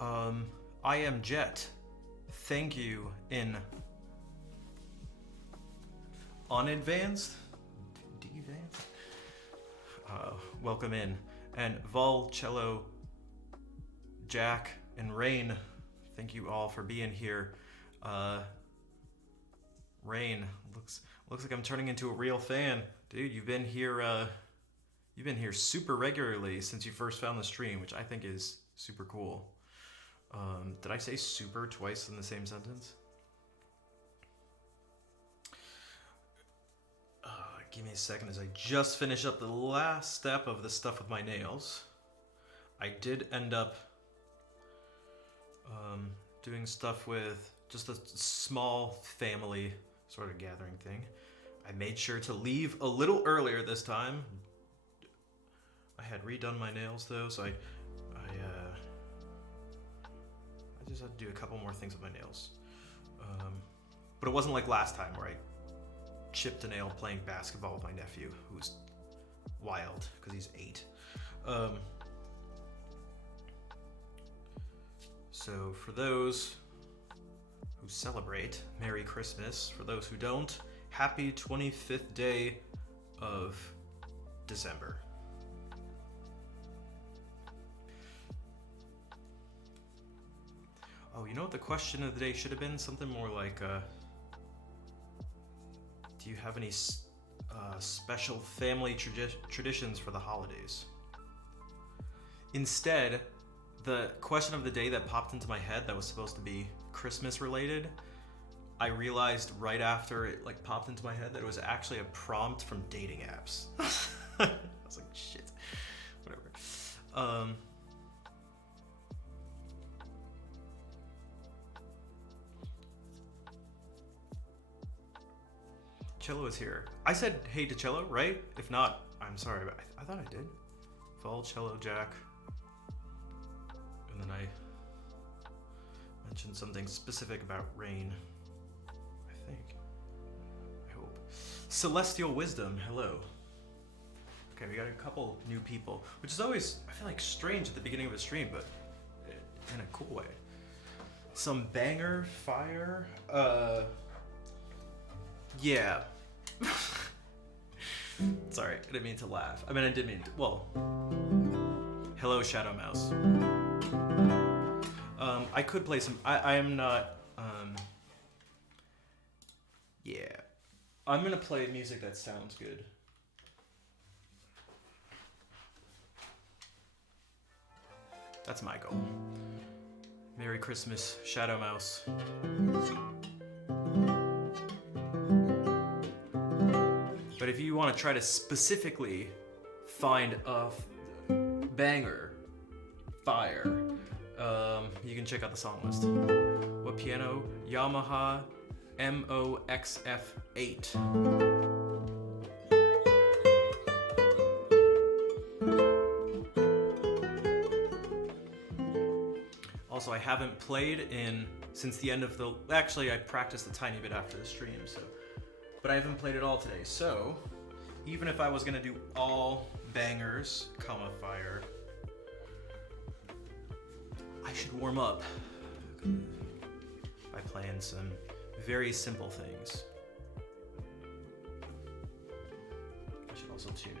I am Jet. Thank you in unadvanced? Devanced? Welcome in. And Vol, Cello, Jack, and Rain, thank you all for being here. Rain, looks like I'm turning into a real fan. Dude, you've been here super regularly since you first found the stream, which I think is super cool. Did I say super twice in the same sentence? Give me a second as I just finish up the last step of the stuff with my nails. I did end up doing stuff with just a small family sort of gathering thing. I made sure to leave a little earlier this time. I had redone my nails though, so I just had to do a couple more things with my nails. But it wasn't like last time where I chipped a nail playing basketball with my nephew, who's wild because he's 8. So for those who celebrate, Merry Christmas. For those who don't, happy 25th day of December. Oh, you know what the question of the day should have been? Something more like, do you have any special family traditions for the holidays? Instead, the question of the day that popped into my head that was supposed to be Christmas related, I realized right after it like popped into my head that it was actually a prompt from dating apps. I was like, shit, whatever. Cello is here. I said hey to Cello, right? If not, I'm sorry, but I thought I did. Vol, Cello, Jack. And then I mentioned something specific about Rain. I think. I hope. Celestial Wisdom, hello. Okay, we got a couple new people, which is always, I feel like, strange at the beginning of a stream, but in a cool way. Some banger fire. Yeah. Sorry, I didn't mean to laugh. I mean, I did mean to, well. Hello, Shadow Mouse. I could play some, I am not, yeah. I'm gonna play music that sounds good. That's my goal. Merry Christmas, Shadow Mouse. But if you want to try to specifically find a banger, fire, you can check out the song list. What piano? Yamaha MOXF8. Also, I haven't played since the end of the, actually I practiced a tiny bit after the stream, so. But I haven't played it all today, so even if I was gonna do all bangers, fire, I should warm up by playing some very simple things. I should also tune.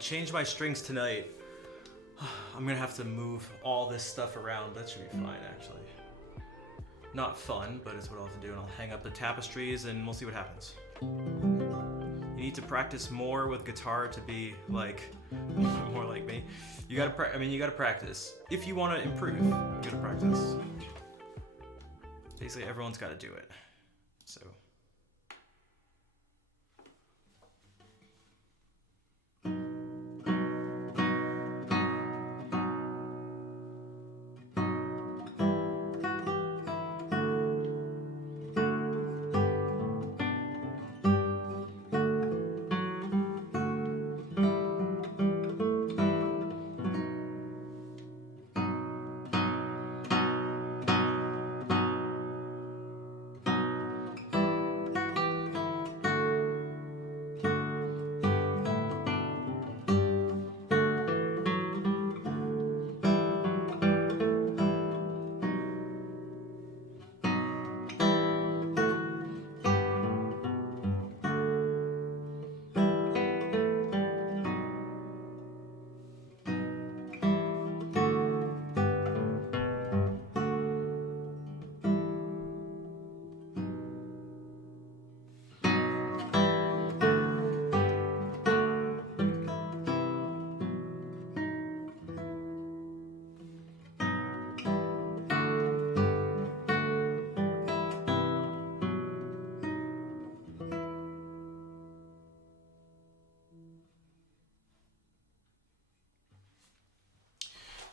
Change my strings tonight. I'm gonna have to move all this stuff around. That should be fine, actually. Not fun, but it's what I'll have to do, and I'll hang up the tapestries and we'll see what happens. You need to practice more with guitar to be like more like me. You gotta you gotta practice. If you wanna improve, you gotta practice. Basically everyone's gotta do it. So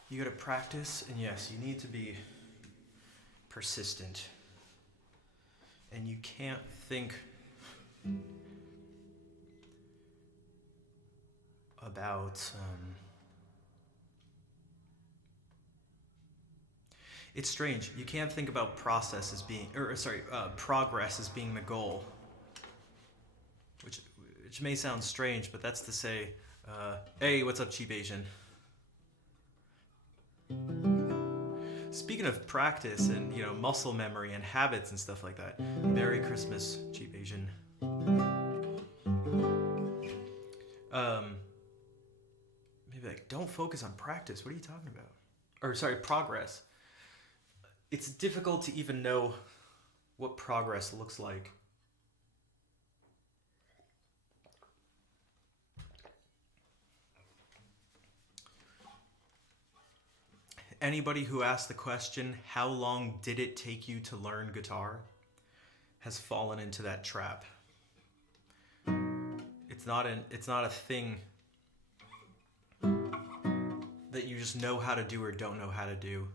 You gotta practice, and yes, you need to be persistent. And you can't think about it's strange. You can't think about progress as being the goal, which may sound strange, but that's to say, hey, what's up, Cheap Asian? Speaking of practice and muscle memory and habits and stuff like that, Merry Christmas, Cheap Asian. Maybe like, don't focus on practice. What are you talking about? Or sorry, progress. It's difficult to even know what progress looks like. Anybody who asks the question, how long did it take you to learn guitar, has fallen into that trap. It's not a thing that you just know how to do or don't know how to do.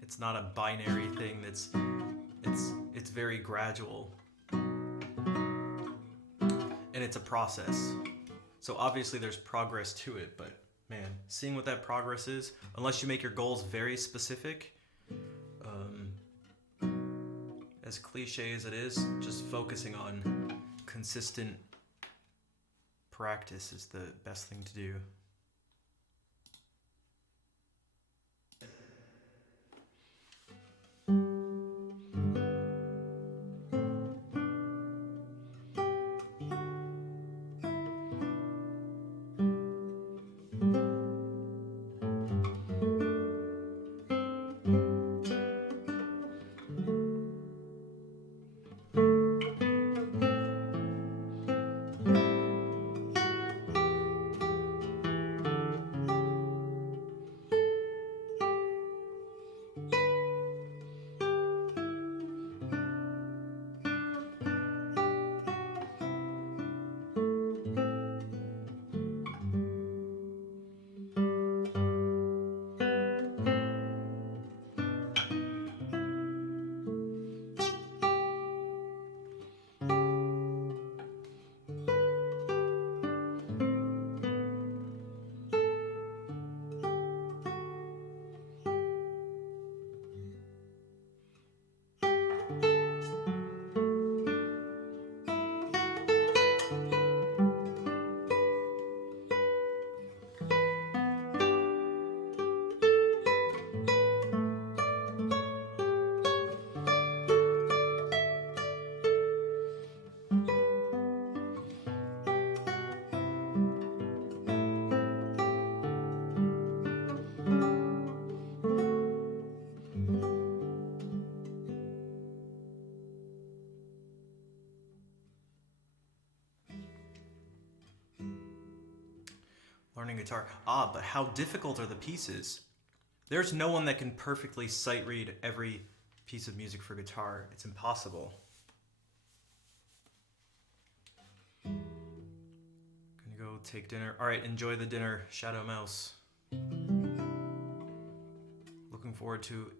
It's not a binary thing. It's very gradual, and it's a process. So obviously there's progress to it, but man, seeing what that progress is, unless you make your goals very specific, as cliche as it is, just focusing on consistent practice is the best thing to do. Learning guitar. But how difficult are the pieces? There's no one that can perfectly sight read every piece of music for guitar. It's impossible. Gonna go take dinner. Alright, enjoy the dinner, Shadow Mouse. Looking forward to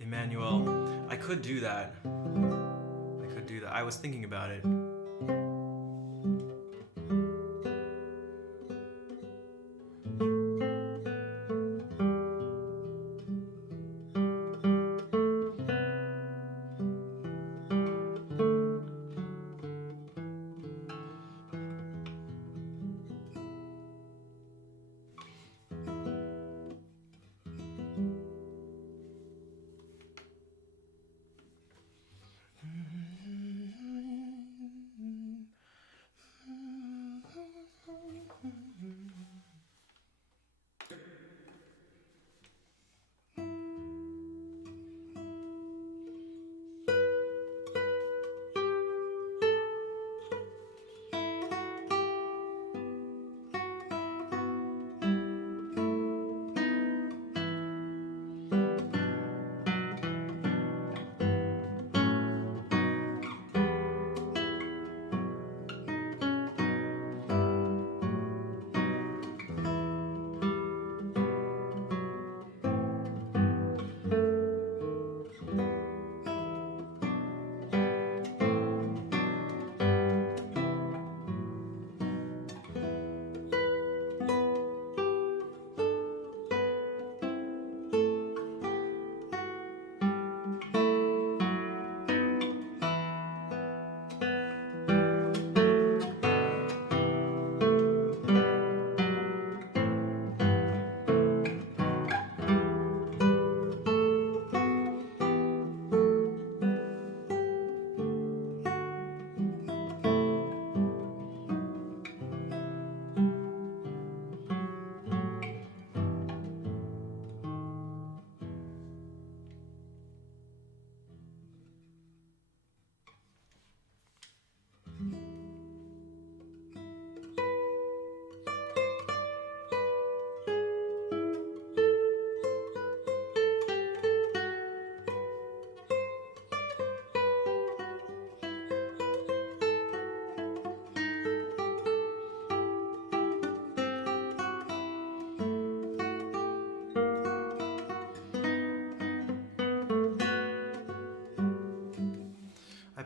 Emmanuel. I could do that. I was thinking about it.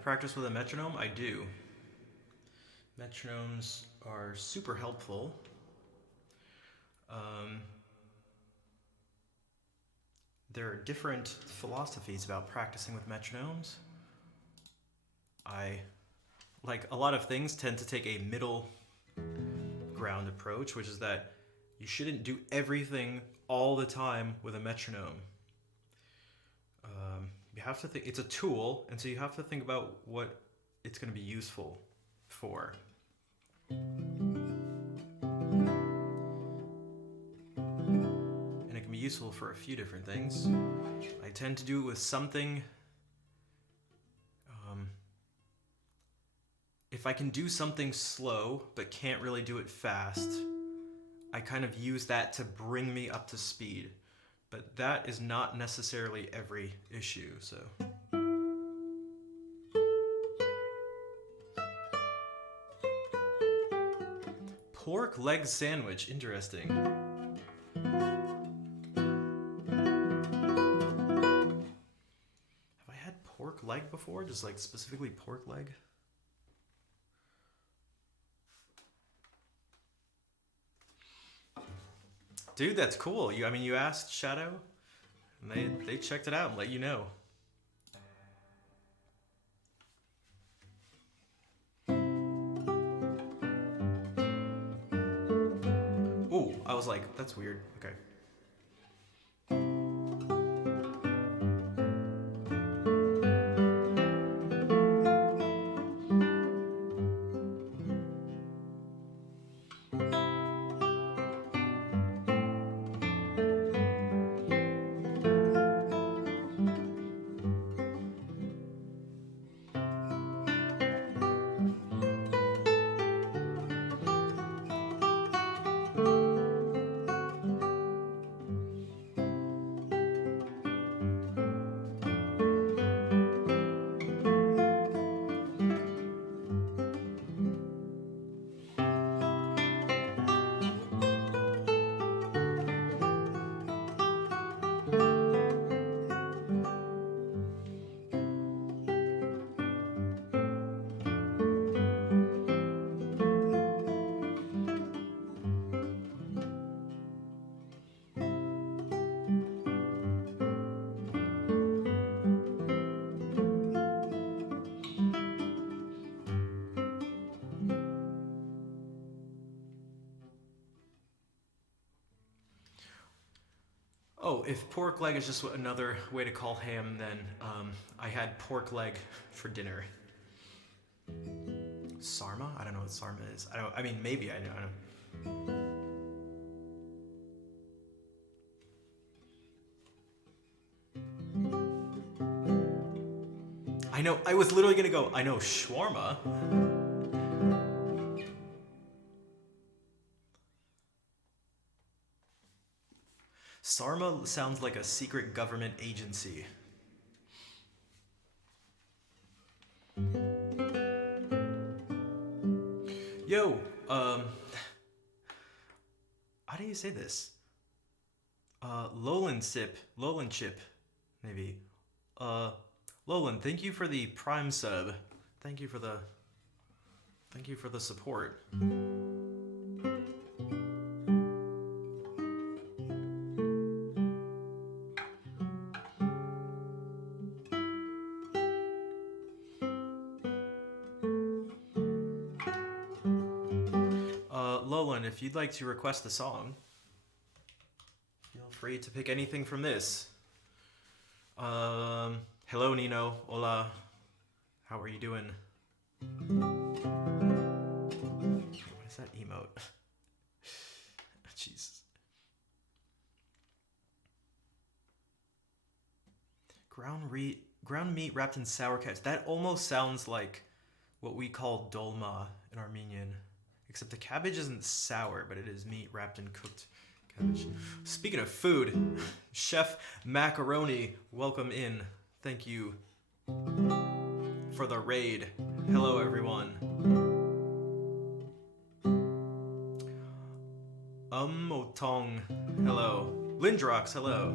practice with a metronome? I do. Metronomes are super helpful. There are different philosophies about practicing with metronomes. Like a lot of things, tend to take a middle ground approach, which is that you shouldn't do everything all the time with a metronome. You have to think, it's a tool, and so you have to think about what it's going to be useful for. And it can be useful for a few different things. I tend to do it with something. If I can do something slow but can't really do it fast, I kind of use that to bring me up to speed. But that is not necessarily every issue, so. Pork leg sandwich, interesting. Have I had pork leg before? Just like specifically pork leg? Dude, that's cool. You asked Shadow, and they checked it out and let you know. Ooh, I was like, that's weird. Okay. Oh, if pork leg is just another way to call ham, then I had pork leg for dinner. Sarma? I don't know what sarma is. Maybe I know. I know, I was literally gonna go, I know shawarma. Sarma sounds like a secret government agency. Yo, how do you say this? Lowland chip, maybe. Lowland, thank you for the Prime sub. Thank you for the support. Lowland, if you'd like to request a song, feel free to pick anything from this. Hello Nino, hola, how are you doing? What is that emote? Jesus. Ground meat wrapped in sour cabbage. That almost sounds like what we call dolma in Armenian. Except the cabbage isn't sour, but it is meat wrapped in cooked cabbage. Speaking of food, Chef Macaroni, welcome in. Thank you for the raid. Hello, everyone. Otong, hello. Lindrox, hello.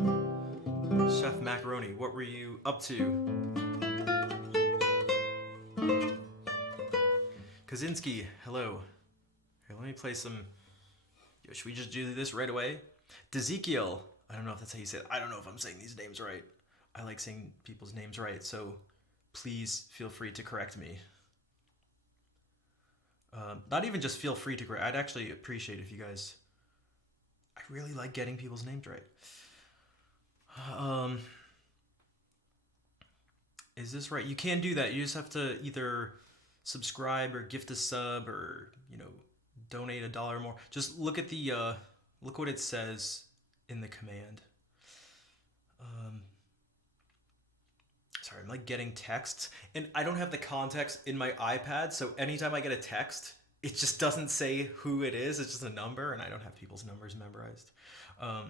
Chef Macaroni, what were you up to? Kaczynski, hello. Here, let me play some. Yo, should we just do this right away? Dezekiel. I don't know if that's how you say it. I don't know if I'm saying these names right. I like saying people's names right, so please feel free to correct me. Not even just feel free to correct. I'd actually appreciate if you guys. I really like getting people's names right. Is this right? You can do that. You just have to either subscribe or gift a sub or, donate $1 or more. Just look at the look what it says in the command. Sorry, I'm like getting texts and I don't have the context in my iPad, so anytime I get a text, it just doesn't say who it is. It's just a number and I don't have people's numbers memorized. What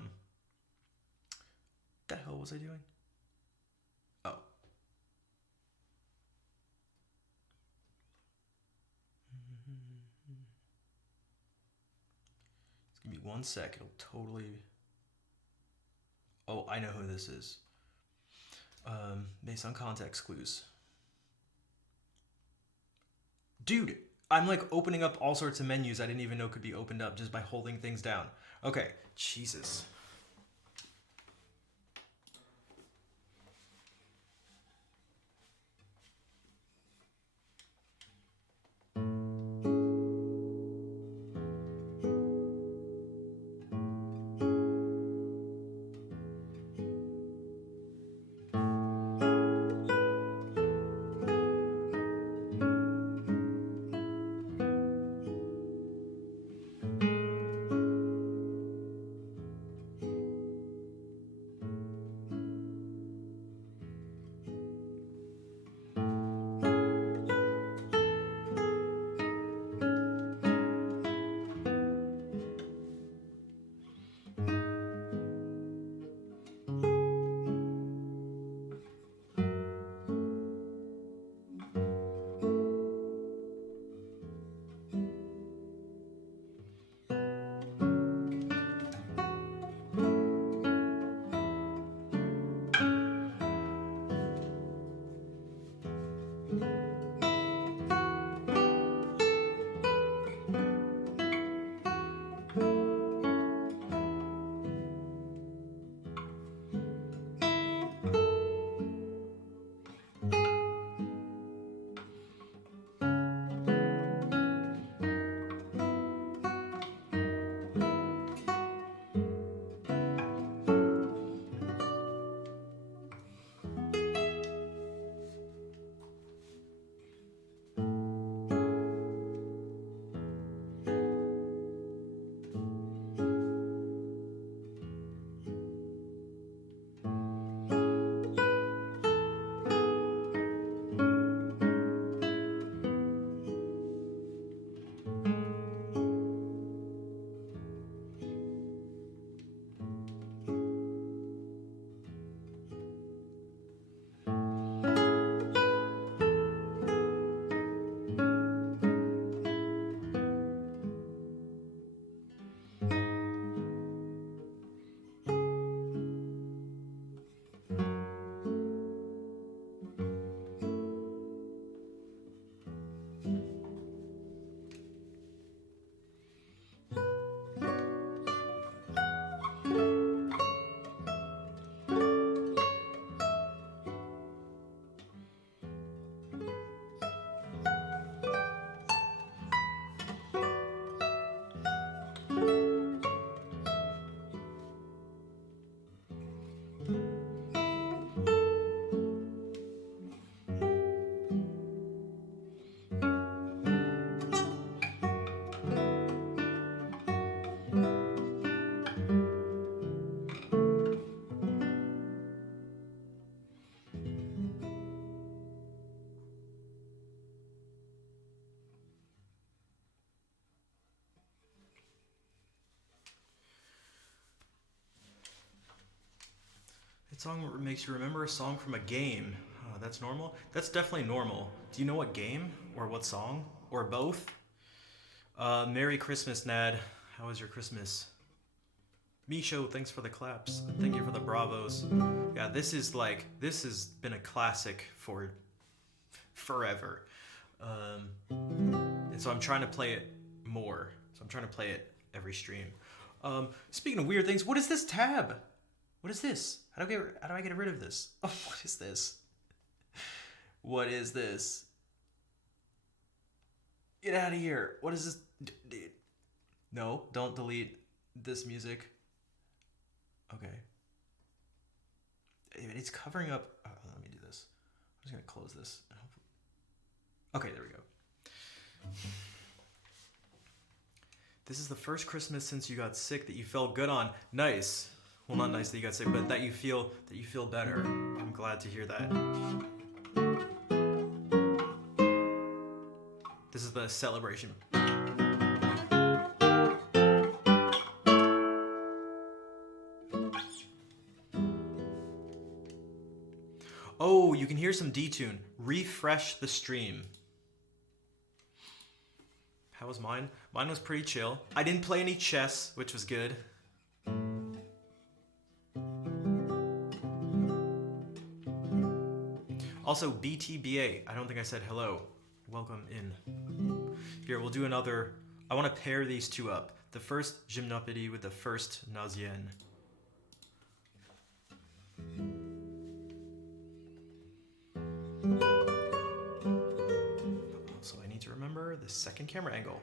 the hell was I doing? Oh. Just give me 1 sec. It'll totally. Oh, I know who this is. Based on context clues. Dude, I'm like opening up all sorts of menus I didn't even know could be opened up just by holding things down. Okay, Jesus. That song makes you remember a song from a game. That's normal? That's definitely normal. Do you know what game? Or what song? Or both? Merry Christmas, Nad. How was your Christmas? Misho, thanks for the claps. Thank you for the bravos. Yeah, this has been a classic for forever. And so I'm trying to play it more. So I'm trying to play it every stream. Speaking of weird things, what is this tab? What is this? How do I get rid of this? Oh, what is this? What is this? Get out of here. What is this? No, don't delete this music. Okay. It's covering up. Oh, let me do this. I'm just going to close this. Okay, there we go. This is the first Christmas since you got sick that you felt good on. Nice. Well, not nice that you got sick, but that you feel better. I'm glad to hear that. This is the celebration. Oh, you can hear some detune. Refresh the stream. How was mine? Mine was pretty chill. I didn't play any chess, which was good. Also, BTBA. I don't think I said hello. Welcome in. Here, we'll do another. I want to pair these two up. The first Gymnopédie with the first Nazienne. Also, I need to remember the second camera angle.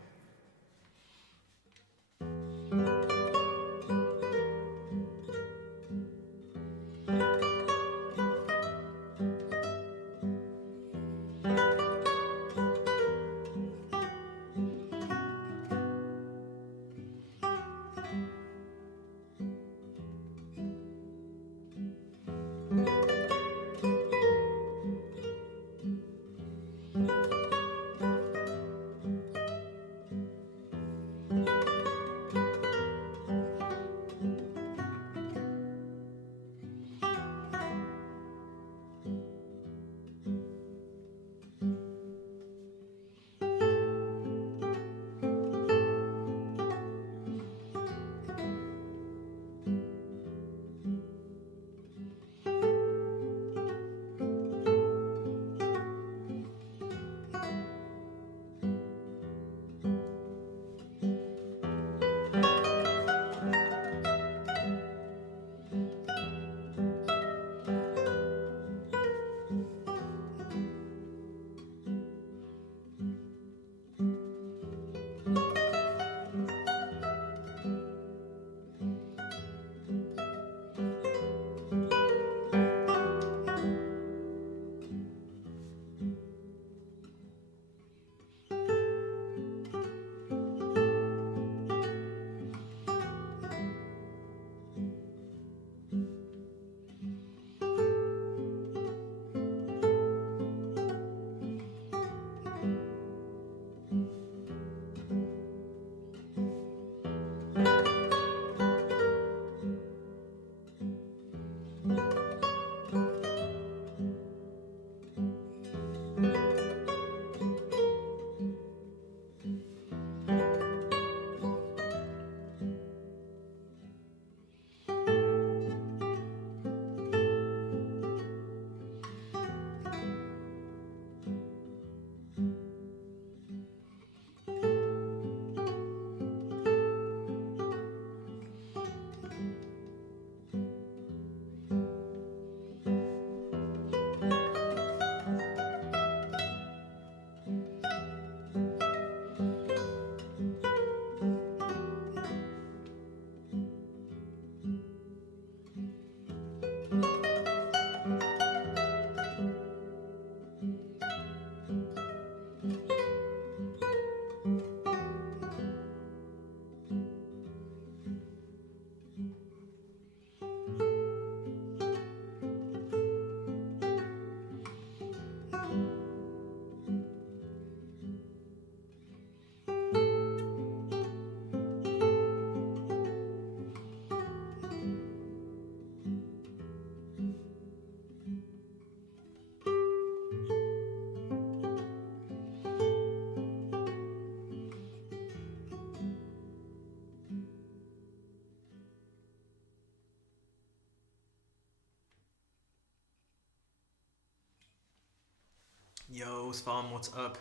Yo, Spam, what's up?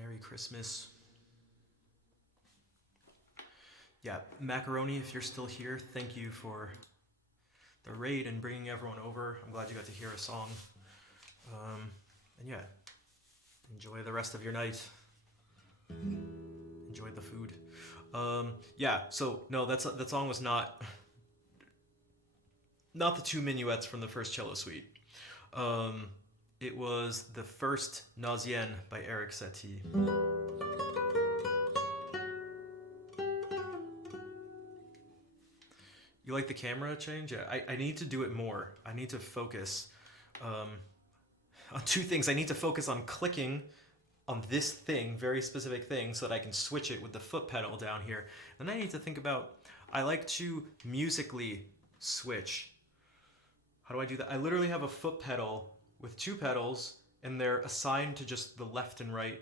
Merry Christmas. Yeah, Macaroni, if you're still here, thank you for the raid and bringing everyone over. I'm glad you got to hear a song. And yeah, enjoy the rest of your night. Enjoy the food. Yeah, so no, that song was not the two minuets from the first cello suite. It was the first Nausienne by Eric Satie. You like the camera change? Yeah, I need to do it more. I need to focus on two things. I need to focus on clicking on this thing, very specific thing, so that I can switch it with the foot pedal down here. Then I need to think about, I like to musically switch. How do I do that? I literally have a foot pedal with two pedals, and they're assigned to just the left and right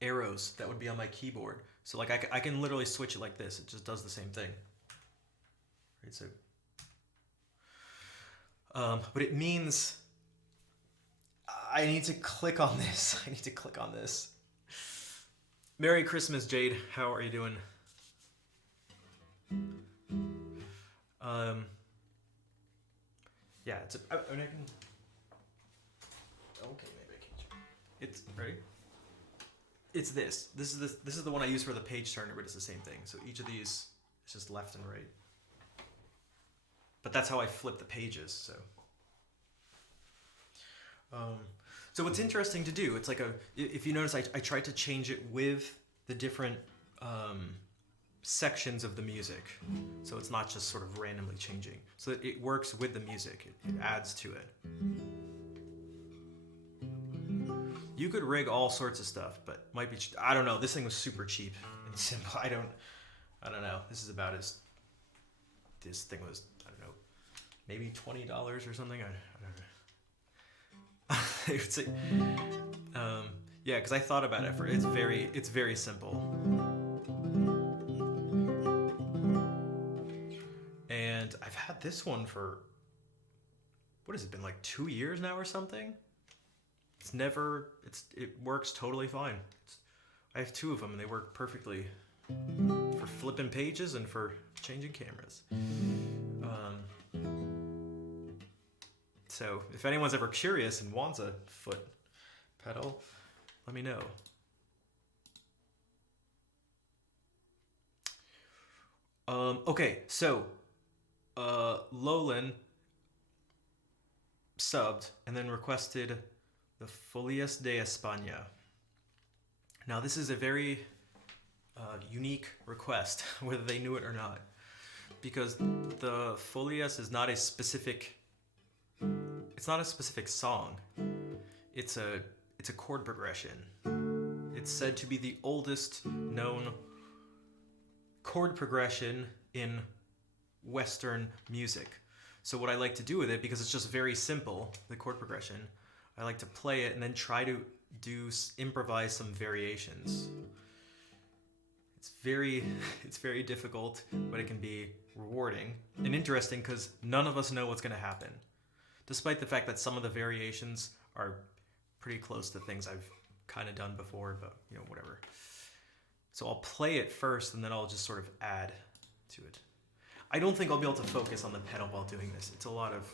arrows that would be on my keyboard. So like I can literally switch it like this. It just does the same thing. Right, so, but it means I need to click on this. I need to click on this. Merry Christmas, Jade. How are you doing? Yeah, I mean, I can. Okay, maybe I can. It's ready. It's this. This is the one I use for the page turner, but it's the same thing. So each of these is just left and right. But that's how I flip the pages. So what's interesting to do? It's like if you notice, I tried to change it with the different sections of the music, so it's not just sort of randomly changing. So it works with the music. It adds to it. You could rig all sorts of stuff, but might be. I don't know. This thing was super cheap and simple. I don't know. This is about as. This thing was. I don't know. Maybe $20 or something. I don't know. It's like, yeah, because I thought about it. It's very simple. And I've had this one for, what has it been, like 2 years now or something? It works totally fine. I have two of them and they work perfectly for flipping pages and for changing cameras. So if anyone's ever curious and wants a foot pedal, let me know. Okay, so Lolan subbed and then requested the Folias de España. Now this is a very unique request, whether they knew it or not, because the Folias is not a specific. It's not a specific song. It's a chord progression. It's said to be the oldest known chord progression in Western music. So what I like to do with it, because it's just very simple, the chord progression, I like to play it and then try to improvise some variations. It's very difficult, but it can be rewarding and interesting because none of us know what's going to happen. Despite the fact that some of the variations are pretty close to things I've kind of done before, but whatever. So I'll play it first and then I'll just sort of add to it. I don't think I'll be able to focus on the pedal while doing this. It's a lot of,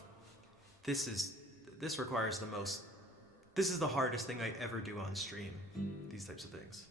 this requires the most, this is the hardest thing I ever do on stream, these types of things.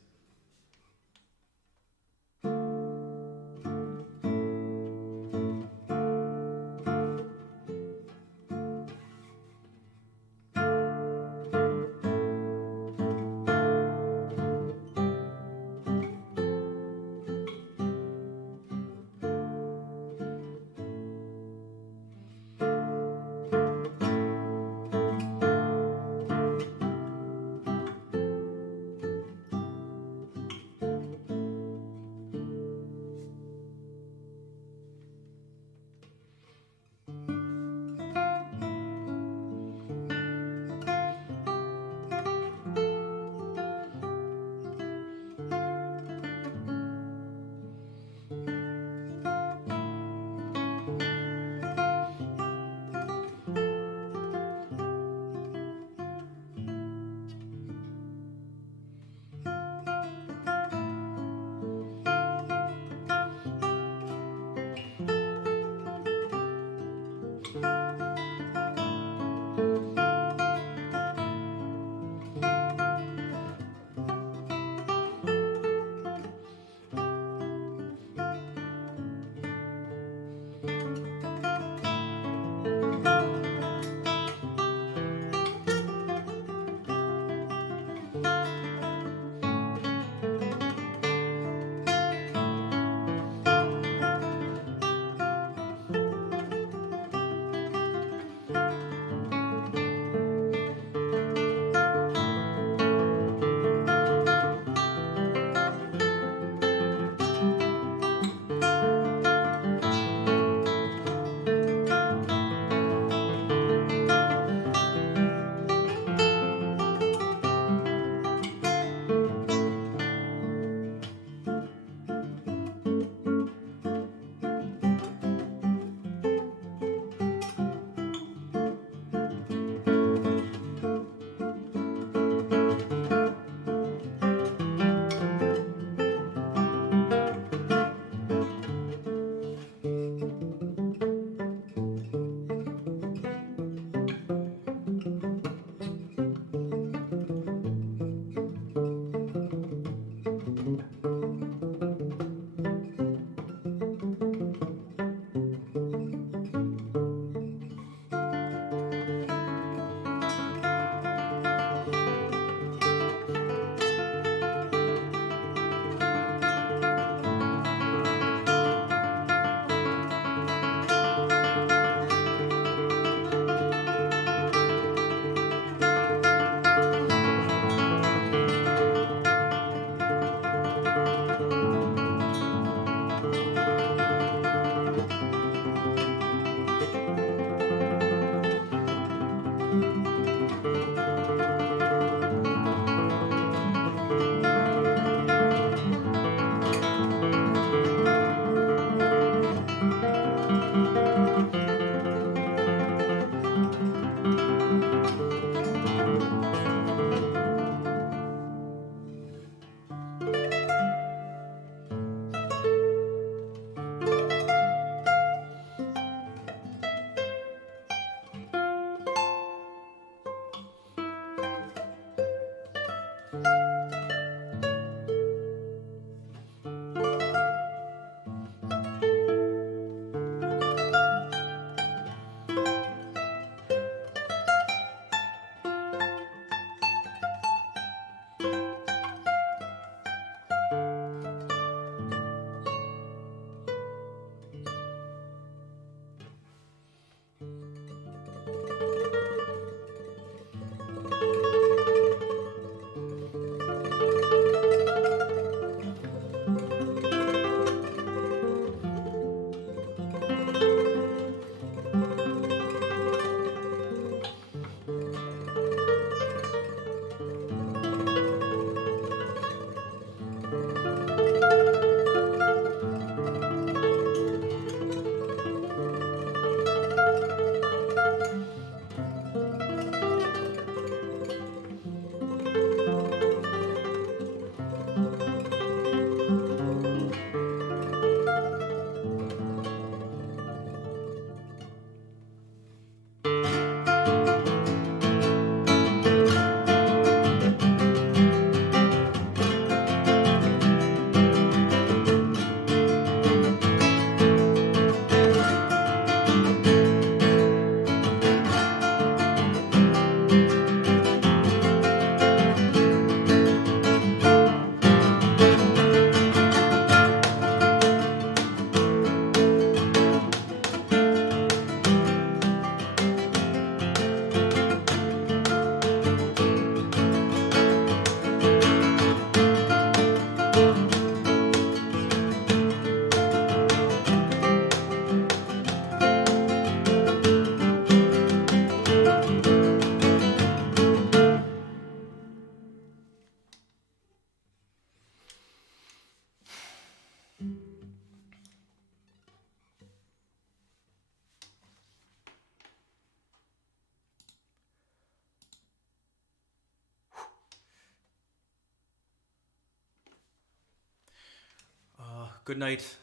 good night,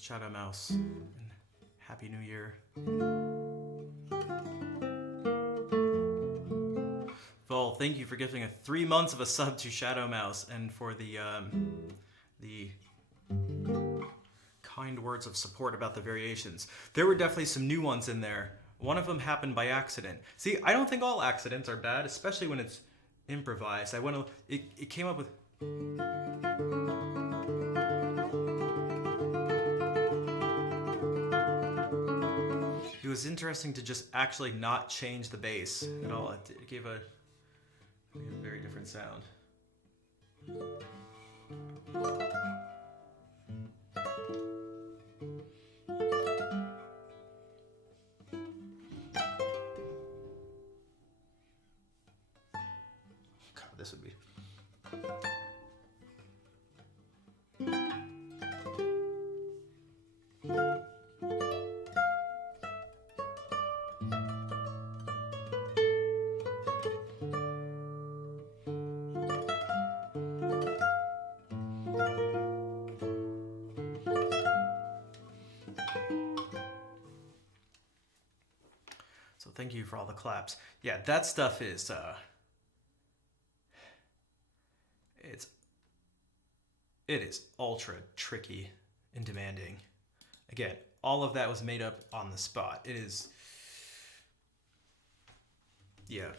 Shadow Mouse, and Happy New Year. Vol, thank you for gifting 3 months of a sub to Shadow Mouse and for the kind words of support about the variations. There were definitely some new ones in there. One of them happened by accident. See, I don't think all accidents are bad, especially when it's improvised. It came up with. It was interesting to just actually not change the bass at all. It gave a very different sound. God, this would be. So thank you for all the claps. Yeah, that stuff is it is ultra tricky and demanding. Again, all of that was made up on the spot. It is, yeah.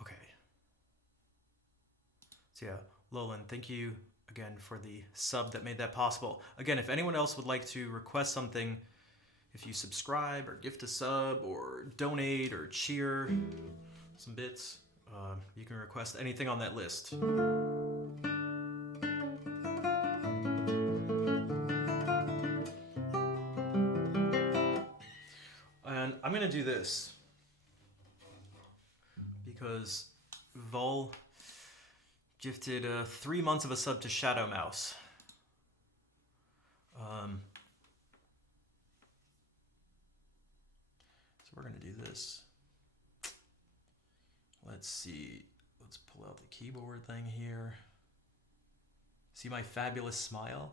Okay. So yeah, Lolan, thank you again for the sub that made that possible. Again, if anyone else would like to request something, if you subscribe or gift a sub or donate or cheer some bits, you can request anything on that list. And I'm gonna do this because Vol gifted 3 months of a sub to Shadow Mouse. So we're gonna do this. Let's see. Let's pull out the keyboard thing here. See my fabulous smile?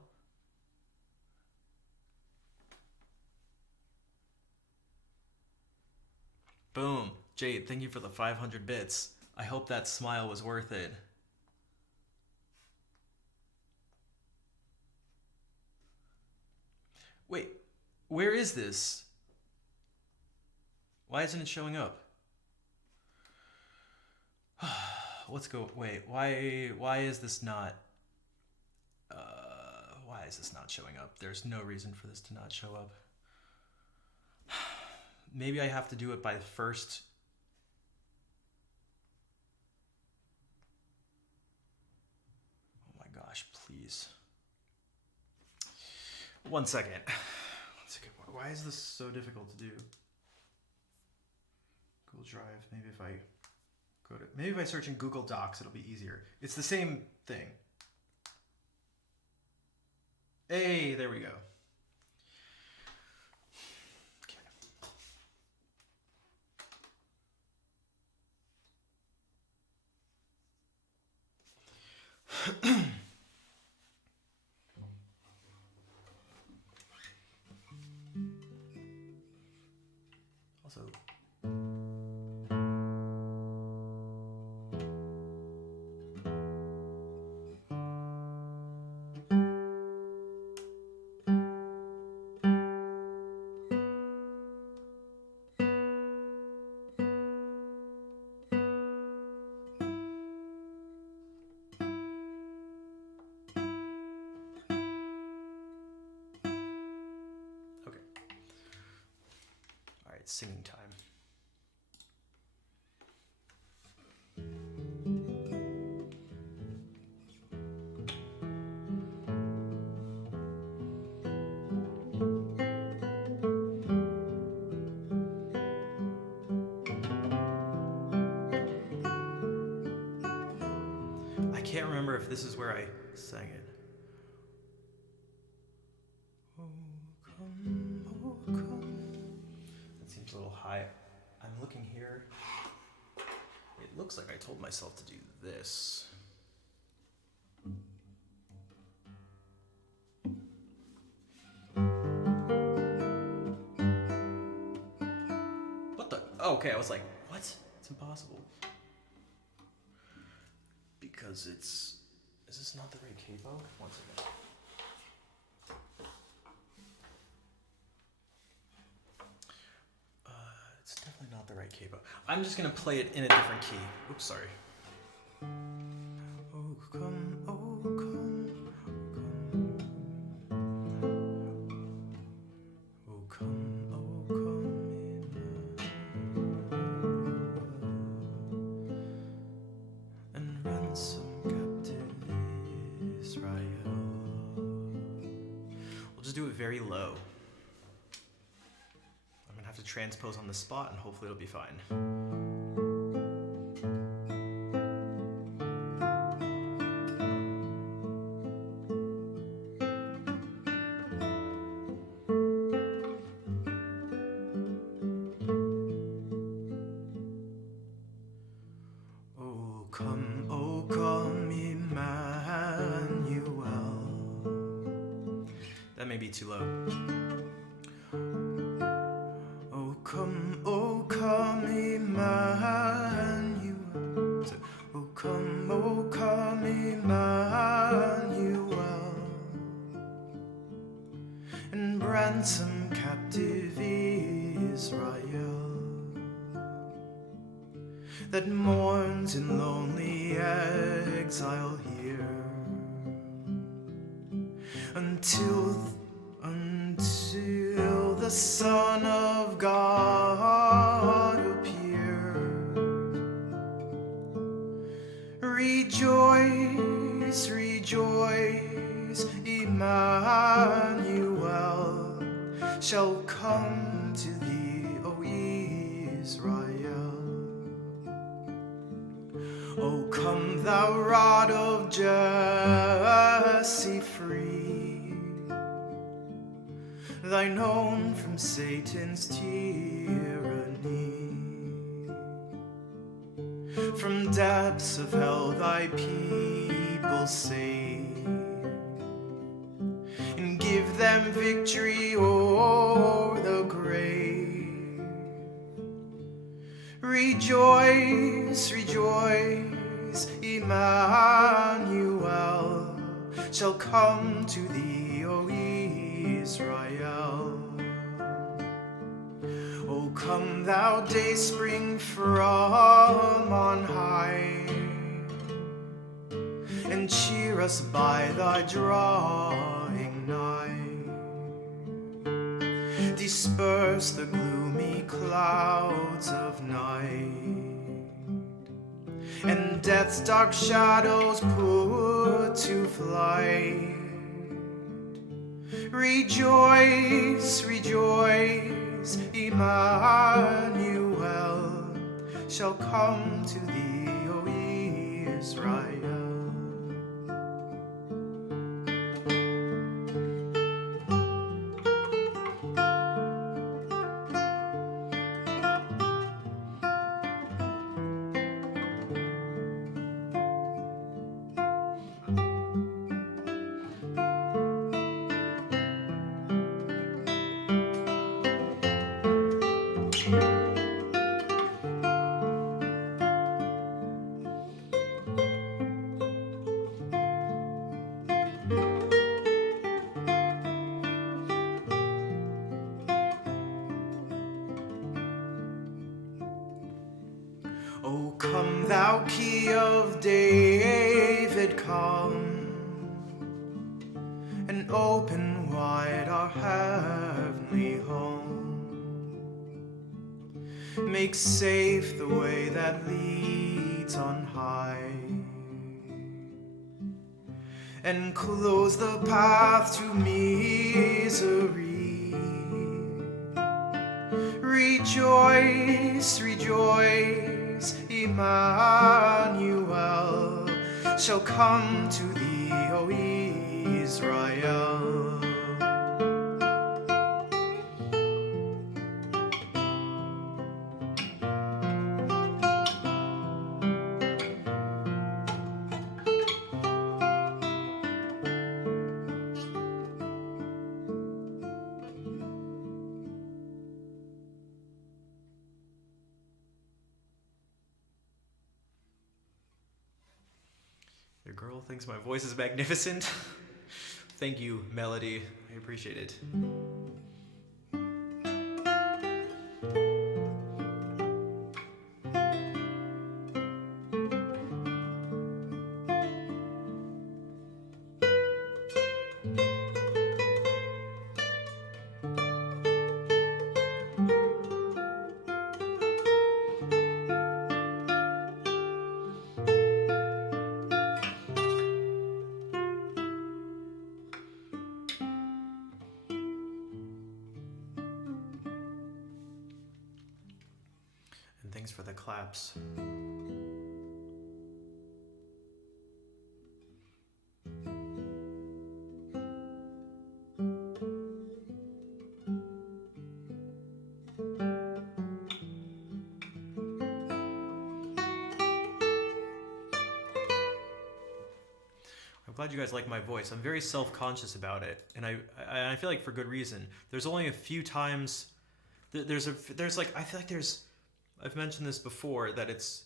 Boom. Jade, thank you for the 500 bits. I hope that smile was worth it. Wait, where is this? Why isn't it showing up? Let's go. Wait, why is this not? Why is this not showing up? There's no reason for this to not show up. Maybe I have to do it by the first. Oh my gosh, please. 1 second. Why is this so difficult to do? Google Drive. Maybe if I search in Google Docs, it'll be easier. It's the same thing. Hey, there we go. Okay. Also, singing time. I can't remember if this is where I sang it. looks like I told myself to do this. What the? Oh, okay, I was like, what? It's impossible. Because it's... Is this not the right capo? One second. It's definitely not the right capo. I'm just gonna play it in a different key. Oops, sorry. Oh come, oh come, oh come, oh come, and ransom captive Israel. We'll just do it very low. I'm gonna have to transpose on the spot and hopefully it'll be fine. Oh come, Emmanuel. That may be too low. Oh come, Emmanuel. So, oh come, Emmanuel. And ransom captive Israel that mourns in lonely exile here until the Son of God appear. Rejoice, rejoice, Emmanuel shall come to thee, O Israel. O come, thou rod of Jesse, free thine own from Satan's tyranny. From depths of hell thy people save, and give them victory o'er the grave. Rejoice, rejoice, Emmanuel shall come to thee, O Israel. O come, thou dayspring from on high, and cheer us by thy drawing nigh. Disperse the gloomy clouds of night, and death's dark shadows put to flight. Rejoice, rejoice, Emmanuel shall come to thee, O Israel. O come, thou Key of David, come, and open wide our heavenly home. Make safe the way that leads on high, and close the path to misery. Rejoice, rejoice, Emmanuel shall come to thee, O Israel. Your girl thinks my voice is magnificent. Thank you, Melody. I appreciate it. And thanks for the claps. I'm glad you guys like my voice. I'm very self-conscious about it, and I feel like for good reason. There's only a few times there's like I feel like there's I've mentioned this before that it's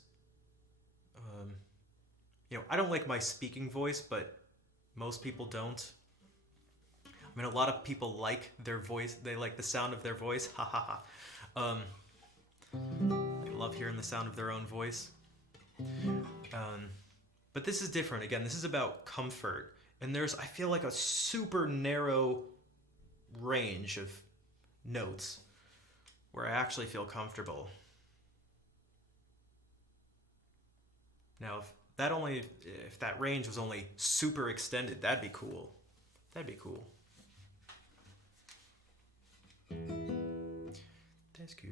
I don't like my speaking voice, but most people don't. I mean, a lot of people like their voice. They like the sound of their voice. Ha ha ha. They love hearing the sound of their own voice. But this is different. Again, this is about comfort. And there's, I feel like, a super narrow range of notes where I actually feel comfortable. Now, if that range was only super extended, that'd be cool. That'd be cool. That's cool.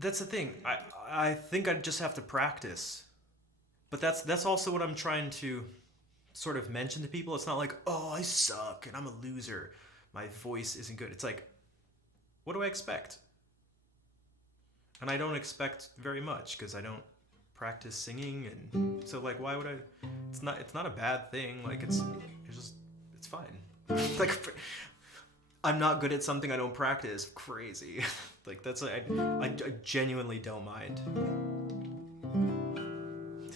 That's the thing. I think I just have to practice. But that's also what I'm trying to sort of mention to people. It's not like, oh, I suck and I'm a loser. My voice isn't good. It's like, what do I expect? And I don't expect very much because I don't practice singing, and so like, why would I? It's not a bad thing. Like it's fine. Like I'm not good at something I don't practice. Crazy. Like that's I genuinely don't mind.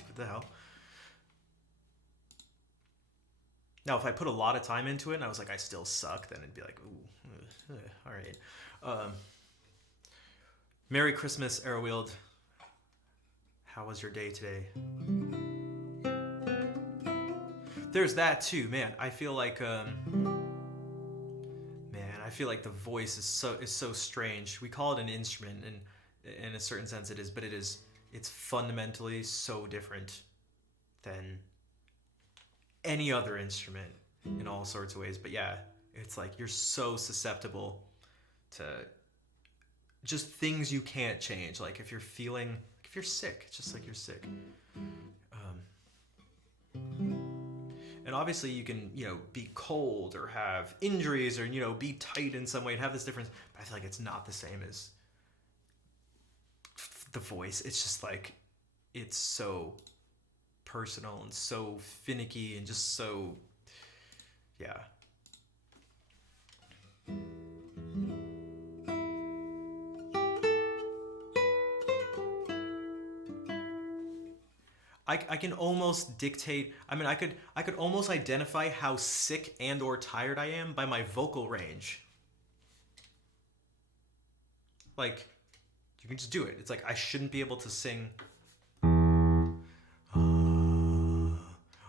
What the hell? Now, if I put a lot of time into it and I was like, I still suck, then it'd be like, ooh, all right. Merry Christmas, Arrowwield. How was your day today? There's that too, man. I feel like, I feel like the voice is so strange. We call it an instrument, and in a certain sense it is, but it's fundamentally so different than any other instrument in all sorts of ways. But yeah, it's like you're so susceptible to just things you can't change. Like if you're sick, it's just like you're sick. And obviously you can, be cold or have injuries or, be tight in some way and have this difference. But I feel like it's not the same as the voice. It's just like, it's so personal and so finicky and just so, yeah. I can almost dictate. I mean, I could almost identify how sick and or tired I am by my vocal range. Like, you can just do it. It's like I shouldn't be able to sing.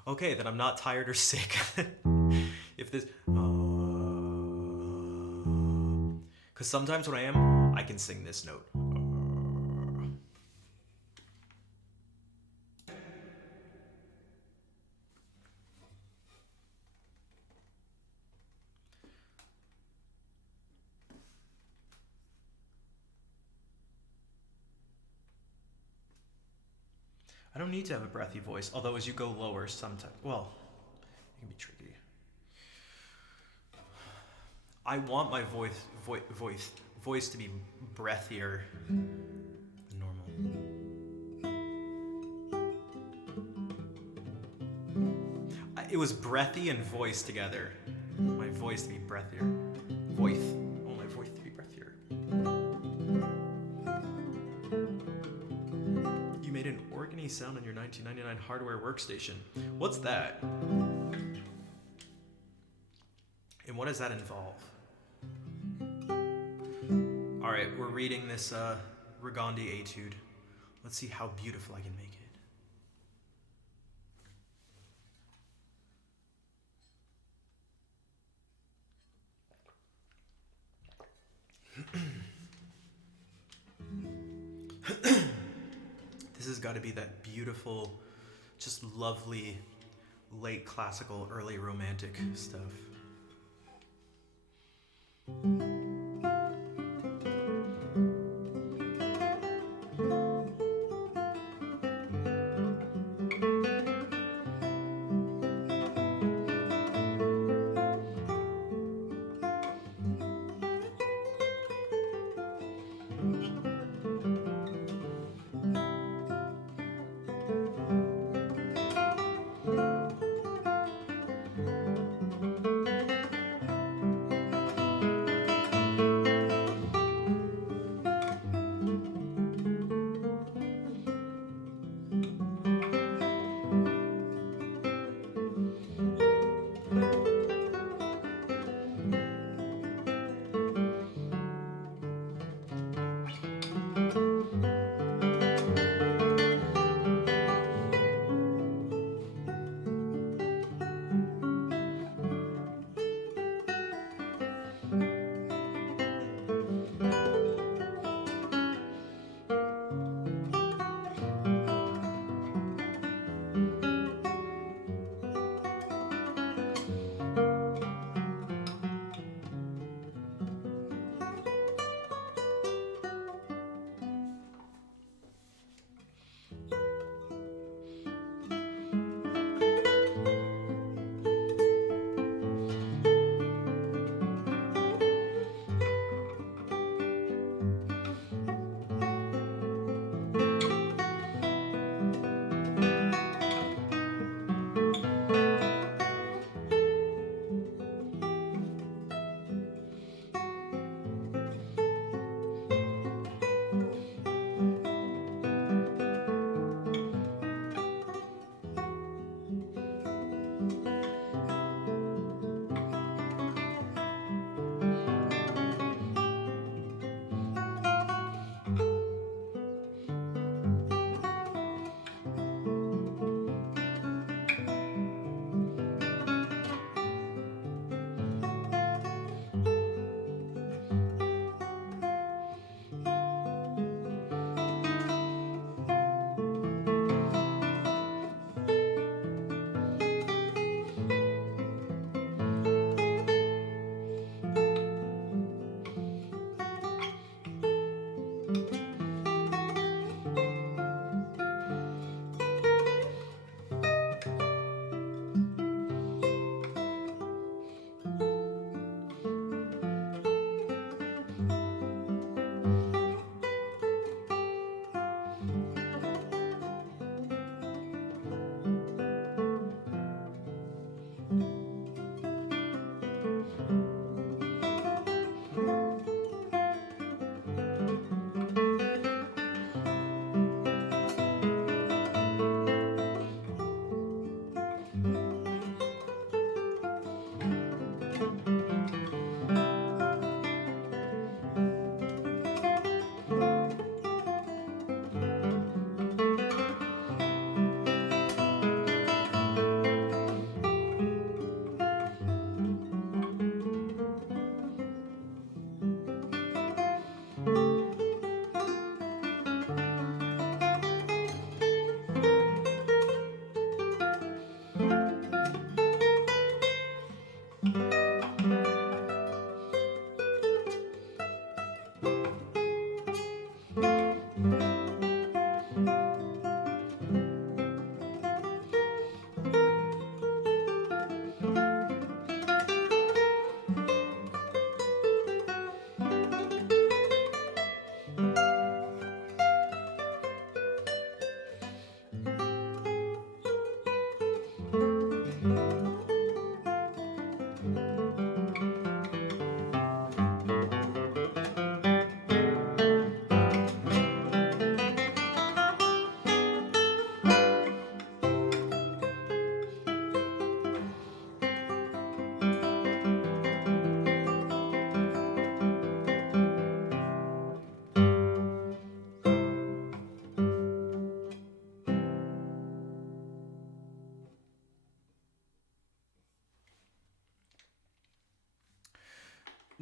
Okay, then I'm not tired or sick. If this, because sometimes when I am, I can sing this note. I don't need to have a breathy voice, although as you go lower sometimes, well, it can be tricky. I want my voice to be breathier than normal. It was breathy and voice together. My voice to be breathier. Voice. Oh, my voice to be breathier. You made an organy sound on your 1999 hardware workstation. What's that? And what does that involve? Alright, we're reading this Regandi etude. Let's see how beautiful I can make it. This has got to be that beautiful, just lovely, late classical, early romantic stuff.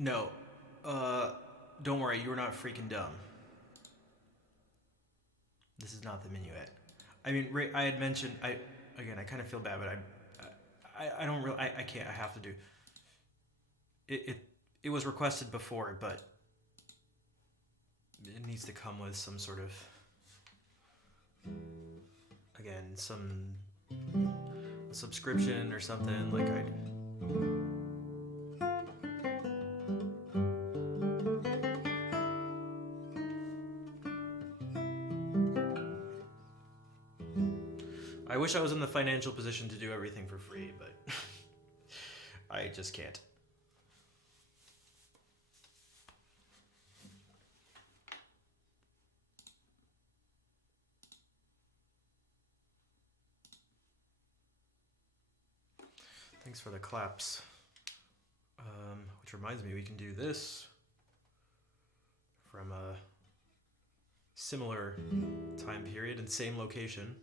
No. Don't worry, you're not freaking dumb. This is not the minuet. I mean, I had mentioned, I kind of feel bad, but I don't really, I can't, I have to do. It was requested before, but it needs to come with some sort of, again, some subscription or something, like I wish I was in the financial position to do everything for free, but I just can't. Thanks for the claps. Which reminds me, we can do this from a similar time period and same location.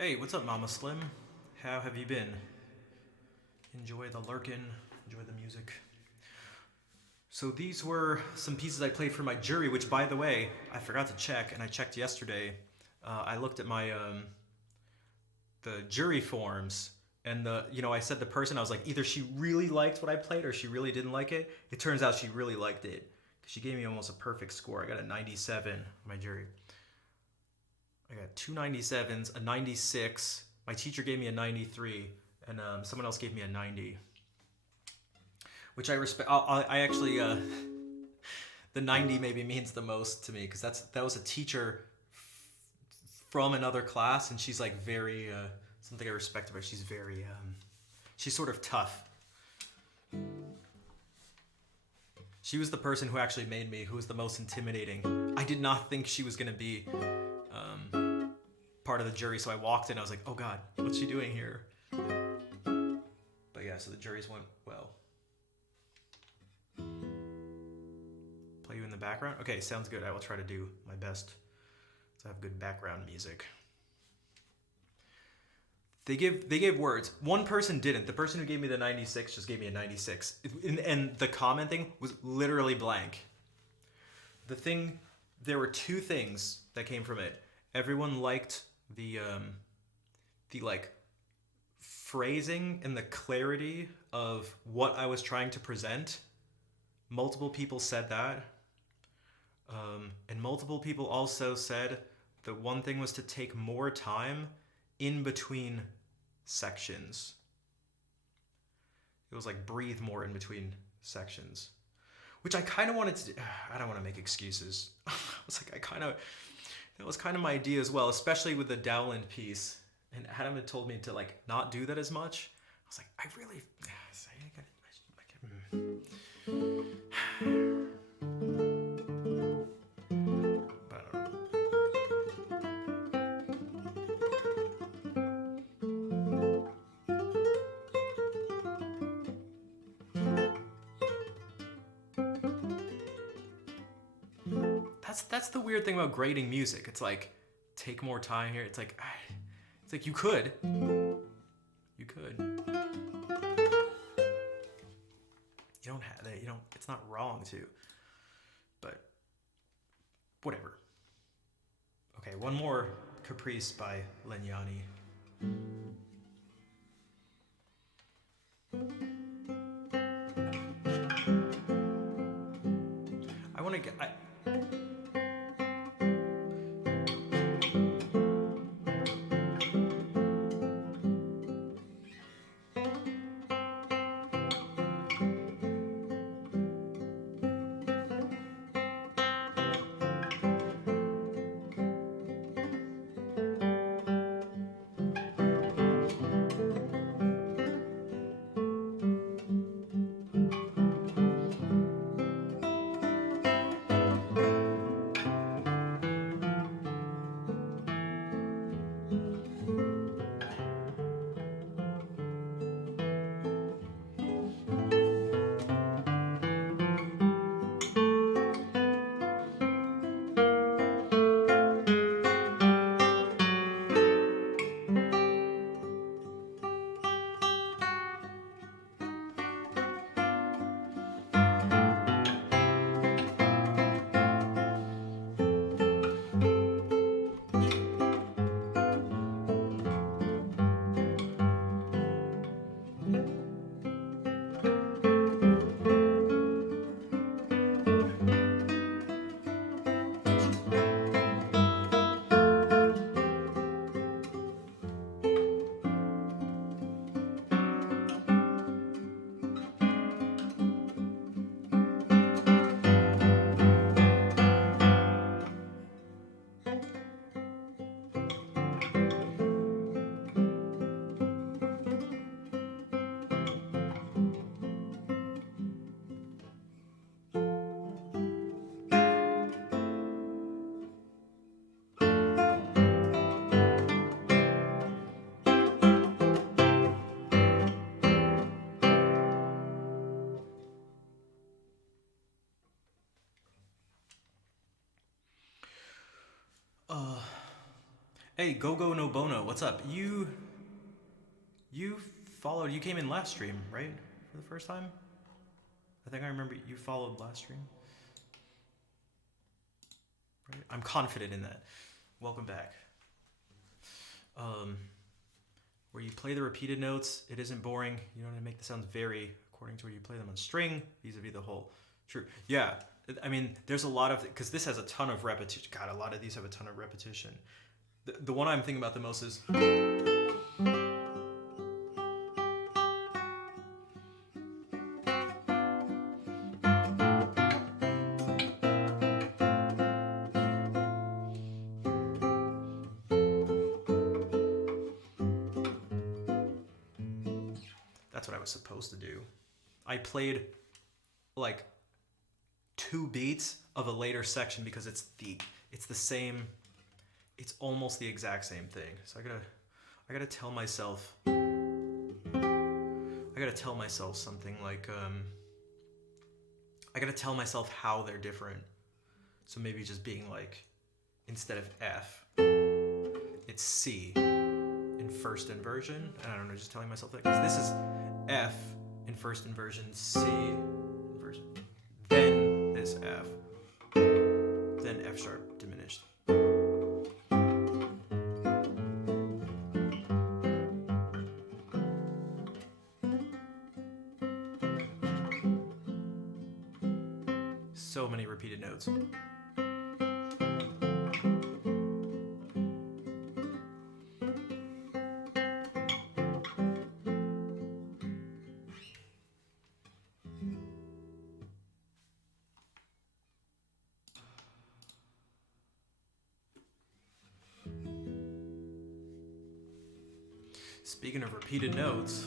Hey, what's up, Mama Slim? How have you been? Enjoy the lurkin', enjoy the music. So these were some pieces I played for my jury, which, by the way, I forgot to check, and I checked yesterday. I looked at my the jury forms, and I said the person, I was like, either she really liked what I played or she really didn't like it. It turns out she really liked it, She gave me almost a perfect score. I got a 97 on my jury. I got 2 97s, a 96. My teacher gave me a 93, and someone else gave me a 90, which I respect. I actually, the 90 maybe means the most to me because that was a teacher from another class, and she's like very something I respect about her. She's very she's sort of tough. She was the person who actually made me, who was the most intimidating. I did not think she was gonna be part of the jury, so I walked in. I was like, oh God, what's she doing here? But yeah, so the juries went well. Play you in the background? Okay, sounds good. I will try to do my best to have good background music. They gave words. One person didn't. The person who gave me the 96 just gave me a 96. And the comment thing was literally blank. There were 2 things that came from it. Everyone liked the like phrasing and the clarity of what I was trying to present. Multiple people said that. And multiple people also said that one thing was to take more time in between sections. It was like breathe more in between sections, which I kind of wanted to do. I don't want to make excuses. I was like, that was kind of my idea as well, especially with the Dowland piece. And Adam had told me to like not do that as much. I was like, I really, That's the weird thing about grading music. It's like, take more time here. It's like you could. You could. You don't have that. You don't. It's not wrong to. But whatever. Okay, one more Caprice by Legnani. I want to get. Hey, Go Go No Bono, what's up? You followed. You came in last stream, right? For the first time. I think I remember you followed last stream. Right? I'm confident in that. Welcome back. Where you play the repeated notes, it isn't boring. You know how to make the sounds vary according to where you play them on string, vis-a-vis the whole True. Yeah. I mean, there's a lot of because this has a ton of repetition. God, a lot of these have a ton of repetition. The one I'm thinking about the most is. That's what I was supposed to do. I played like 2 beats of a later section because it's the same. It's almost the exact same thing. So I gotta tell myself. I gotta tell myself something like I gotta tell myself how they're different. So maybe just being like, instead of F, it's C in first inversion. I don't know, just telling myself that because this is F in first inversion, C inversion, then this F, then F sharp diminished. So many repeated notes. Speaking of repeated notes,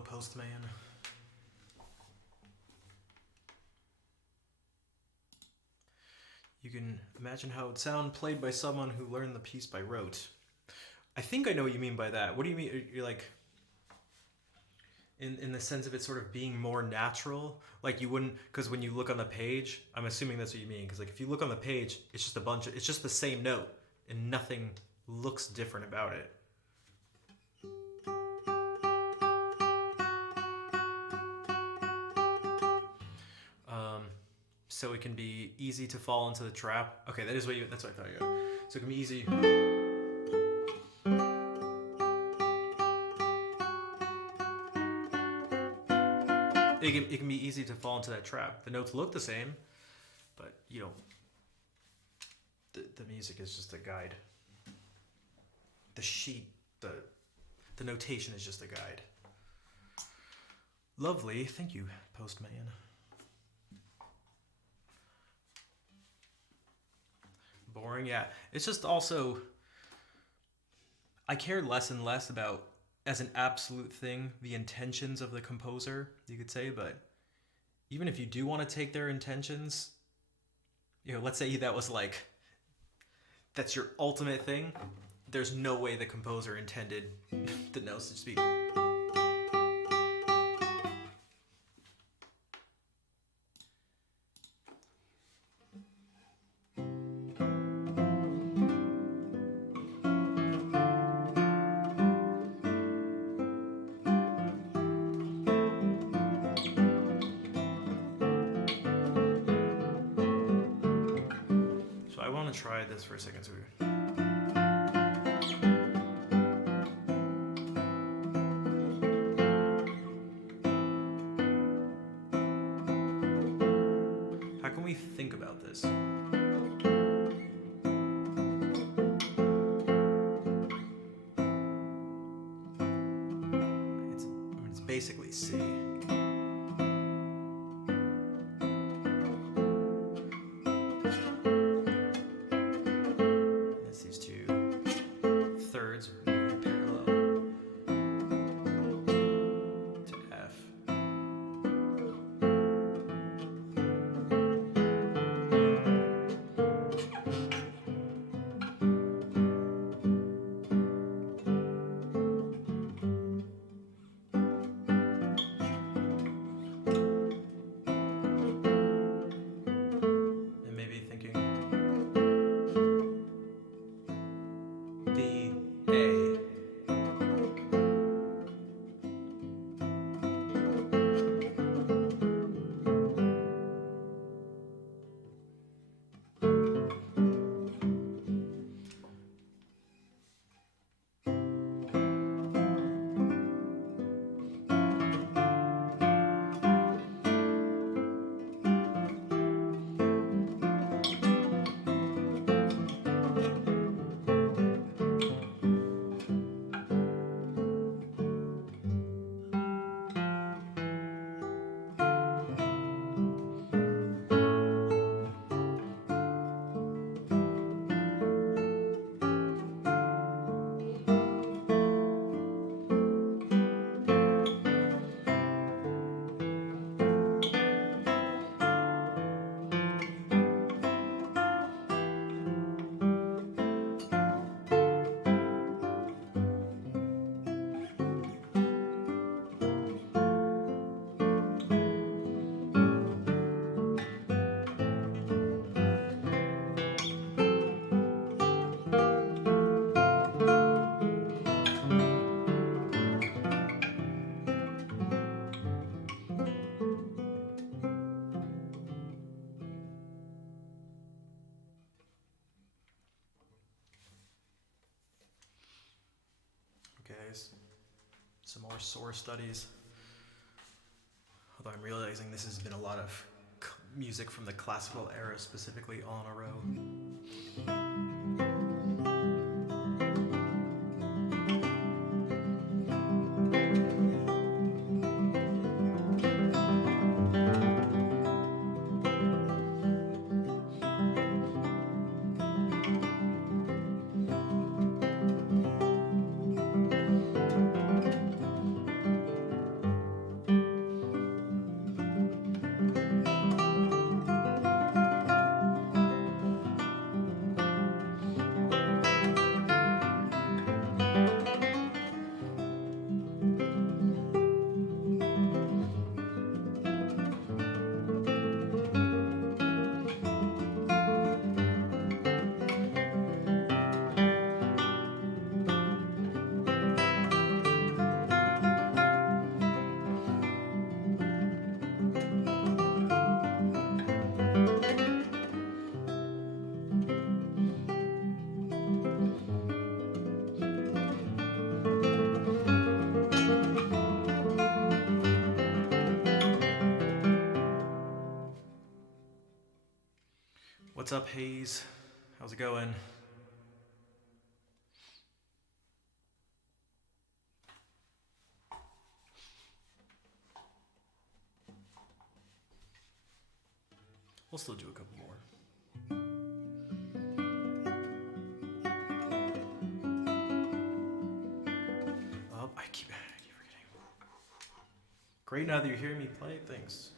Hello, Postman. You can imagine how it would sound played by someone who learned the piece by rote. I think I know what you mean by that. What do you mean? You're like, in the sense of it sort of being more natural? Like you wouldn't, because when you look on the page, I'm assuming that's what you mean. Because like if you look on the page, it's just it's just the same note, and nothing looks different about it. So it can be easy to fall into the trap. Okay, that's what I thought you got. So it can be easy. It can be easy to fall into that trap. The notes look the same, but you know, the music is just a guide. The sheet, the notation is just a guide. Lovely, thank you, Postman. Boring, yeah. It's just also, I care less and less about, as an absolute thing, the intentions of the composer, you could say, but even if you do want to take their intentions, you know, let's say that was like, that's your ultimate thing, there's no way the composer intended the notes to just be... Try this for a second. So how can we think about this? It's basically C. Some more source studies. Although I'm realizing this has been a lot of music from the classical era, specifically on a row. What's up, Hayes? How's it going? We'll still do a couple more. Oh, I keep forgetting. Great, now that you're hearing me play, thanks.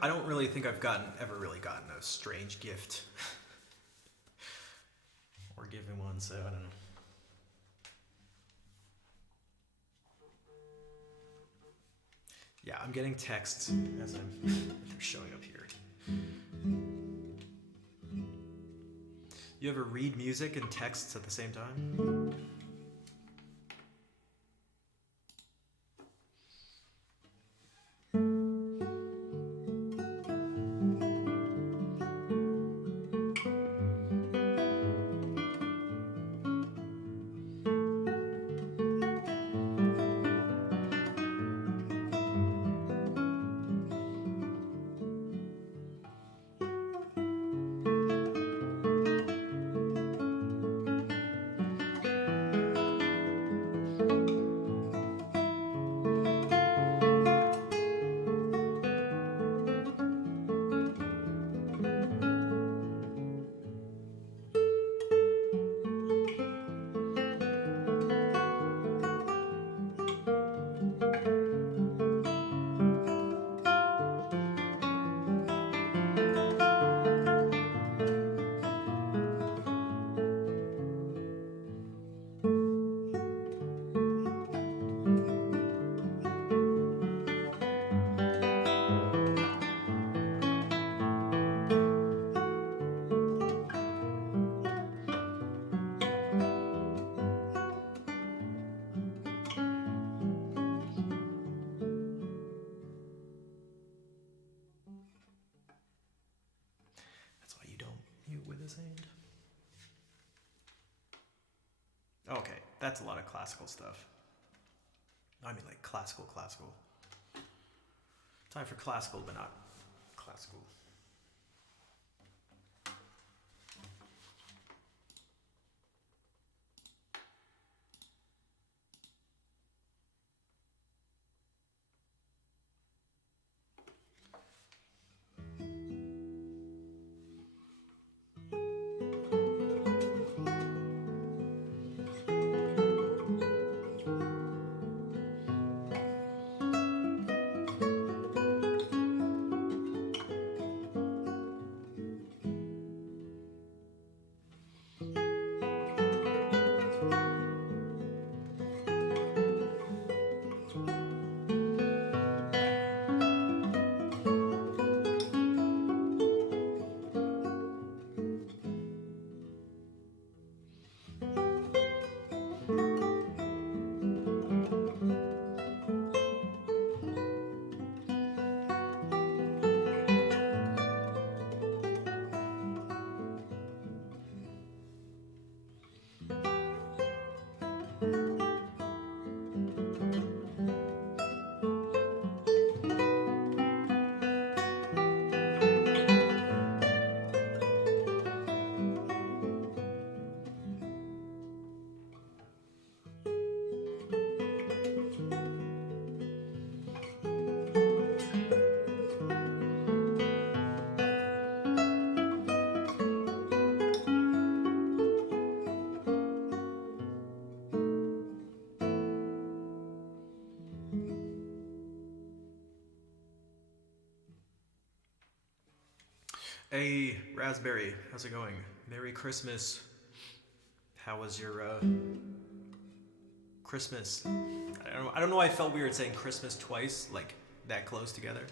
I don't really think I've ever really gotten a strange gift. Or given one, so I don't know. Yeah, I'm getting texts as they're showing up here. You ever read music and texts at the same time? Okay, that's a lot of classical stuff. I mean, like classical. Time for classical, but not classical. Hey, Raspberry, how's it going? Merry Christmas. How was your Christmas? I don't know why I felt weird saying Christmas twice, like that close together.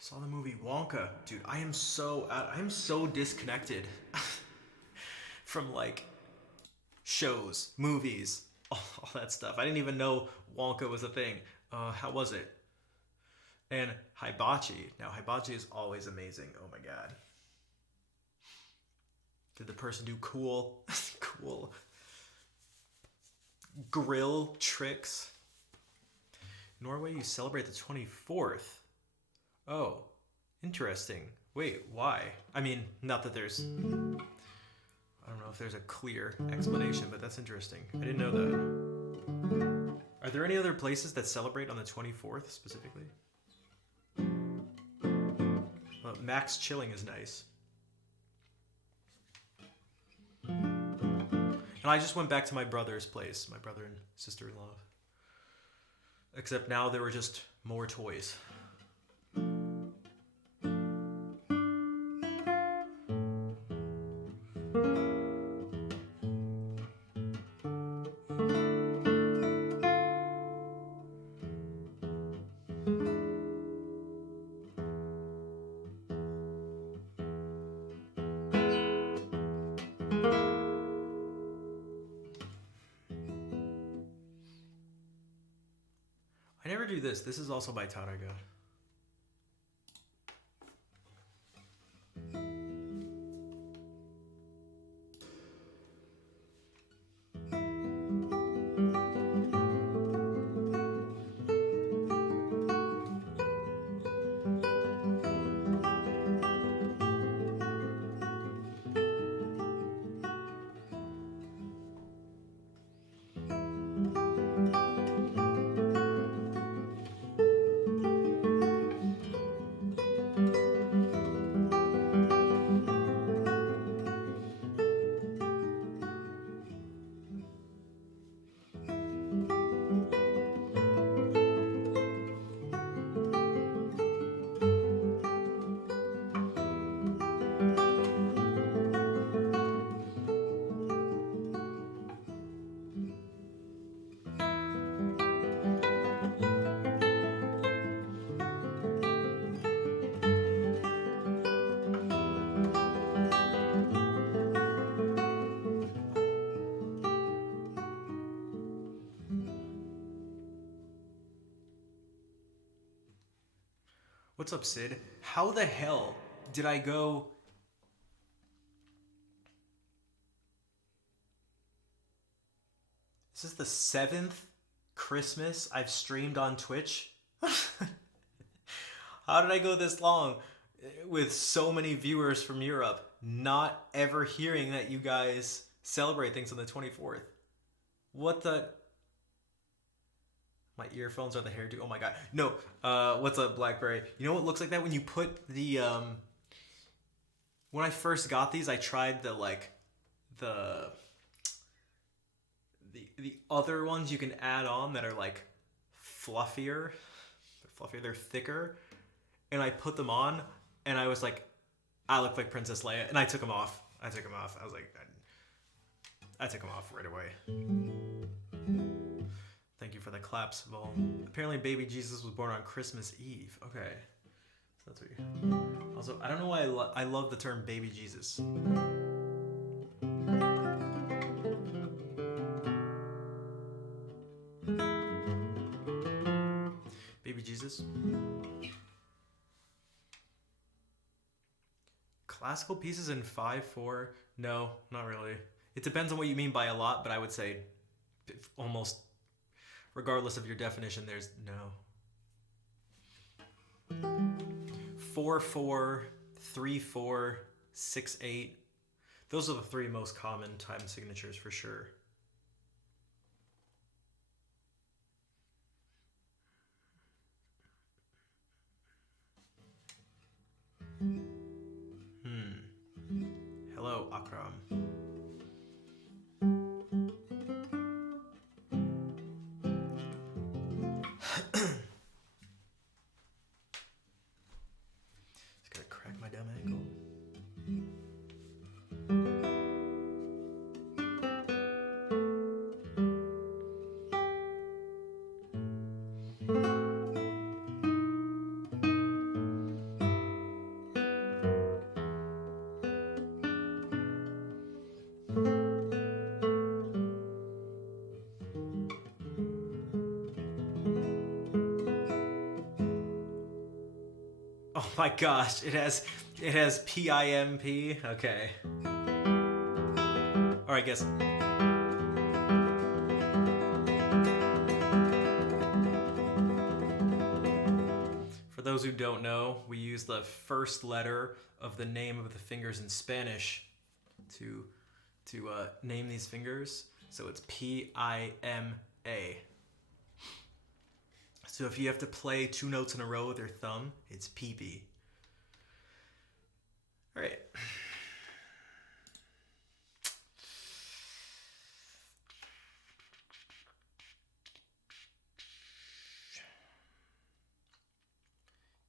Saw the movie Wonka, dude. I am so disconnected from like shows, movies, all that stuff. I didn't even know Wonka was a thing. How was it? And hibachi. Now hibachi is always amazing. Oh my god. Did the person do cool, cool grill tricks? Norway, you celebrate the 24th. Oh, interesting. Wait, why? I mean, not that there's... I don't know if there's a clear explanation, but that's interesting. I didn't know that. Are there any other places that celebrate on the 24th specifically? Max Chilling is nice. And I just went back to my brother's place, my brother and sister-in-law. Except now there were just more toys. I never do this. This is also by Taraga. What's up, Sid? How the hell did I go... This is the 7th Christmas I've streamed on Twitch? How did I go this long with so many viewers from Europe, not ever hearing that you guys celebrate things on the 24th? What the... My earphones are the hairdo. Oh my god. No. What's up, Blackberry? You know what looks like that? When you put the when I first got these, I tried the the other ones you can add on that are like fluffier. They're fluffier, they're thicker. And I put them on and I was like, I look like Princess Leia, and I took them off. I was like, I took them off right away. Thank you for the claps, Vol. Apparently baby Jesus was born on Christmas Eve. Okay. So that's what you... Also, I don't know why I love the term baby Jesus. Baby Jesus. Classical pieces in 5/4? No, not really. It depends on what you mean by a lot, but I would say almost regardless of your definition, there's no. 4/4, 3/4, 6/8. Those are the three most common time signatures for sure. Hello, Akram. Just gotta crack my dumb ankle. Oh my gosh, it has PIMP. Okay. Or I guess. For those who don't know, we use the first letter of the name of the fingers in Spanish to name these fingers. So it's P-I-M-A. So if you have to play 2 notes in a row with your thumb, it's PB. All right.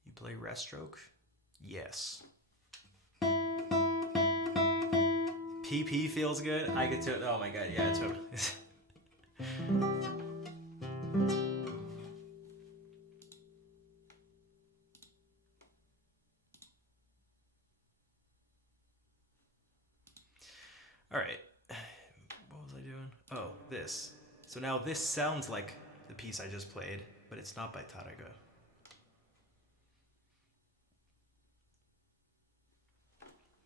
You play rest stroke? Yes. PP feels good. I get to. Oh my god, yeah, totally. All right. What was I doing? Oh, this. So now this sounds like the piece I just played, but it's not by Taraga.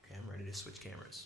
Okay, I'm ready to switch cameras.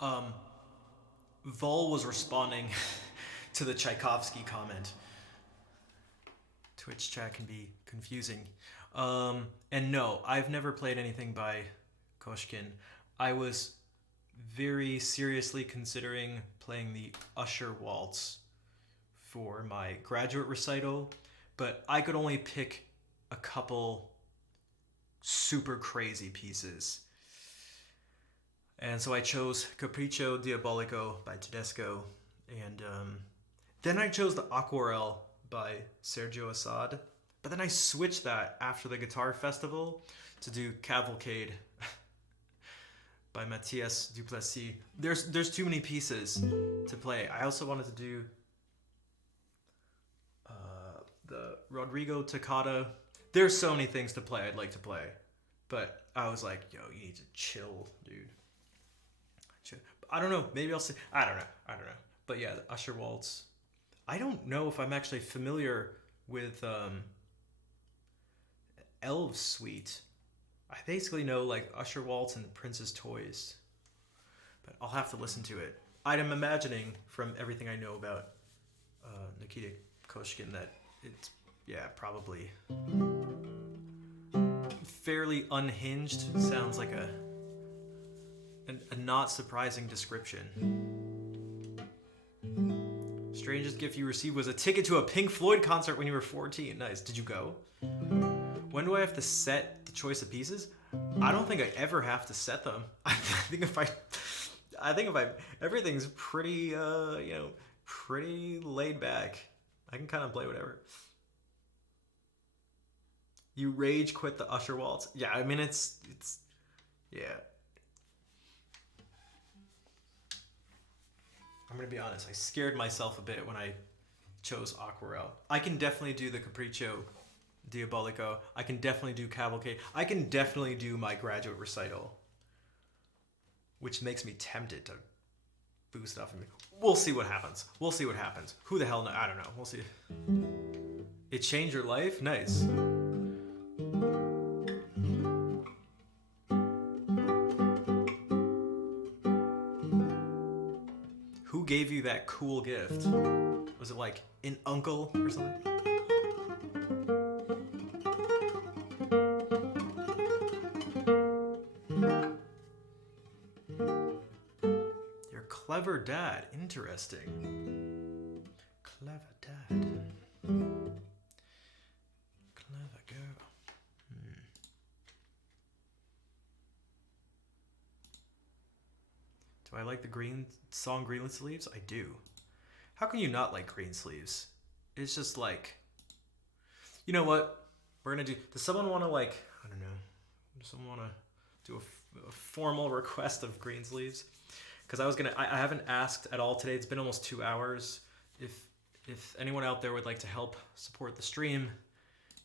Um, Vol was responding to the Tchaikovsky comment. Twitch chat can be confusing. And no, I've never played anything by Koshkin. I was very seriously considering playing the Usher Waltz for my graduate recital, but I could only pick a couple super crazy pieces. And so I chose Capriccio Diabolico by Tedesco, and then I chose the Aquarelle by Sergio Assad. But then I switched that after the Guitar Festival to do Cavalcade by Matthias Duplessis. There's too many pieces to play. I also wanted to do the Rodrigo Toccata. There's so many things to play I'd like to play. But I was like, yo, you need to chill, dude. I don't know. Maybe I'll say. I don't know. But yeah, the Usher Waltz. I don't know if I'm actually familiar with Elves Suite. I basically know like Usher Waltz and the Prince's Toys. But I'll have to listen to it. I'm imagining from everything I know about Nikita Koshkin that it's, yeah, probably fairly unhinged. Sounds like a not surprising description. Strangest gift you received was a ticket to a Pink Floyd concert when you were 14. Nice. Did you go? When do I have to set the choice of pieces? I don't think I ever have to set them. I think if I everything's pretty pretty laid back. I can kind of play whatever. You rage quit the Usher Waltz. Yeah, I mean it's yeah. I'm gonna be honest, I scared myself a bit when I chose Aquarelle. I can definitely do the Capriccio Diabolico. I can definitely do Cavalcade. I can definitely do my graduate recital, which makes me tempted to boost stuff in me. We'll see what happens. Who the hell knows? I don't know. We'll see. It changed your life? Nice. Who gave you that cool gift? Was it like an uncle or something? Your clever dad. Interesting. Clever dad. Clever girl. Do I like the green Sleeves? I do. How can you not like Green Sleeves? It's just like, you know what? We're gonna do. Does someone want to I don't know. Does someone want to do a formal request of Green Sleeves? Because I haven't asked at all today. It's been almost 2 hours. If anyone out there would like to help support the stream,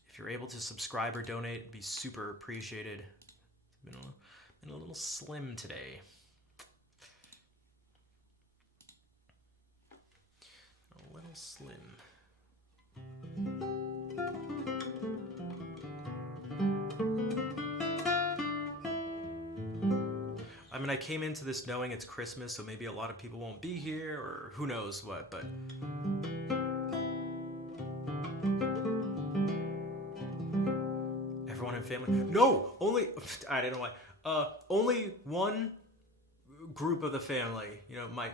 if you're able to subscribe or donate, it'd be super appreciated. It's been a little slim today. A little slim. I mean, I came into this knowing it's Christmas, so maybe a lot of people won't be here, or who knows what, but... Everyone in family... No! Only... I don't know why. Only one group of the family. You know, my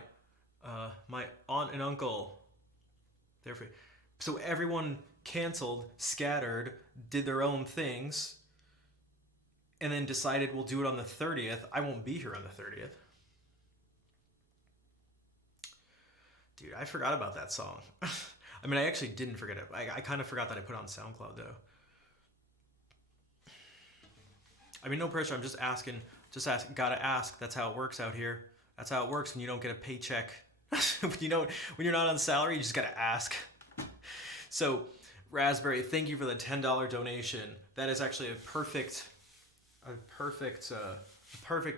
aunt and uncle. They're free. So everyone canceled, scattered, did their own things... and then decided we'll do it on the 30th. I won't be here on the 30th. Dude, I forgot about that song. I mean, I actually didn't forget it. I kind of forgot that I put it on SoundCloud, though. I mean, no pressure. I'm just asking. Gotta ask. That's how it works out here. That's how it works when you don't get a paycheck. when you're not on salary, you just gotta ask. So, Raspberry, thank you for the $10 donation. That is actually a perfect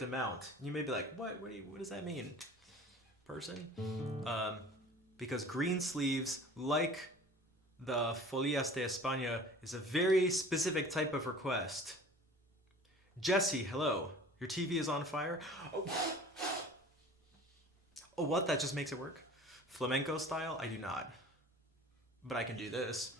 amount. You may be like, what does that mean, person? Because Green Sleeves, like the Folias de España, is a very specific type of request. Jesse, hello. Your TV is on fire? Oh. Oh, what? That just makes it work? Flamenco style? I do not. But I can do this.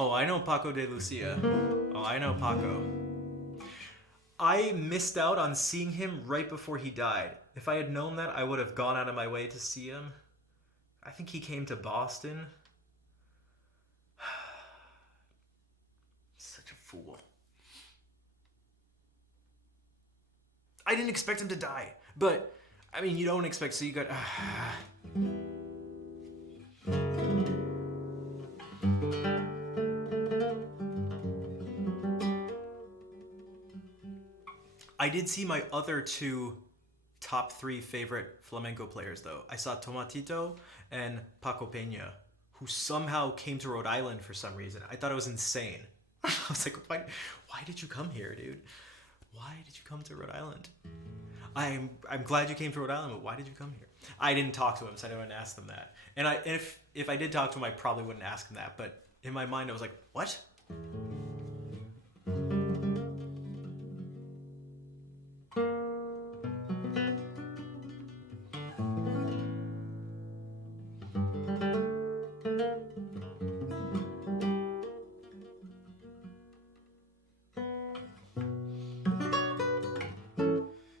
Oh, I know Paco de Lucia. Oh, I know Paco. I missed out on seeing him right before he died. If I had known that, I would have gone out of my way to see him. I think he came to Boston. Such a fool. I didn't expect him to die, but I mean, you don't expect, so you got. I did see my other two top three favorite flamenco players, though. I saw Tomatito and Paco Peña, who somehow came to Rhode Island for some reason. I thought it was insane. I was like, why did you come here, dude? Why did you come to Rhode Island? I'm glad you came to Rhode Island, but why did you come here? I didn't talk to him, so I didn't ask them that. And if I did talk to him, I probably wouldn't ask him that. But in my mind, I was like, what?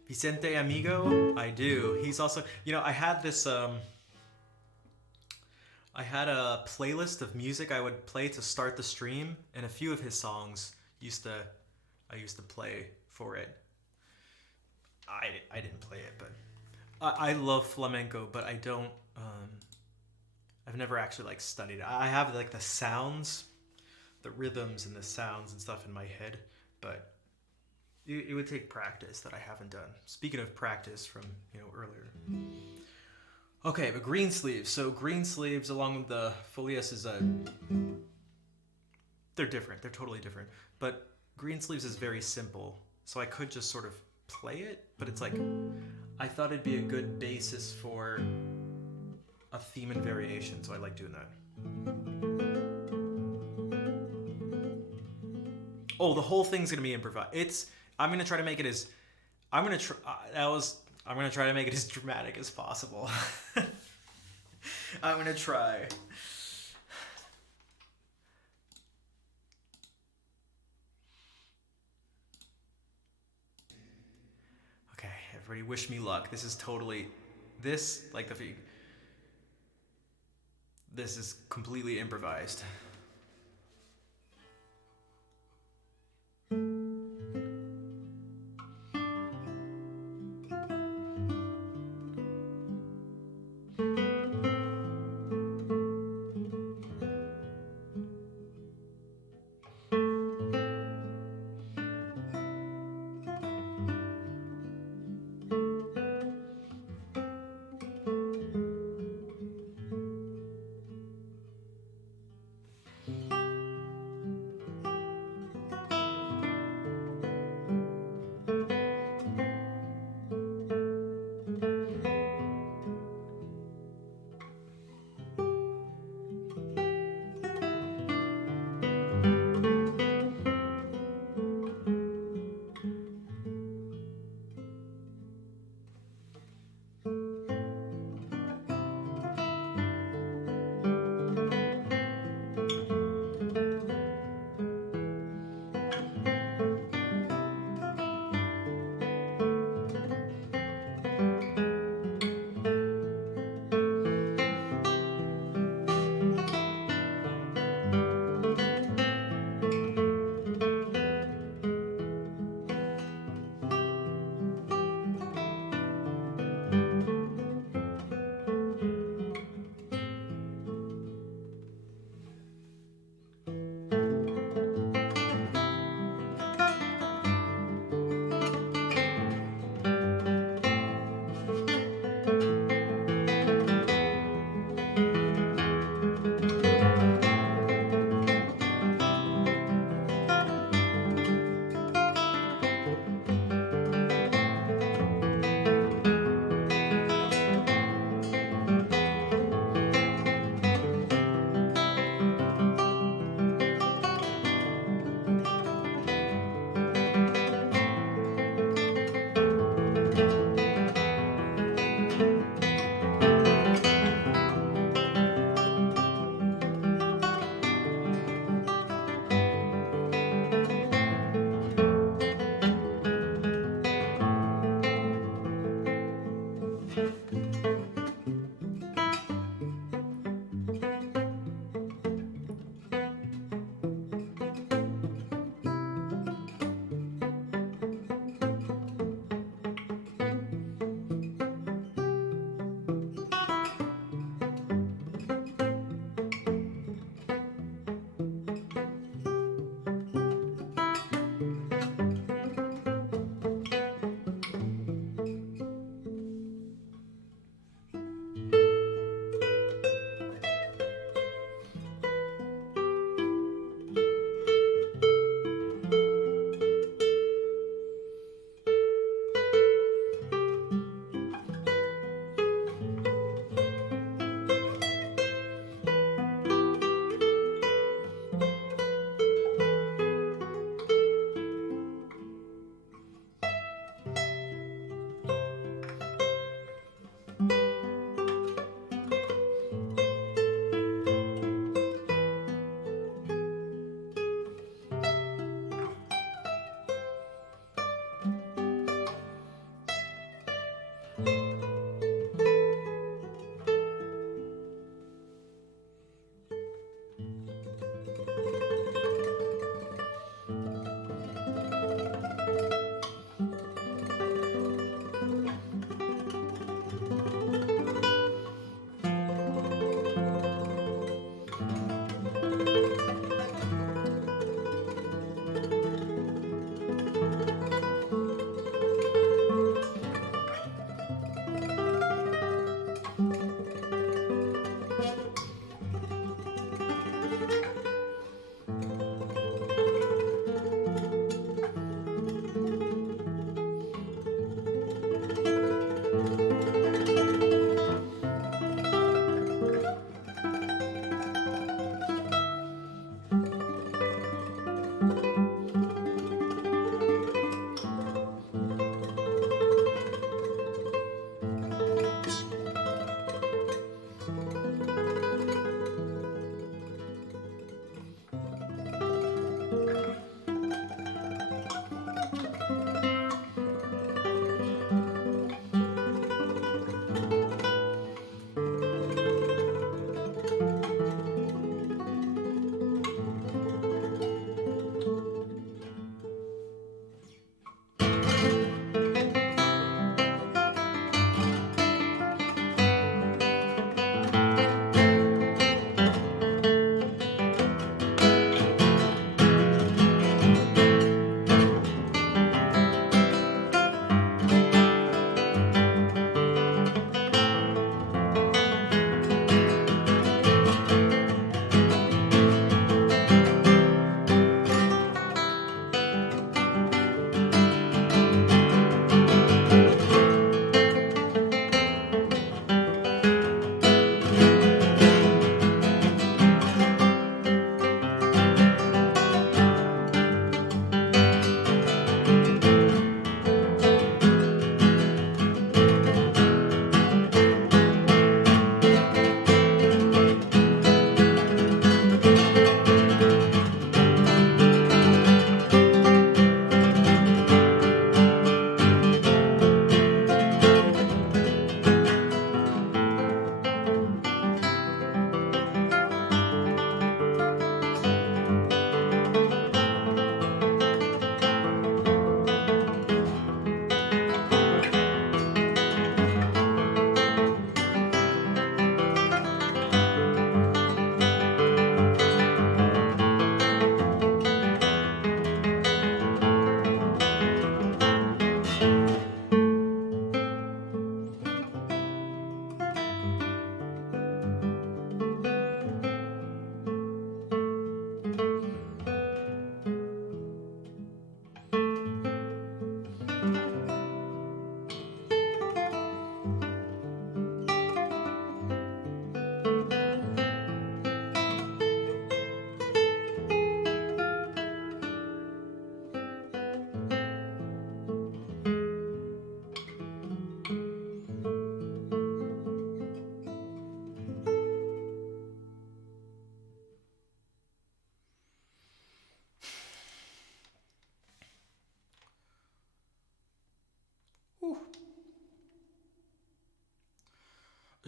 Vicente Amigo, I do. He's also, I had this, I had a playlist of music I would play to start the stream, and a few of his songs I used to play for it. I didn't play it, but I love flamenco, but I don't, I've never actually like studied it. I have like the sounds, the rhythms and the sounds and stuff in my head, but it would take practice that I haven't done. Speaking of practice from, earlier. Okay, but green sleeves. So green sleeves along with the folias is they're different. They're totally different. But green sleeves is very simple. So I could just sort of play it, but it's like, I thought it'd be a good basis for a theme and variation. So I like doing that. Oh, the whole thing's gonna be improvised. I'm gonna try to make it as I'm gonna try to make it as dramatic as possible. I'm gonna try. Okay, everybody, wish me luck. This is completely improvised.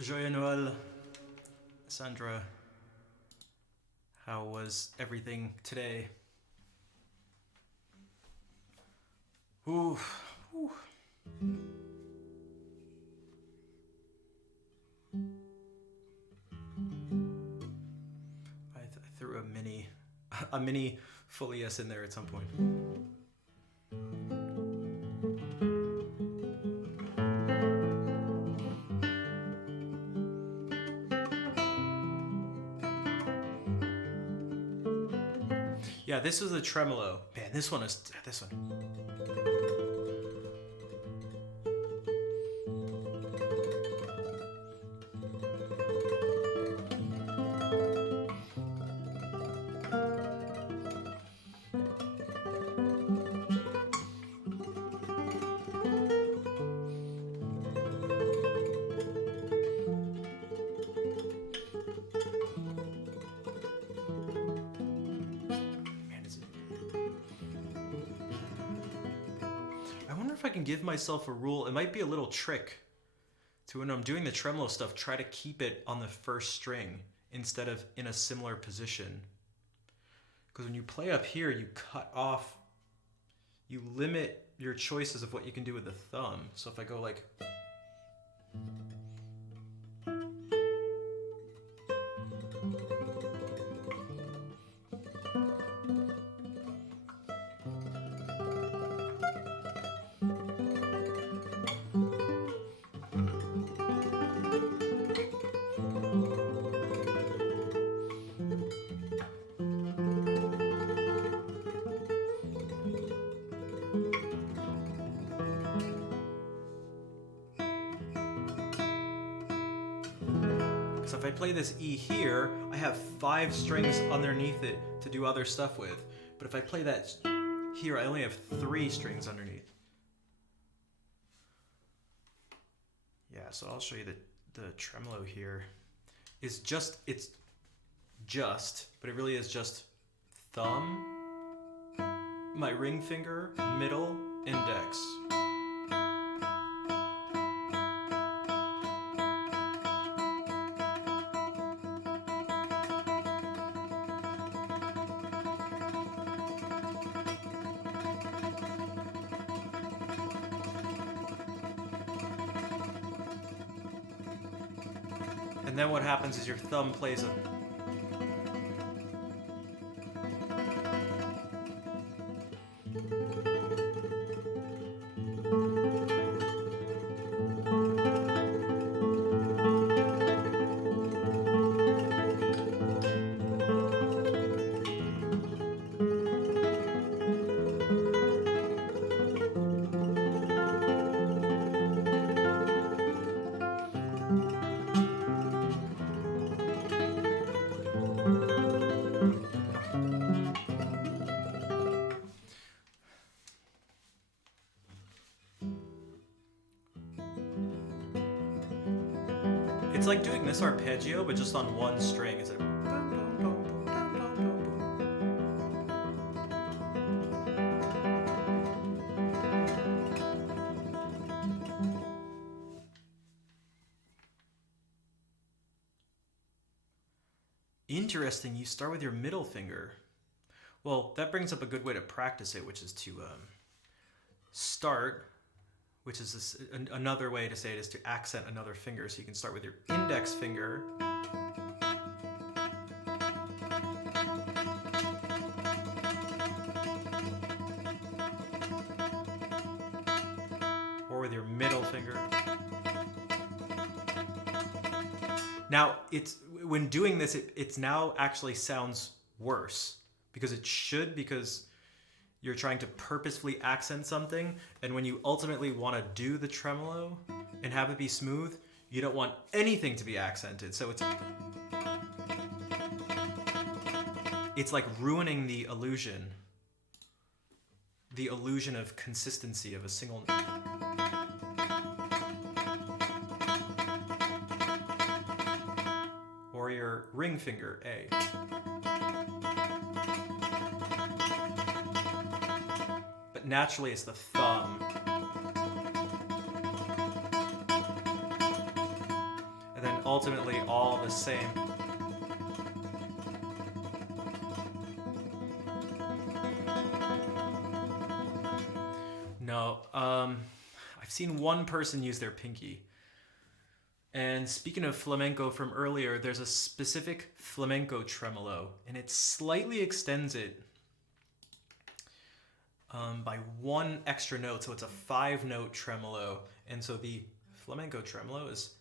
Joyeux Noël, Sandra. How was everything today? Ooh, ooh. I threw a mini Folius in there at some point. Yeah, this was a tremolo. Man, this one. If I can give myself a rule, it might be a little trick to when I'm doing the tremolo stuff, try to keep it on the first string instead of in a similar position. Because when you play up here, you cut off, you limit your choices of what you can do with the thumb. So if I go like... So if I play this E here, I have 5 strings underneath it to do other stuff with. But if I play that here, I only have 3 strings underneath. Yeah, so I'll show you the tremolo here. It's just, but it really is just thumb, my ring finger, middle, index. And then what happens is your thumb plays a... It's like doing this arpeggio, but just on one string. It's like... Interesting, you start with your middle finger. Well, that brings up a good way to practice it, which is to start, which is this, another way to say it is to accent another finger. So you can start with your index finger. Or with your middle finger. Now, when doing this, it's now actually sounds worse. Because it should, because you're trying to purposefully accent something, and when you ultimately want to do the tremolo and have it be smooth, you don't want anything to be accented. So it's like ruining the illusion of consistency of a single note. Or your ring finger, A. Naturally, it's the thumb. And then ultimately all the same. No, I've seen one person use their pinky. And speaking of flamenco from earlier, there's a specific flamenco tremolo, and it slightly extends it by one extra note, so it's a 5-note tremolo. And so the flamenco tremolo is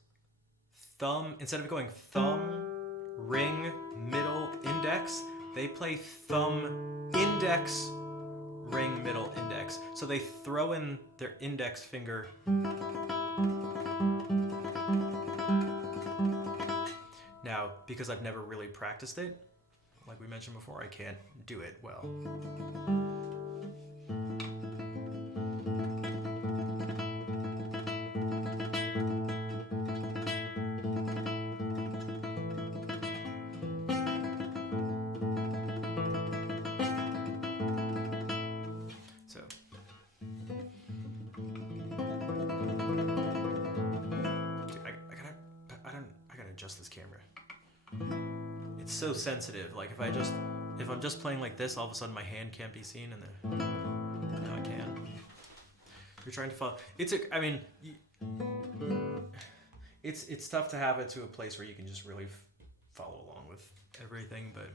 thumb, instead of going thumb, ring, middle, index, they play thumb, index, ring, middle, index. So they throw in their index finger. Now, because I've never really practiced it, like we mentioned before, I can't do it well. This camera, it's so sensitive. Like if I'm just playing like this, all of a sudden my hand can't be seen, and then now I can. You're trying to follow. It's tough to have it to a place where you can just really follow along with everything, but.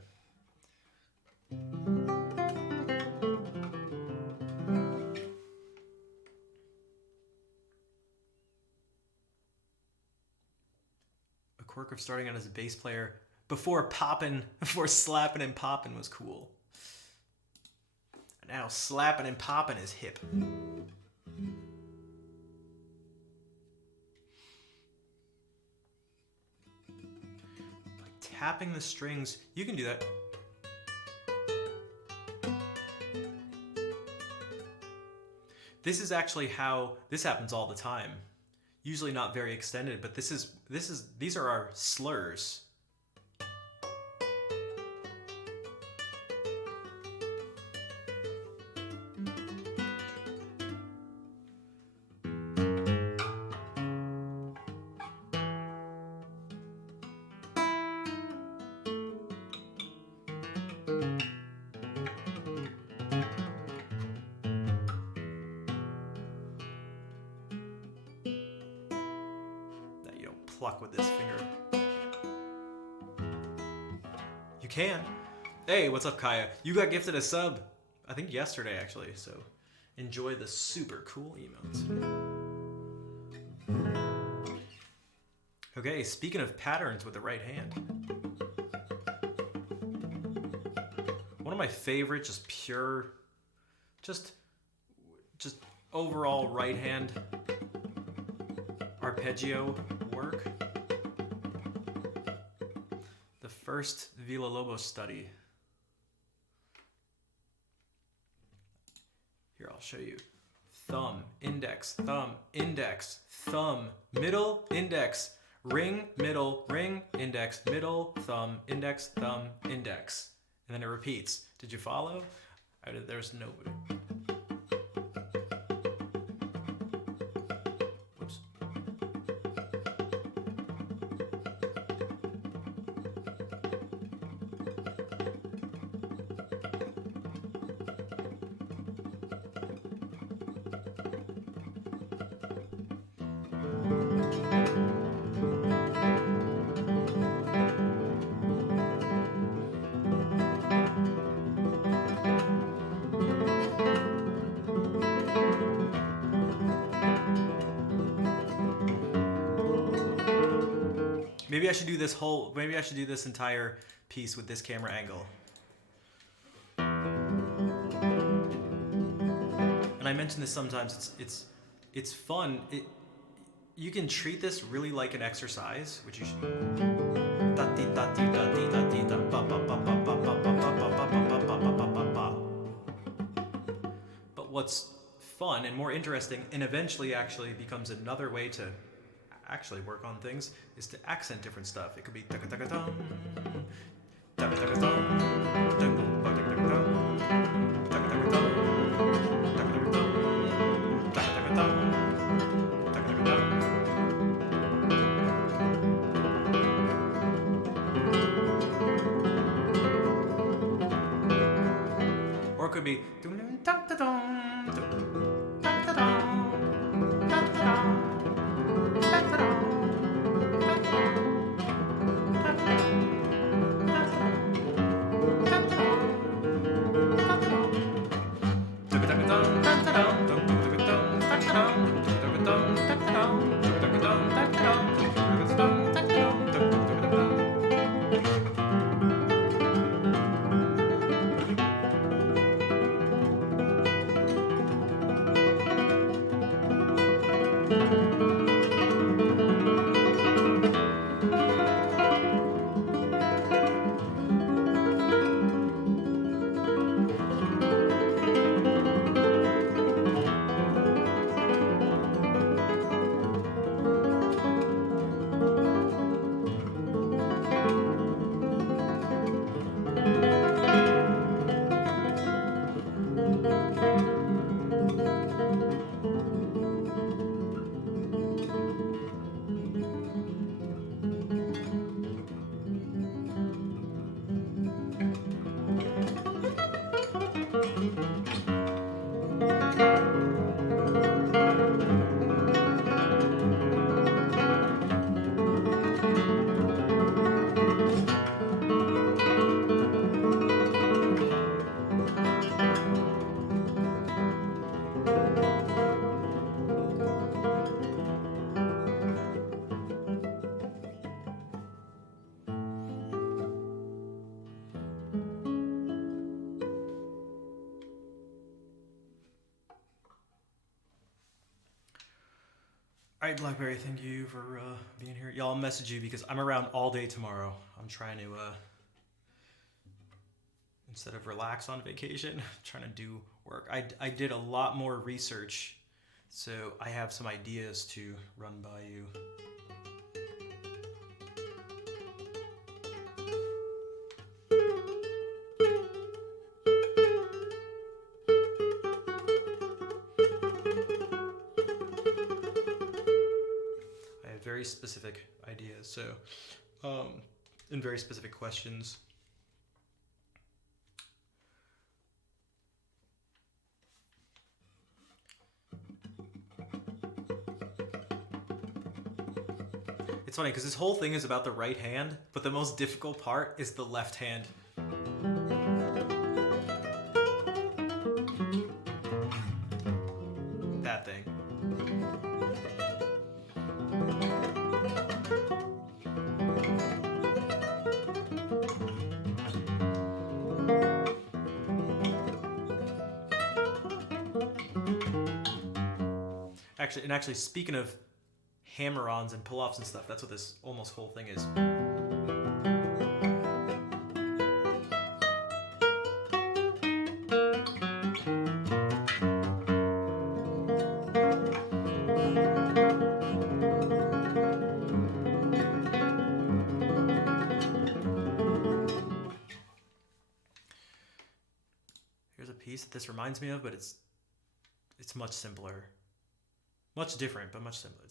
Quirk of starting out as a bass player before slapping and popping was cool. And now slapping and popping is hip. By tapping the strings, you can do that. This is actually how this happens all the time. Usually not very extended, but these are our slurs. Pluck with this finger. You can. Hey, what's up, Kaya? You got gifted a sub, I think yesterday actually, so enjoy the super cool emotes. Okay, speaking of patterns with the right hand. One of my favorite, just pure, just overall right hand arpeggio work. The first Villa-Lobos study. Here, I'll show you. Thumb, index, thumb, middle, index, ring, middle, ring, index, middle, thumb, index, index. And then it repeats. Did you follow? There's nobody. Maybe I should do this entire piece with this camera angle. And I mention this sometimes, it's fun. You can treat this really like an exercise, which you should. But what's fun and more interesting, and eventually actually becomes another way to actually work on things, is to accent different stuff. It could be taka-taka-dum, taka-taka-dum, taka-taka-dum, taka-taka-dum, taka-taka-dum, taka-taka-dum, taka-taka-dum. be. Alright, Blackberry, thank you for being here. Y'all, I'll message you because I'm around all day tomorrow. I'm trying to, instead of relax on vacation, trying to do work. I did a lot more research, so I have some ideas to run by you. Very specific ideas, so and very specific questions. It's funny because this whole thing is about the right hand, but the most difficult part is the left hand. That thing. Actually, speaking of hammer-ons and pull-offs and stuff, that's what this almost whole thing is. Here's a piece that this reminds me of, but it's much simpler. Much different, but much simpler.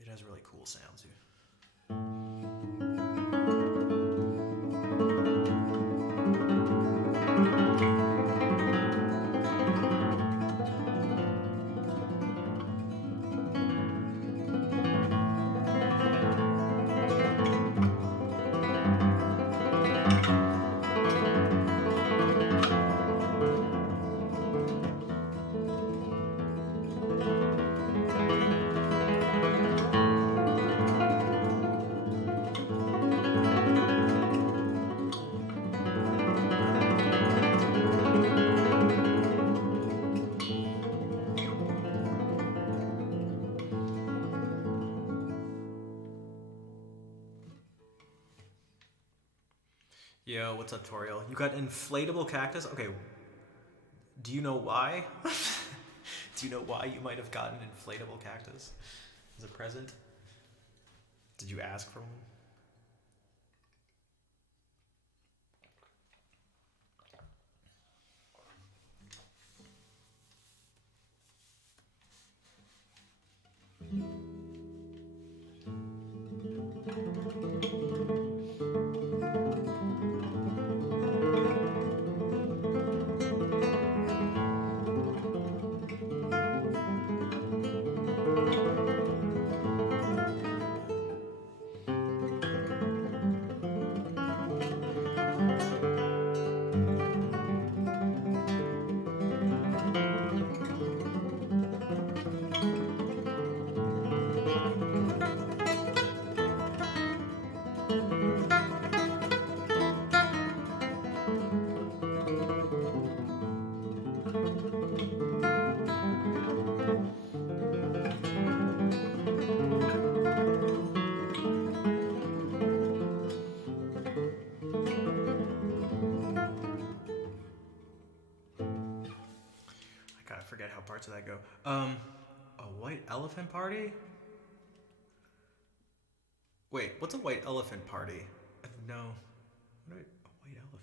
It has really cool sounds too. Yo, what's up, Toriel? You got inflatable cactus? Okay. Do you know why? Do you know why you might have gotten an inflatable cactus as a present? Did you ask for one? forget how parts of that go. A white elephant party? Wait, what's a white elephant party? No. A white elephant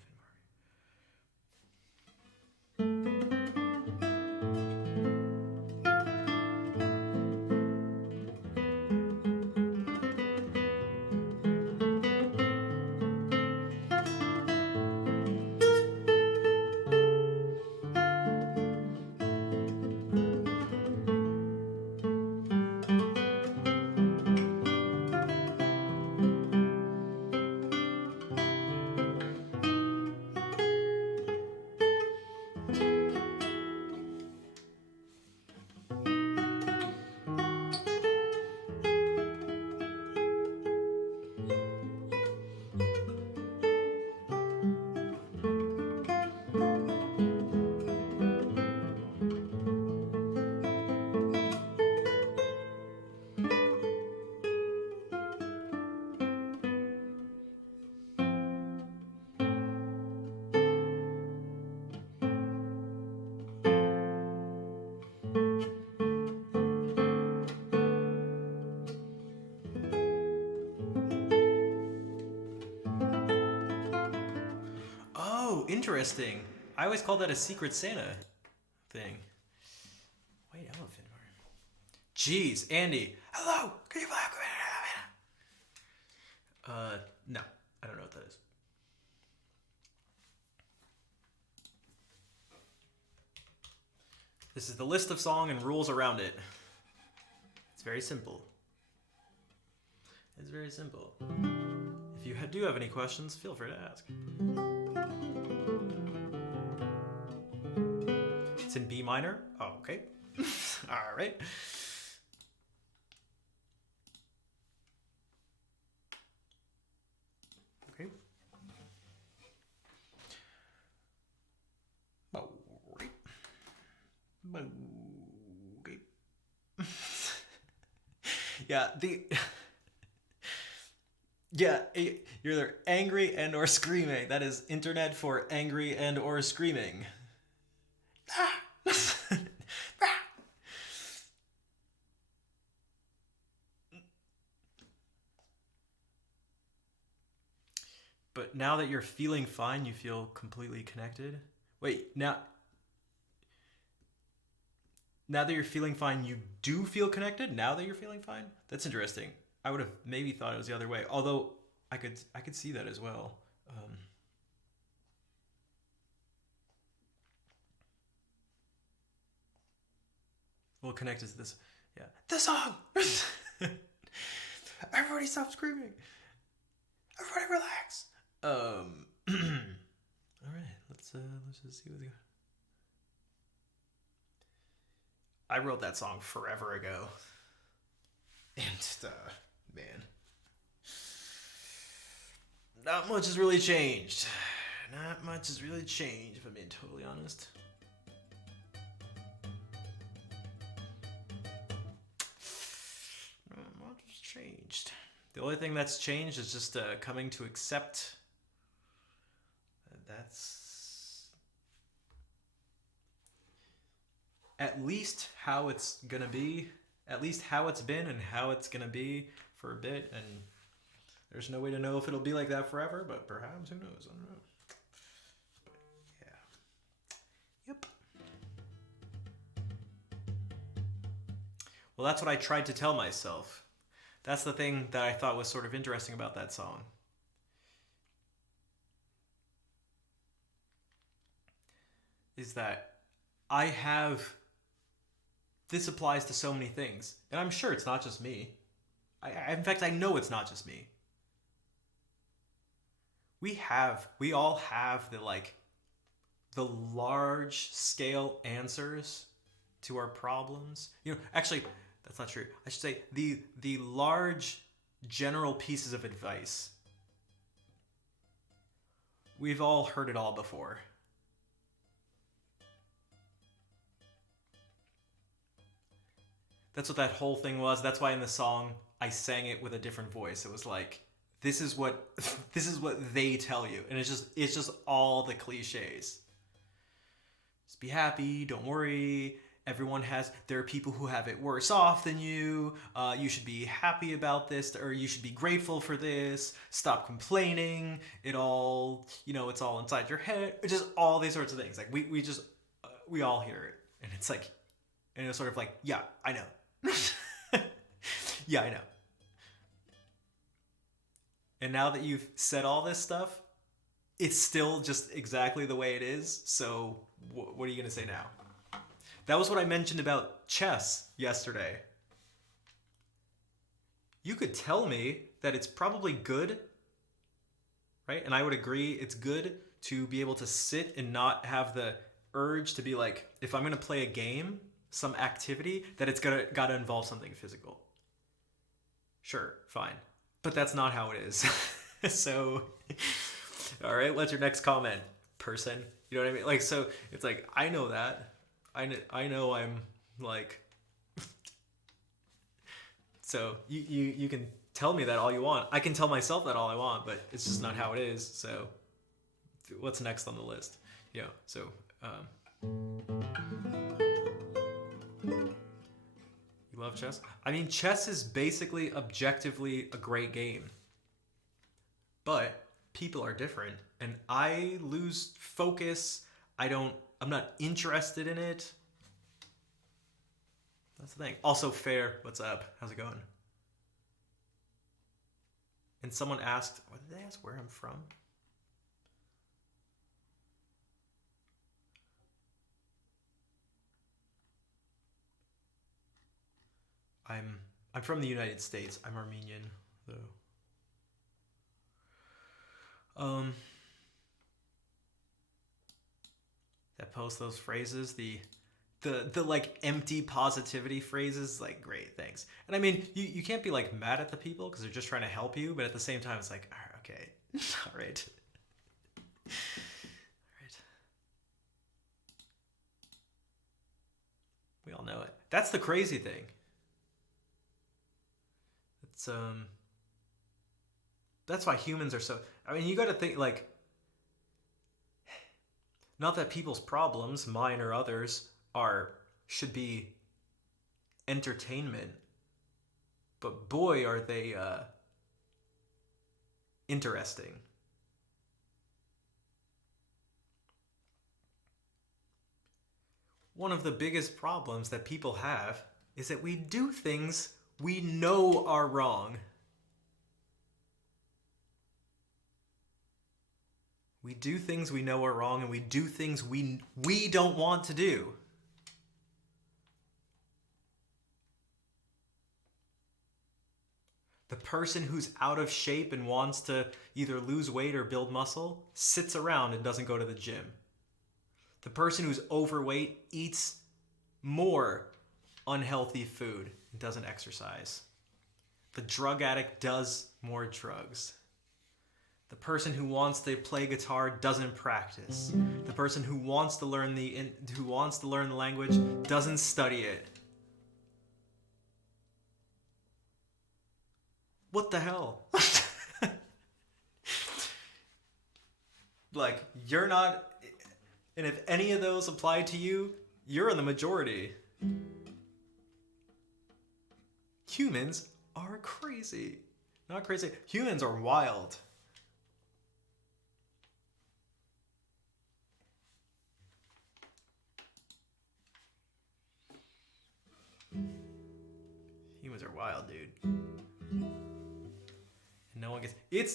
Oh, interesting. I always call that a Secret Santa thing. White elephant party. Jeez, Andy. Hello. Can you play? No, I don't know what that is. This is the list of song and rules around it. It's very simple. It's very simple. If you do have any questions, feel free to ask. It's in B minor. Oh, okay. All right. Okay. Okay. Yeah, you're either angry and or screaming. That is internet for angry and or screaming. But now that you're feeling fine, you feel completely connected. Wait, now that you're feeling fine, you do feel connected now that you're feeling fine? That's interesting. I would have maybe thought it was the other way. Although I could see that as well. We'll connect it to this. Yeah. The song! Everybody stop screaming. Everybody relax. All right. Let's just see what's going. I wrote that song forever ago. And man, not much has really changed. Not much has really changed, if I'm being totally honest. Not much has changed. The only thing that's changed is just coming to accept that's at least how it's gonna be, at least how it's been and how it's gonna be for a bit, and there's no way to know if it'll be like that forever, but perhaps, who knows, I don't know. But yeah. Yep. Well, that's what I tried to tell myself. That's the thing that I thought was sort of interesting about that song. Is that this applies to so many things. And I'm sure it's not just me. In fact, I know it's not just me. We all have the large scale answers to our problems. Actually, that's not true. I should say the large general pieces of advice. We've all heard it all before. That's what that whole thing was. That's why in the song I sang it with a different voice. It was like, this is what they tell you, and it's just all the cliches. Just be happy, don't worry. there are people who have it worse off than you. You should be happy about this, or you should be grateful for this. Stop complaining. It all, it's all inside your head. It's just all these sorts of things. Like we all hear it, and it's like, and it's sort of like, yeah, I know. Yeah, I know. And now that you've said all this stuff, it's still just exactly the way it is. So what are you going to say now? That was what I mentioned about chess yesterday. You could tell me that it's probably good, right? And I would agree it's good to be able to sit and not have the urge to be like, if I'm going to play a game, some activity, that it's got to involve something physical. Sure, fine. But that's not how it is. So, all right, what's your next comment, person? You know what I mean? Like, so it's like, I know that. I know I'm like, so you can tell me that all you want. I can tell myself that all I want, but it's just not how it is. So what's next on the list? So you love chess? I mean, chess is basically objectively a great game, but people are different, and I lose focus. I'm not interested in it. That's the thing. Also, Fair, what's up? How's it going? And someone asked, what did they ask? Where I'm from? I'm from the United States. I'm Armenian, though. That post those phrases, the like empty positivity phrases, like, great, thanks. And I mean, you can't be like mad at the people because they're just trying to help you, but at the same time it's like, okay, all right. We all know it. That's the crazy thing. It's that's why humans are so, I mean, you got to think, like, not that people's problems, mine or others, should be entertainment, but boy, are they interesting. One of the biggest problems that people have is that we do things we know are wrong. We do things we know are wrong, and we do things we don't want to do. The person who's out of shape and wants to either lose weight or build muscle sits around and doesn't go to the gym. The person who's overweight eats more unhealthy food and doesn't exercise. The drug addict does more drugs. The person who wants to play guitar doesn't practice. The person who wants to learn the language doesn't study it. What the hell? Like, you're not, and if any of those apply to you, you're in the majority. Humans are crazy. Not crazy. Humans are wild. Humans are wild, dude. And no one gets,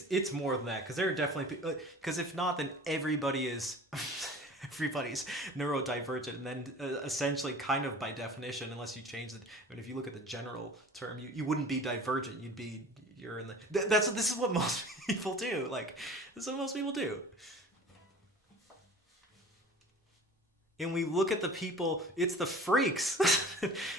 it's more than that, because there are definitely, because if not, then everybody's neurodivergent, and then essentially, kind of by definition, unless you change it, I mean, if you look at the general term, you wouldn't be divergent, you're in the, this is what most people do, like, this is what most people do. And we look at the people, it's the freaks.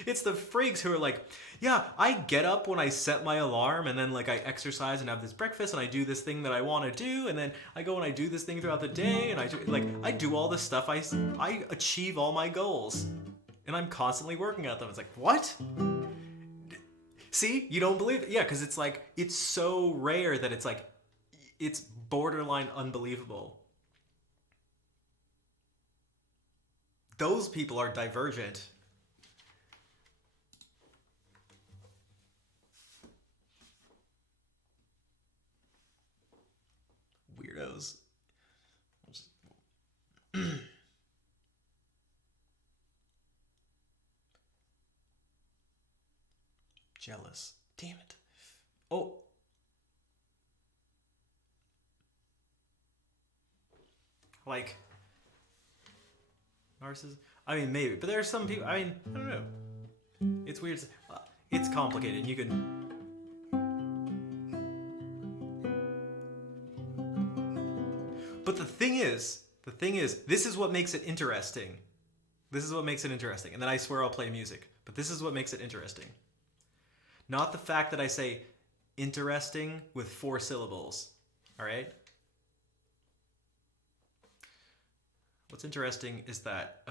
It's the freaks who are like, yeah, I get up when I set my alarm, and then, like, I exercise and have this breakfast, and I do this thing that I want to do, and then I go and I do this thing throughout the day, and I do all this stuff, I achieve all my goals, and I'm constantly working at them. It's like, what? See, you don't believe it? Yeah, because it's like, it's so rare that it's like, it's borderline unbelievable. Those people are divergent. Jealous. Damn it. Oh. Like, narcissism? I mean, maybe. But there are some people, I mean, I don't know. It's weird. It's complicated. You can... But the thing is, this is what makes it interesting. This is what makes it interesting. And then I swear I'll play music. But this is what makes it interesting. Not the fact that I say interesting with 4 syllables. All right? What's interesting is that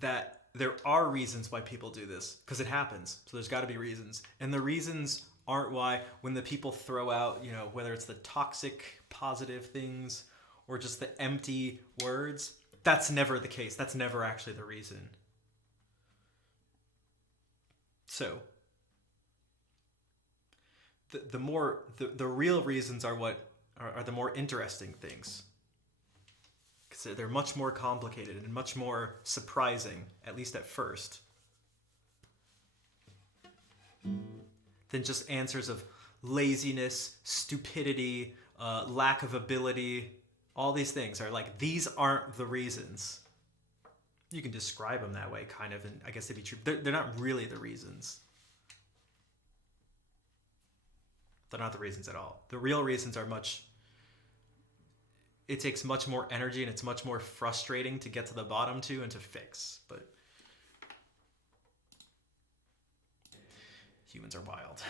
that there are reasons why people do this, because it happens. So there's got to be reasons. And the reasons aren't why when the people throw out, you know, whether it's the toxic positive things or just the empty words, that's never the case. That's never actually the reason. So the real reasons are what are the more interesting things, because they're much more complicated and much more surprising, at least at first, than just answers of laziness, stupidity, lack of ability. All these things are like, these aren't the reasons. You can describe them that way, kind of, and I guess they'd be true. They're not really the reasons. They're not the reasons at all. The real reasons are much... It takes much more energy and it's much more frustrating to get to the bottom to and to fix. But humans are wild.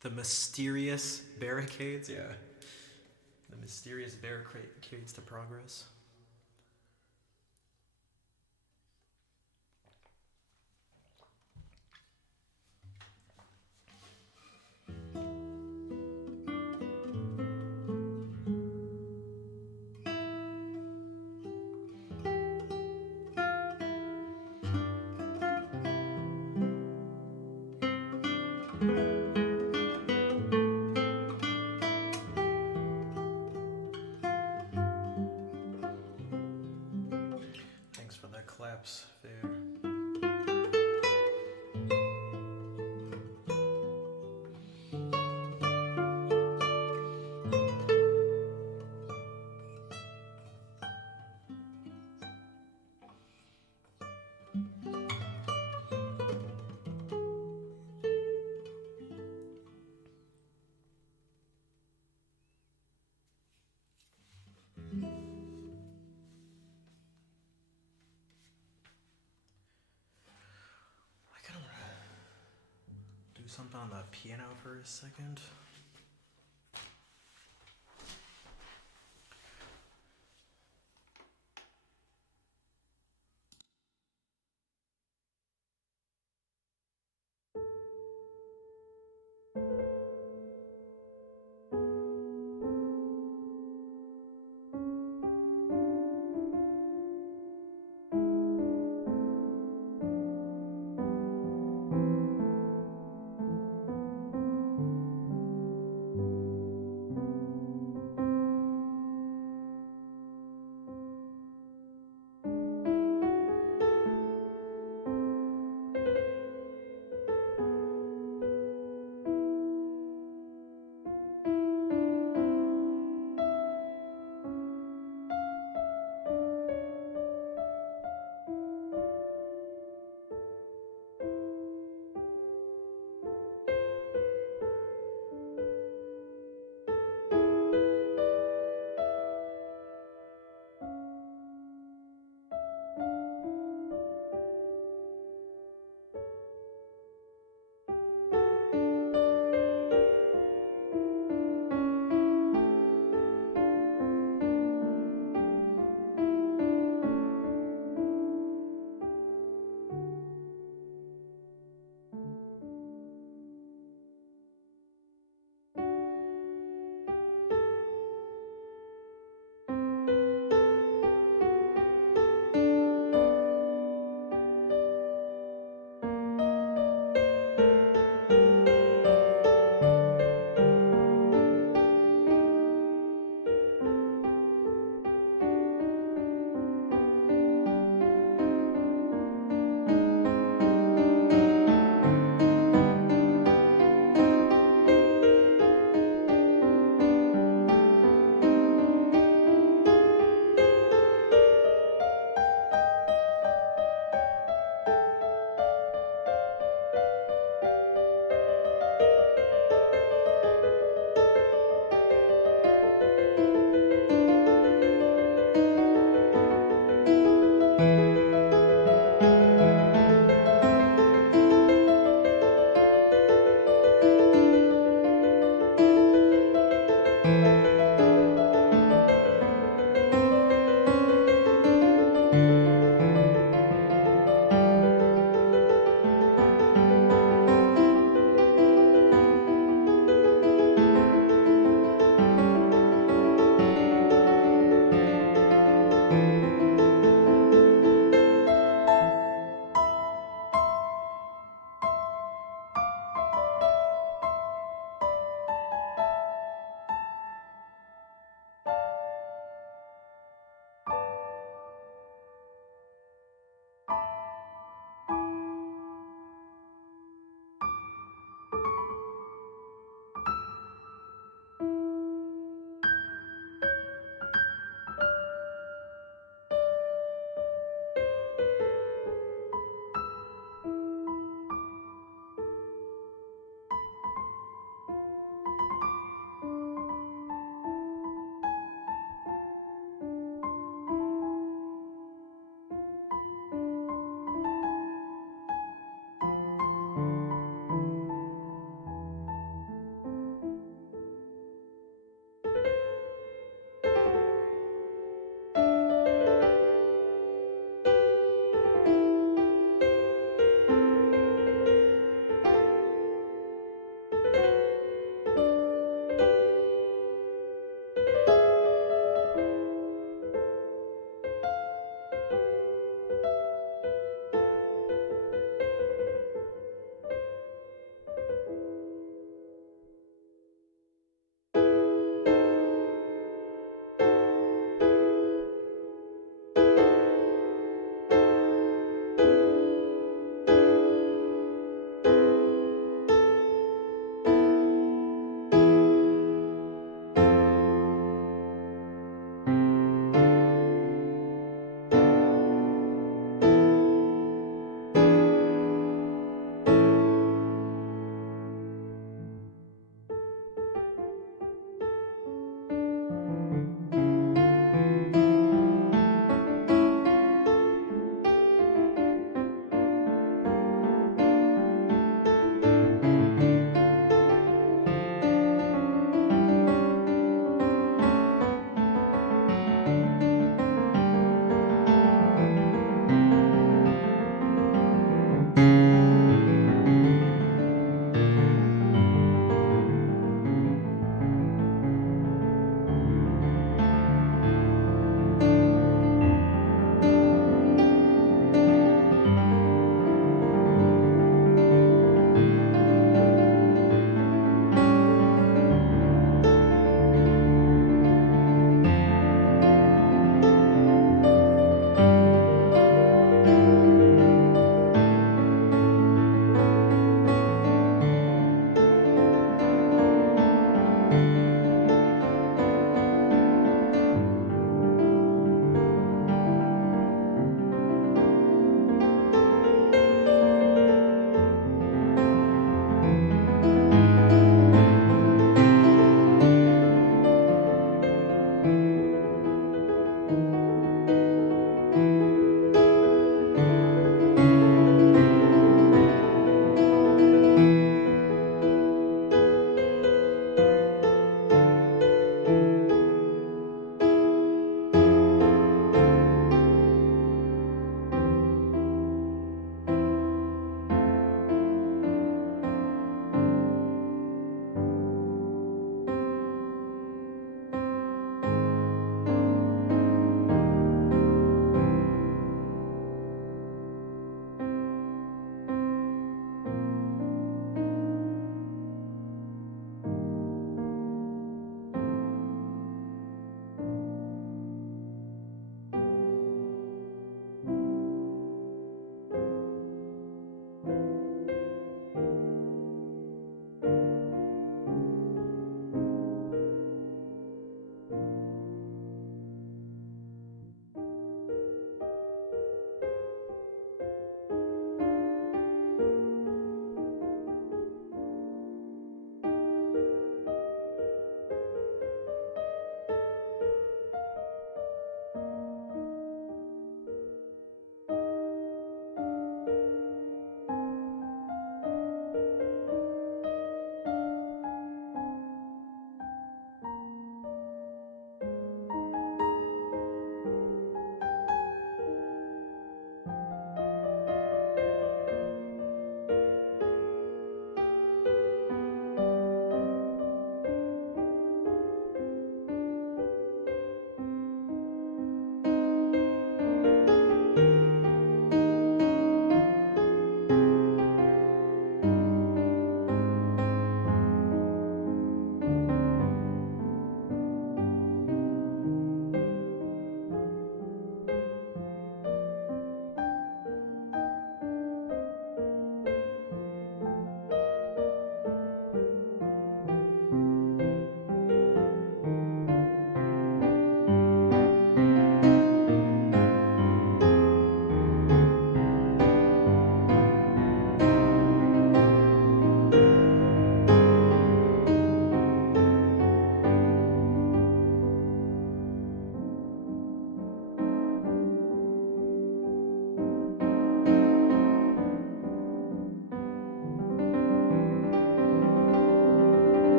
The mysterious barricades, yeah. The mysterious barricades to progress. Thanks for the claps, Fair. I kind of want to do something on the piano for a second.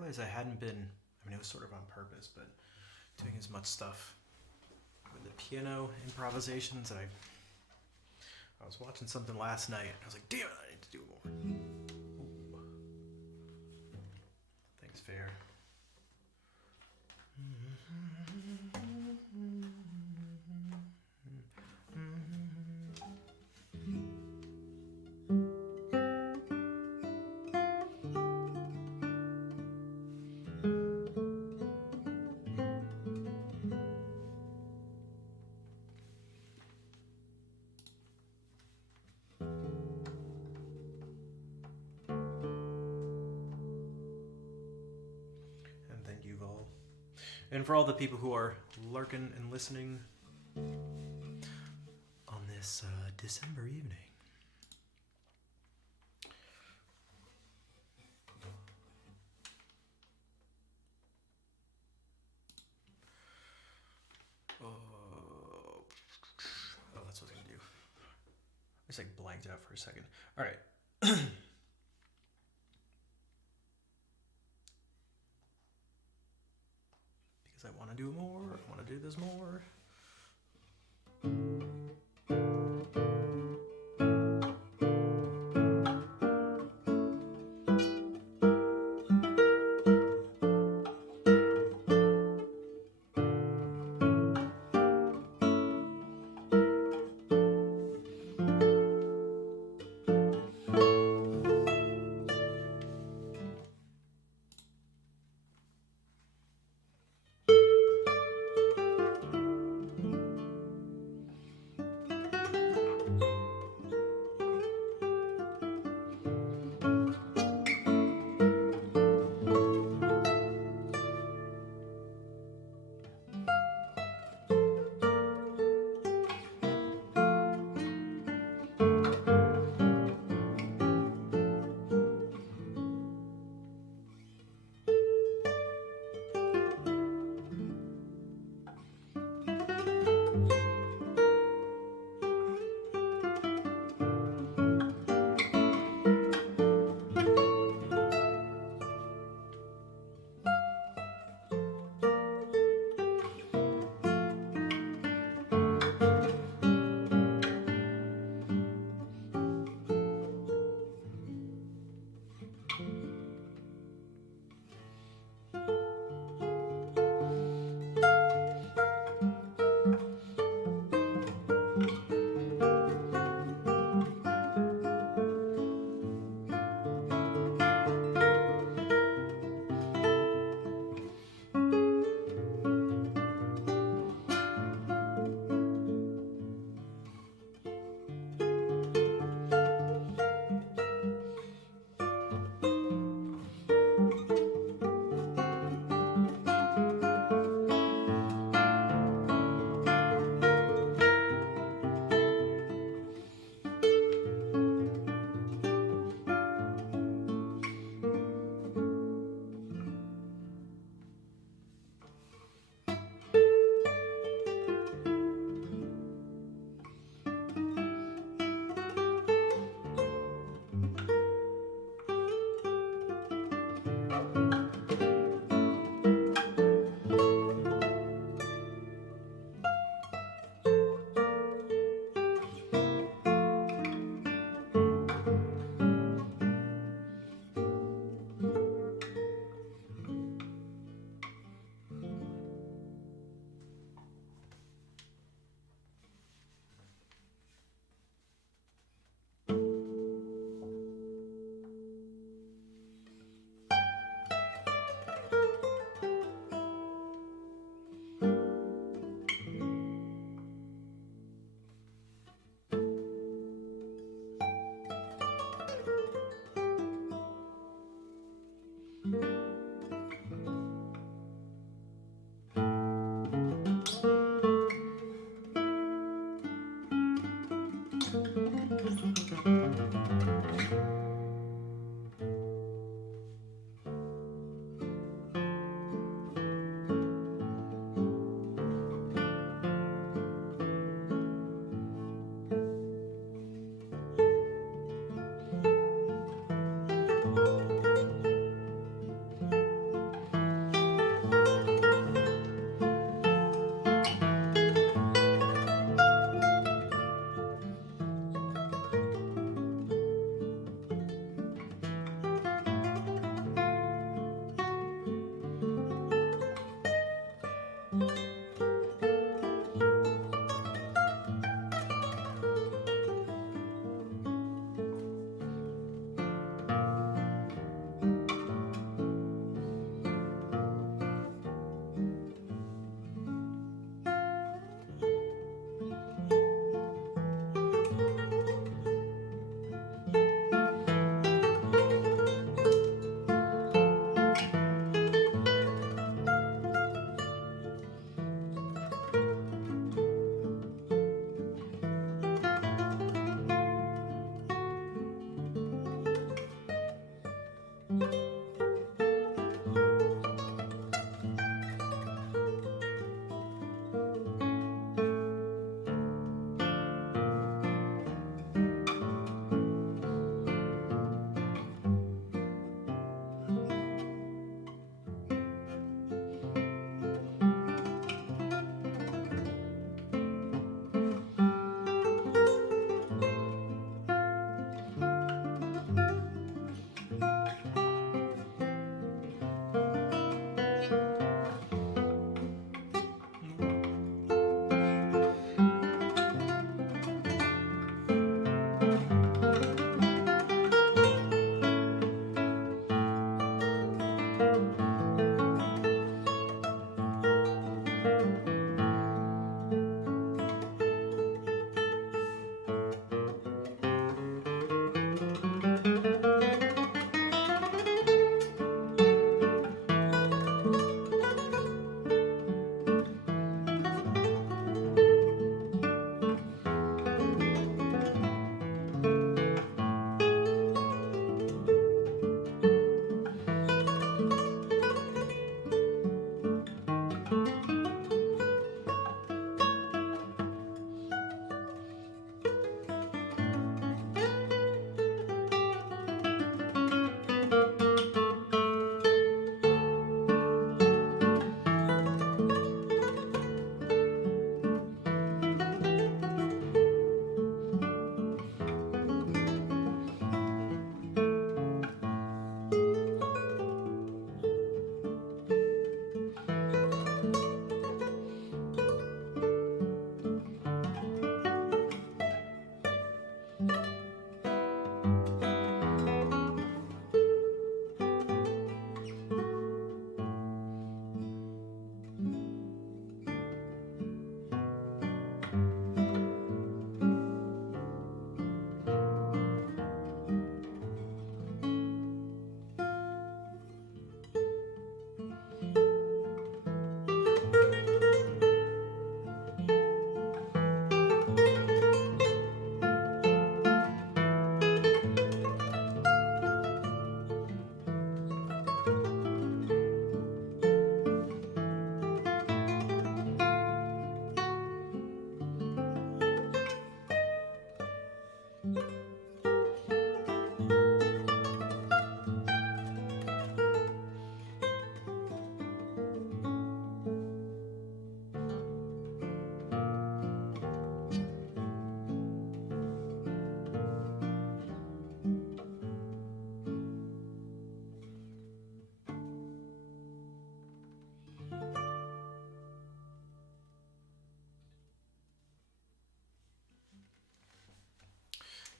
realized I hadn't been, I mean, it was sort of on purpose, but doing as much stuff with the piano improvisations that I was watching something last night. I was like, damn it, I need to do more. Ooh. Thanks, Fair. And thank you all. And for all the people who are lurking and listening on this December evening. Oh, that's what I was gonna do. I just like blanked out for a second. All right. Because I want to do more. I want to do this more.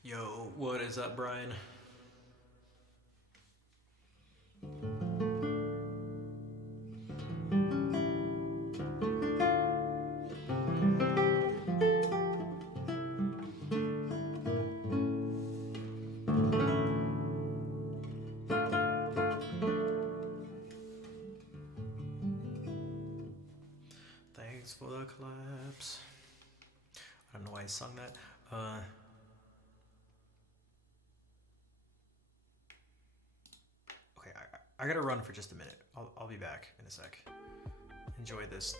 Yo, what is up, Brian? Thanks for the claps. I don't know why I sung that. Okay, I gotta run for just a minute. I'll be back in a sec. Enjoy this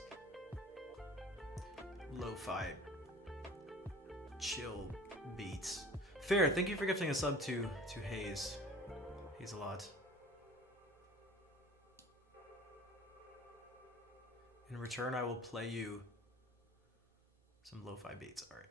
lo-fi chill beats. Fair, thank you for gifting a sub to Hayes. He's a lot. In return, I will play you some lo-fi beats. All right.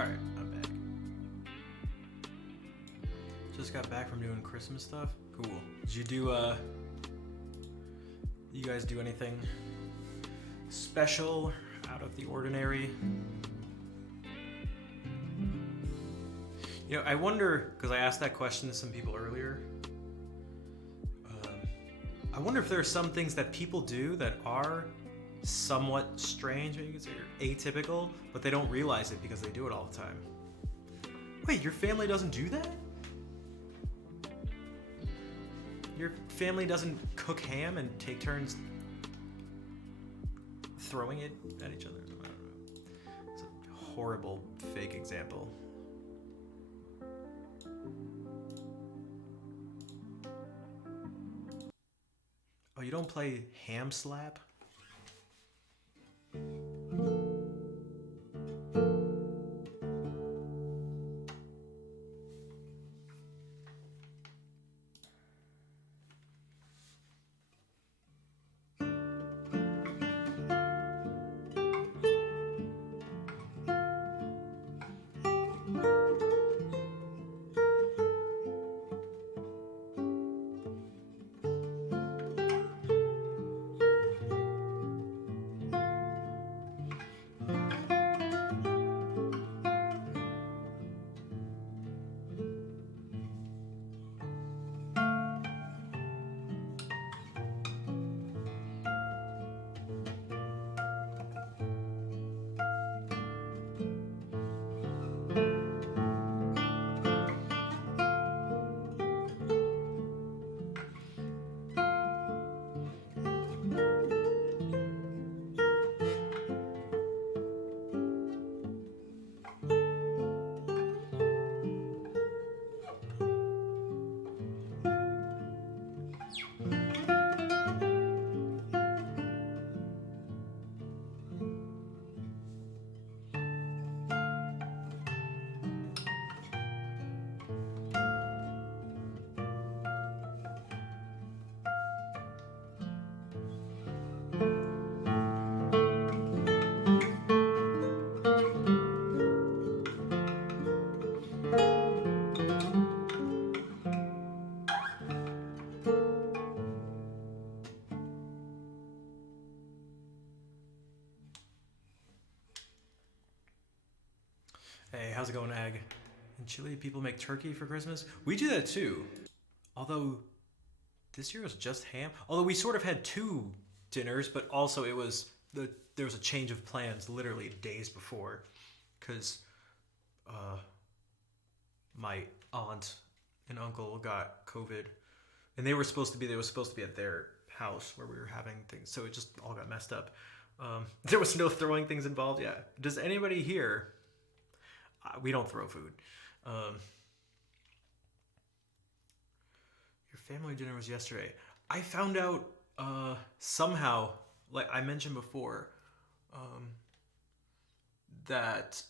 Alright, I'm back. Just got back from doing Christmas stuff. Cool. Did you do, you guys do anything special, out of the ordinary? You know, I wonder, because I asked that question to some people earlier, I wonder if there are some things that people do that are somewhat strange, maybe you could say, or atypical, but they don't realize it because they do it all the time. Wait, your family doesn't do that? Your family doesn't cook ham and take turns throwing it at each other? I don't know. It's a horrible fake example. Oh, you don't play Ham Slap? Hey, how's it going, Ag? In Chile, people make turkey for Christmas. We do that too. Although, this year was just ham. Although we sort of had two dinners, but also there was a change of plans literally days before. Because my aunt and uncle got COVID. And they were supposed to be at their house where we were having things. So it just all got messed up. There was no throwing things involved. Yeah. Does anybody here... we don't throw food. Your family dinner was yesterday. I found out somehow, like I mentioned before, that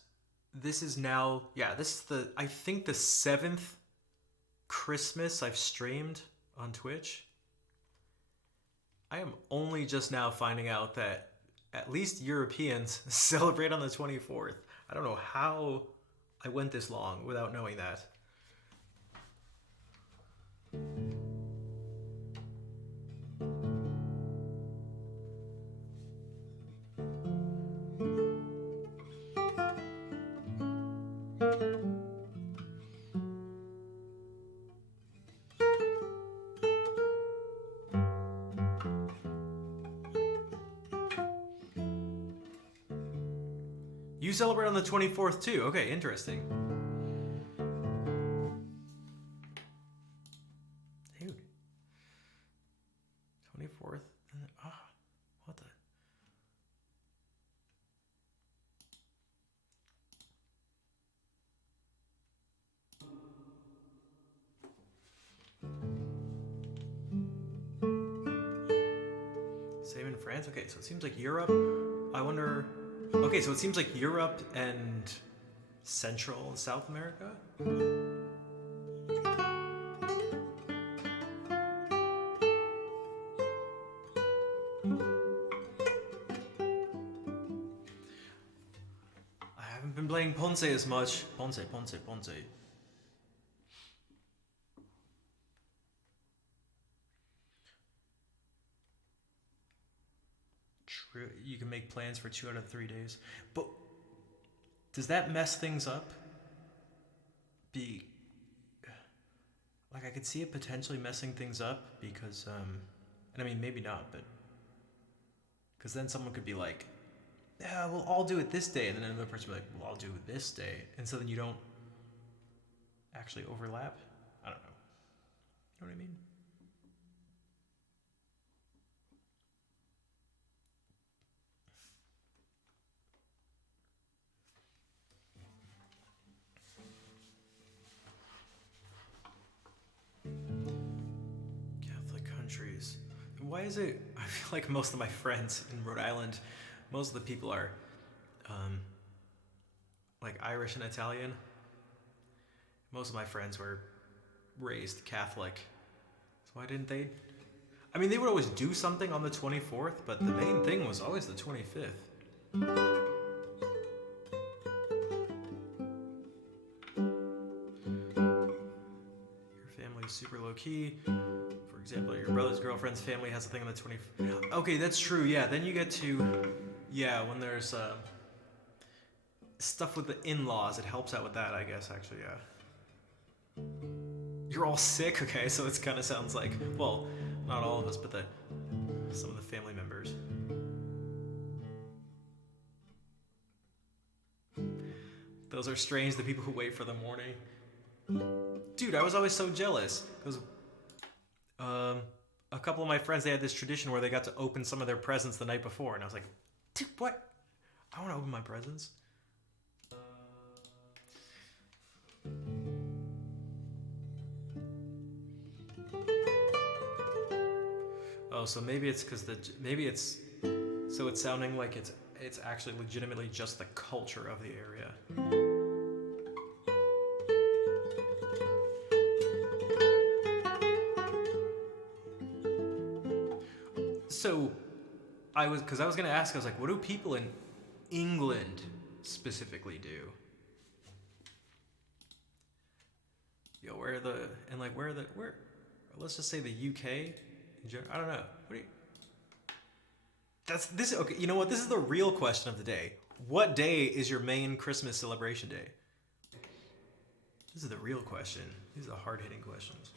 this is now, this is I think the 7th Christmas I've streamed on Twitch. I am only just now finding out that at least Europeans celebrate on the 24th. I don't know how I went this long without knowing that. You celebrate on the 24th too. Okay, interesting. Dude. 24th. What the? Same in France? Okay, so it seems like Europe. I wonder... Okay, so it seems like Europe and Central and South America? I haven't haven't been playing Ponce as much. Ponce. True, you can make plans for 2 out of 3 days. But does that mess things up? Like, I could see it potentially messing things up because, and I mean, maybe not, but because then someone could be like, yeah, well, I'll do it this day. And then another person will be like, well, I'll do it this day. And so then you don't actually overlap. I don't know. You know what I mean? Catholic countries. Why is it? I feel like most of my friends in Rhode Island, most of the people are like Irish and Italian. Most of my friends were raised Catholic. So why didn't they? I mean, they would always do something on the 24th, but the main thing was always the 25th. Your family's super low key. For example, your brother's girlfriend's family has a thing on the 20th. Okay, that's true. Yeah, then you get to, yeah, when there's stuff with the in-laws, it helps out with that, I guess, actually, yeah. You're all sick? Okay, so it kind of sounds like, well, not all of us, but some of the family members. Those are strange, the people who wait for the morning. Dude, I was always so jealous. Because a couple of my friends, they had this tradition where they got to open some of their presents the night before, and I was like, dude, what? I want to open my presents. Oh, so maybe it's because so it's sounding like it's actually legitimately just the culture of the area. So, I was gonna ask. I was like, what do people in England specifically do? Yo, where? Let's just say the UK. I don't know. What do you? That's this. Okay, you know what? This is the real question of the day. What day is your main Christmas celebration day? This is the real question. These are the hard-hitting questions.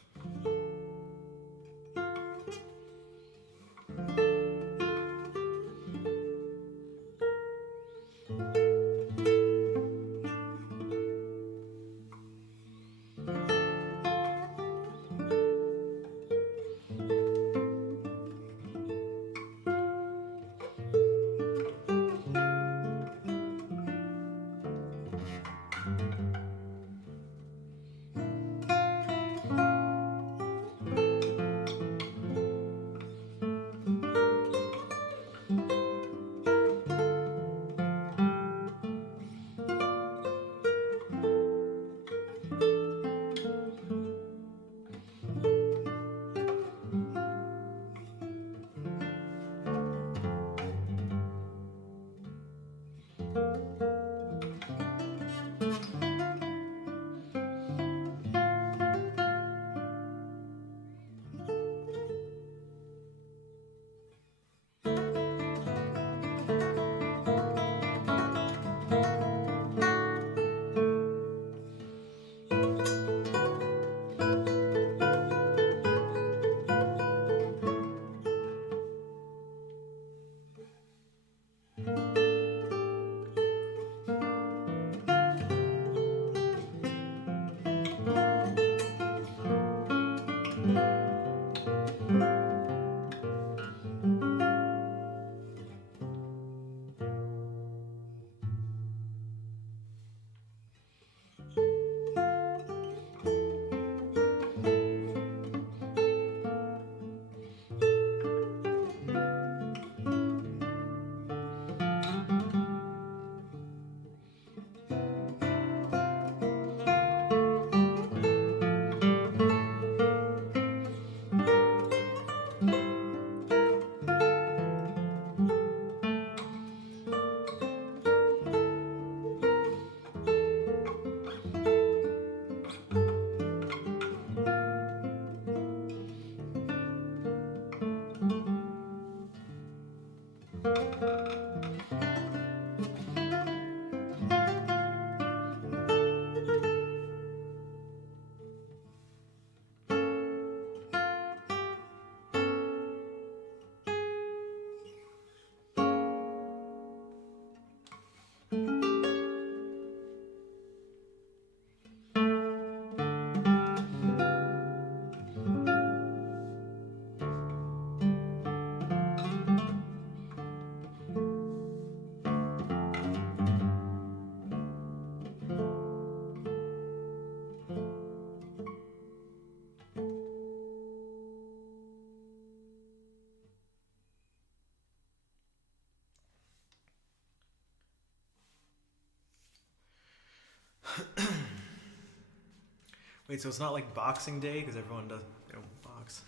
Wait, so it's not like Boxing Day because everyone does they don't box.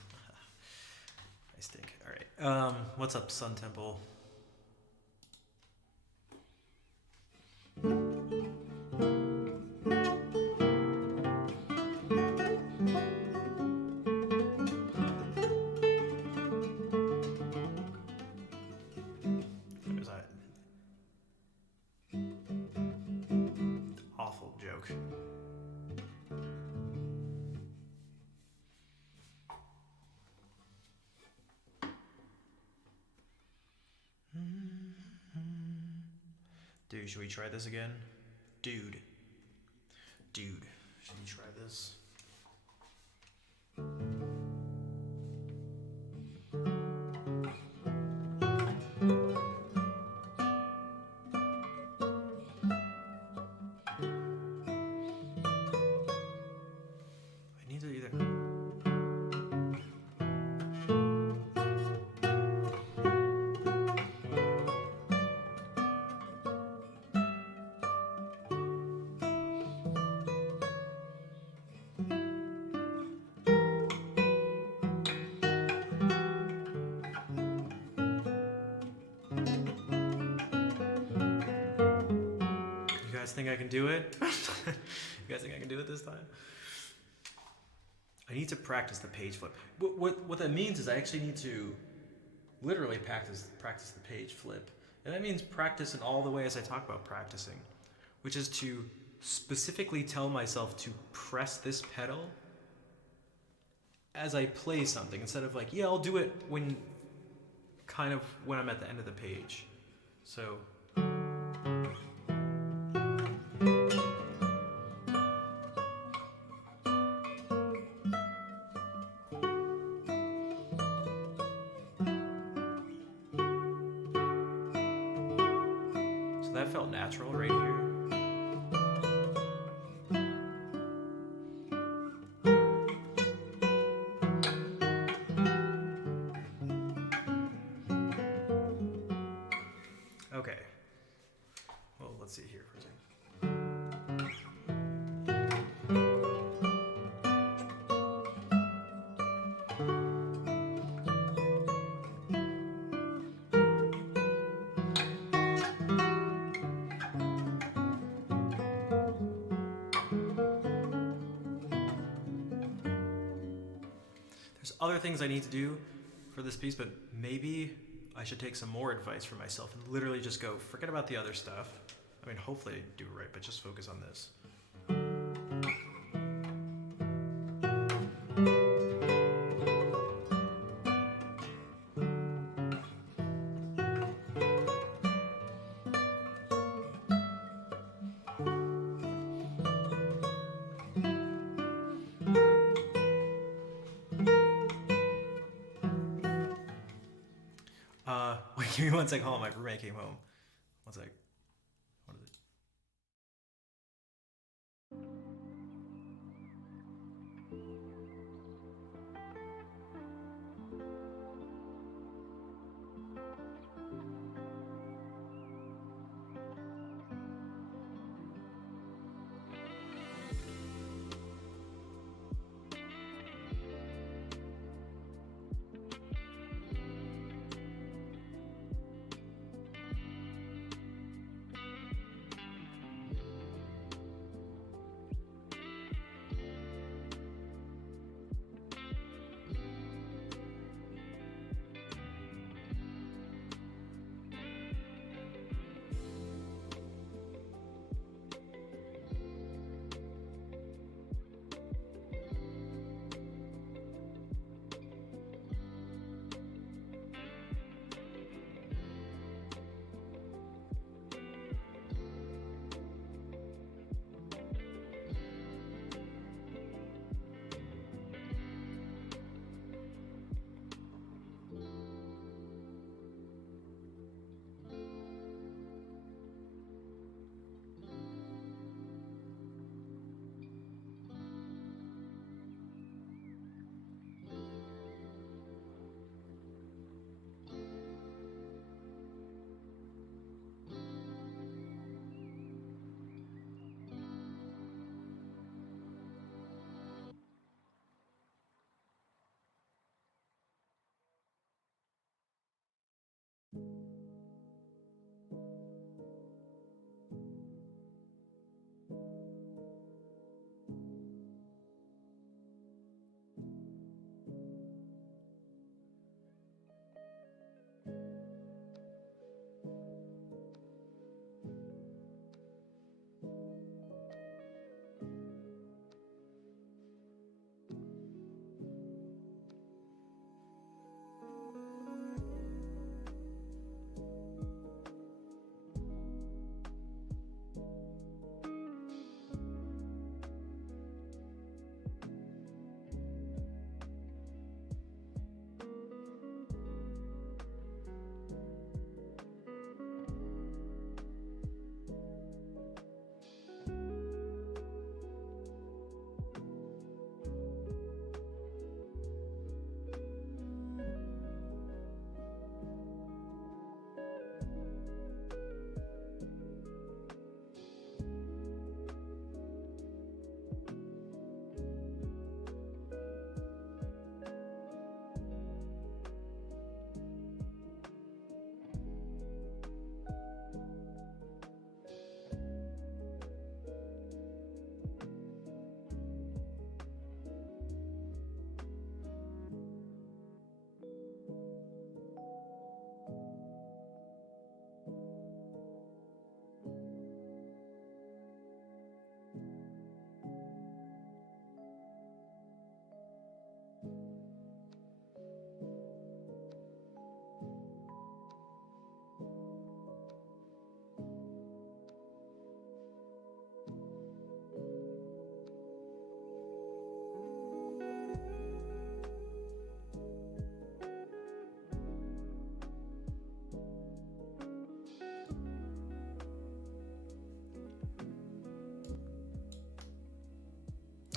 I stink. All right. What's up, Sun Temple? There's that awful joke. Dude, should we try this again? Dude, should we try this? I need to either. You guys think I can do it? You guys think I can do it this time? I need to practice the page flip. What that means is I actually need to literally practice the page flip. And that means practice in all the ways I talk about practicing, which is to specifically tell myself to press this pedal as I play something instead of like, yeah, I'll do it when I'm at the end of the page. So that felt natural right here. Okay. Well, let's see here for a second. There's other things I need to do for this piece, but maybe I should take some more advice from myself and literally just go, forget about the other stuff. I mean, hopefully I do it right, but just focus on this. Wait, give me one sec. Hold on, my roommate came home. One sec. What is it?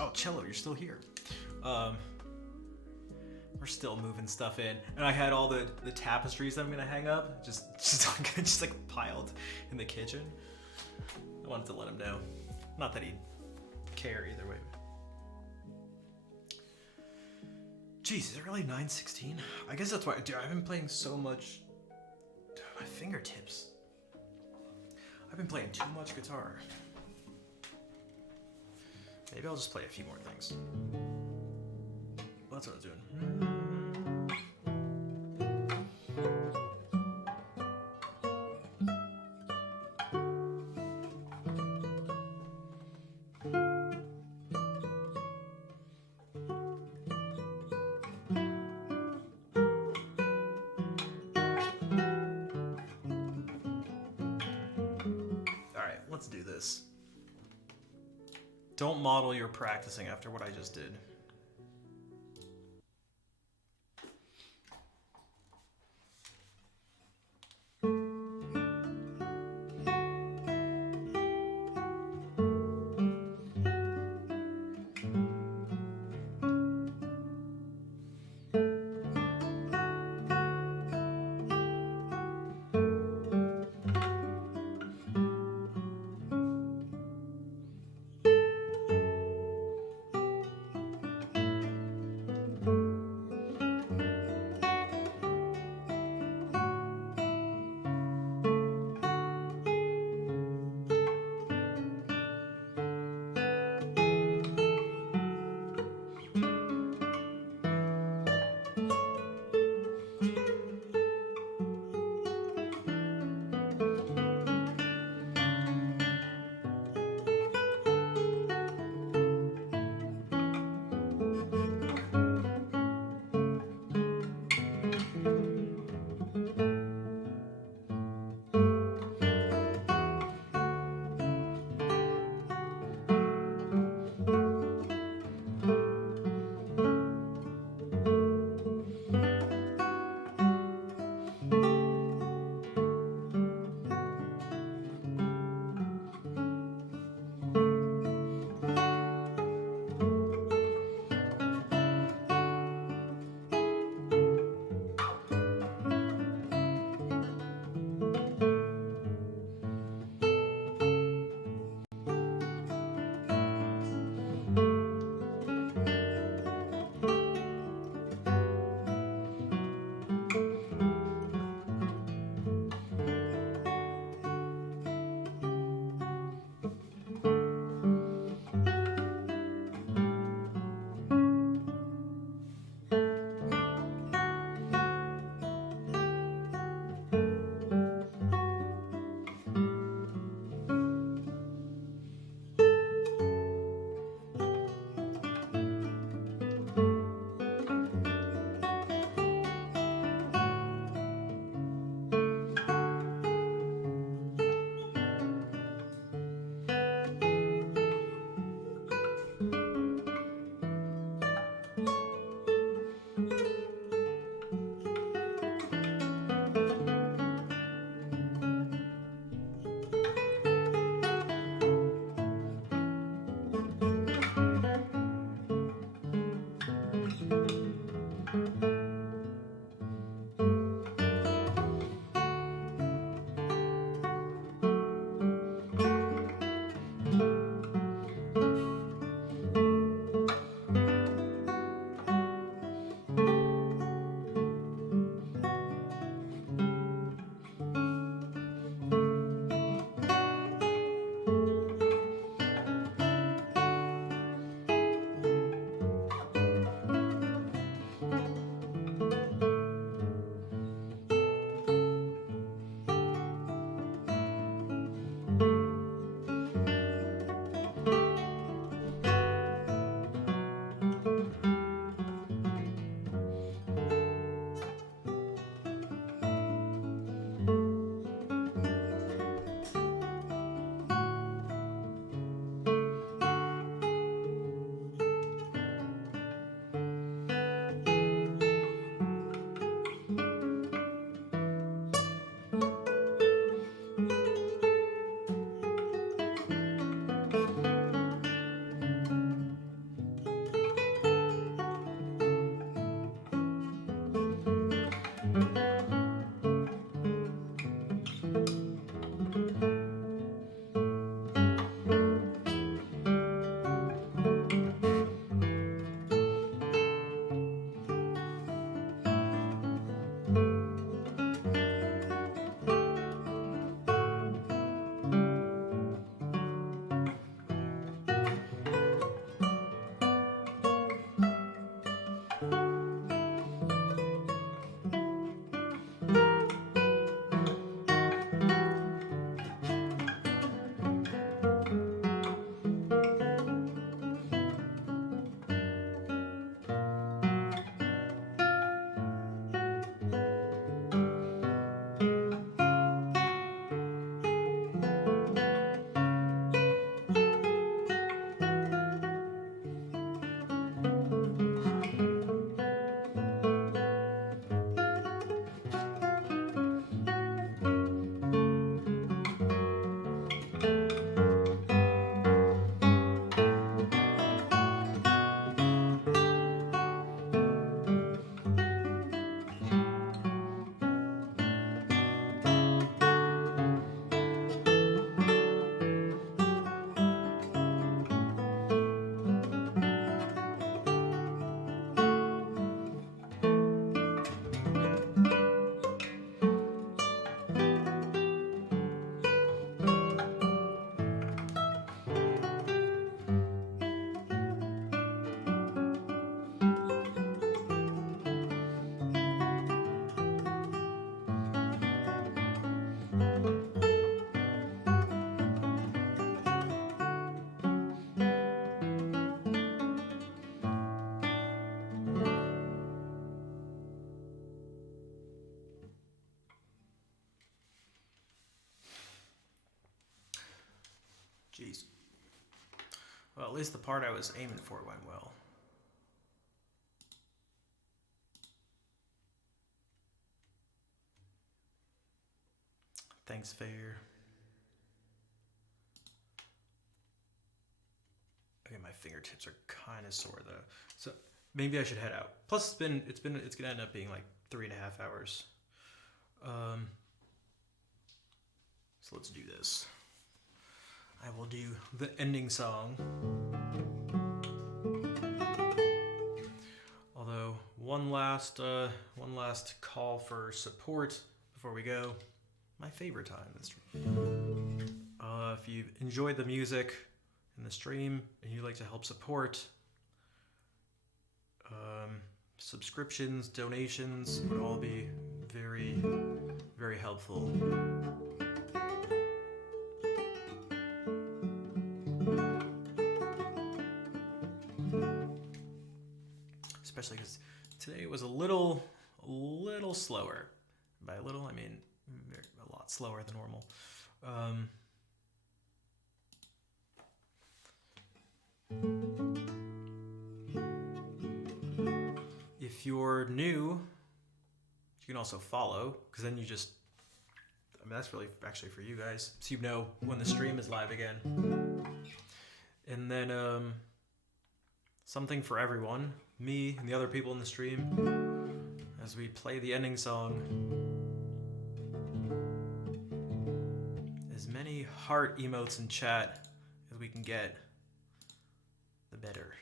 Oh, Cello, you're still here. We're still moving stuff in, and I had all the tapestries that I'm gonna hang up just like piled in the kitchen. I wanted to let him know, not that he'd care either way. Jeez, is it really 9:16? I guess that's why. Dude, I've been playing so much. Dude, my fingertips. I've been playing too much guitar. Maybe I'll just play a few more things. Well, that's what I was doing. Alright, let's do this. Don't model your practicing after what I just did. Jeez. Well, at least the part I was aiming for went well. Thanks, Fair. Okay, my fingertips are kind of sore though, so maybe I should head out. Plus, it's gonna end up being like 3.5 hours. So let's do this. I will do the ending song. Although one last call for support before we go. My favorite time in the stream. If you enjoyed the music in the stream and you'd like to help support, subscriptions, donations would all be very, very helpful. Especially because today was a little slower. By a little, I mean a lot slower than normal. If you're new, you can also follow, because then you just, I mean, that's really actually for you guys, so you know when the stream is live again. And then something for everyone, me and the other people in the stream, as we play the ending song. As many heart emotes in chat as we can get, the better.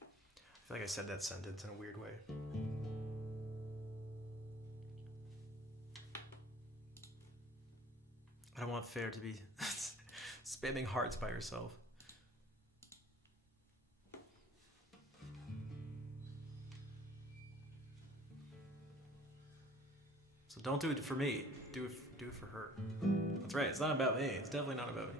I feel like I said that sentence in a weird way. I don't want Fair to be spamming hearts by herself. So don't do it for me. Do it for her. That's right. It's not about me. It's definitely not about me.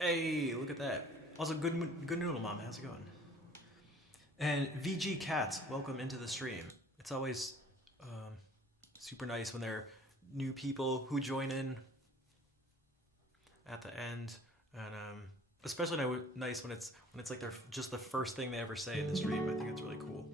Hey, look at that. Also, good noodle mom, how's it going? And VG Cats, welcome into the stream. It's always super nice when there are new people who join in at the end, and especially nice when it's like they're just the first thing they ever say in the stream. I think it's really cool.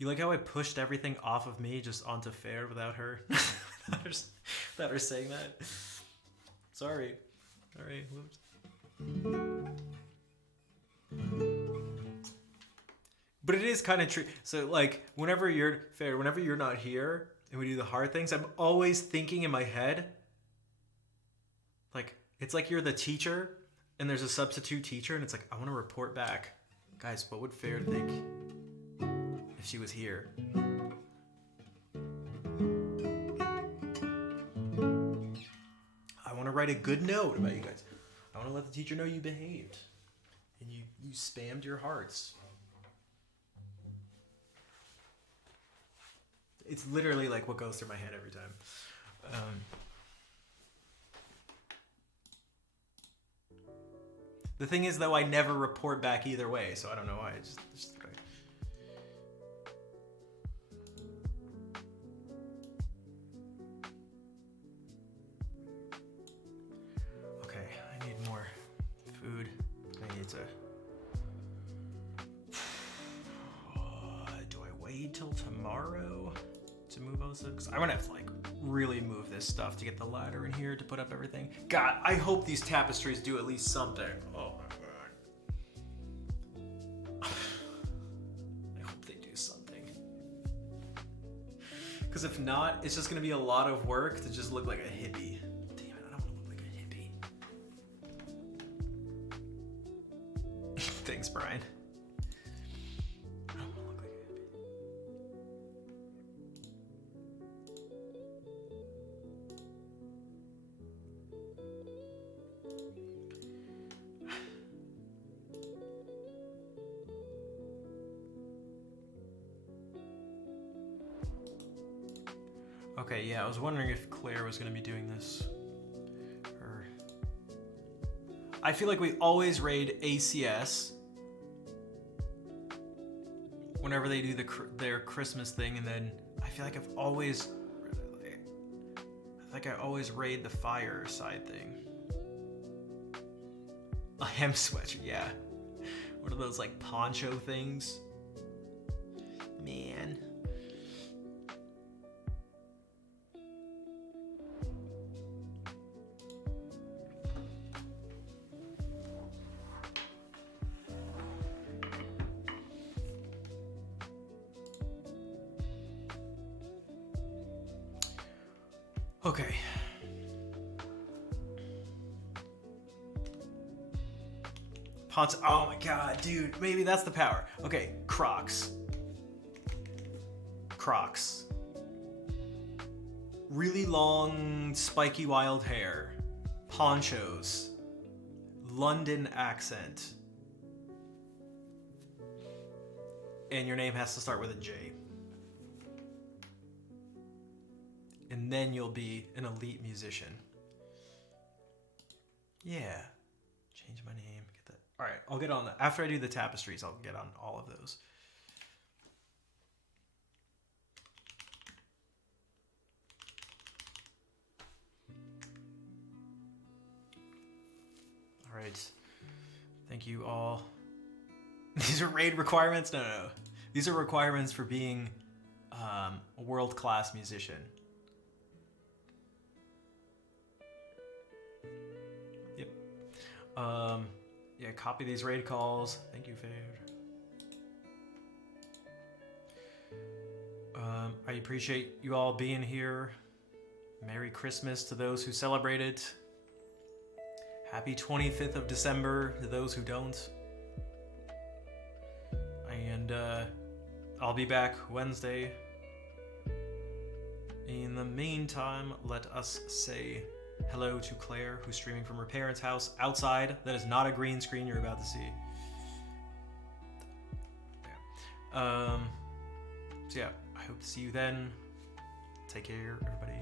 You like how I pushed everything off of me just onto Fair without her? without her saying that? Sorry. Alright, whoops. But it is kind of true. So like whenever you're not here and we do the hard things, I'm always thinking in my head, like it's like you're the teacher and there's a substitute teacher and it's like I want to report back, guys. What would Fair think if she was here? I want to write a good note about you guys. I want to let the teacher know you behaved and you spammed your hearts. It's literally like what goes through my head every time. The thing is, though, I never report back either way, so I don't know why. Okay, I need more food. I need to... do I wait till tomorrow to move all this? Because I'm gonna have to like really move this stuff to get the ladder in here to put up everything. God, I hope these tapestries do at least something. Oh my god. I hope they do something. Because if not, it's just gonna be a lot of work to just look like a hippie. Damn it, I don't want to look like a hippie. Thanks, Brian. Okay, yeah, I was wondering if Claire was going to be doing this. I feel like we always raid ACS whenever they do their Christmas thing, and then I feel like I always raid the fireside thing. A hem sweatshirt, yeah. One of those like poncho things. Man. Okay. Oh my god, dude. Maybe that's the power. Okay, Crocs. Really long, spiky wild hair. Ponchos. London accent. And your name has to start with a J. And then you'll be an elite musician. Yeah. Change my name. Get that. All right, I'll get on that. After I do the tapestries, I'll get on all of those. All right. Thank you all. These are raid requirements? No. These are requirements for being a world-class musician. Yeah, copy these raid calls. Thank you, Fair. I appreciate you all being here. Merry Christmas to those who celebrate it. Happy 25th of December to those who don't. And I'll be back Wednesday. In the meantime, let us say hello to Claire, who's streaming from her parents' house outside. That is not a green screen you're about to see. Yeah. So yeah, I hope to see you then. Take care, everybody.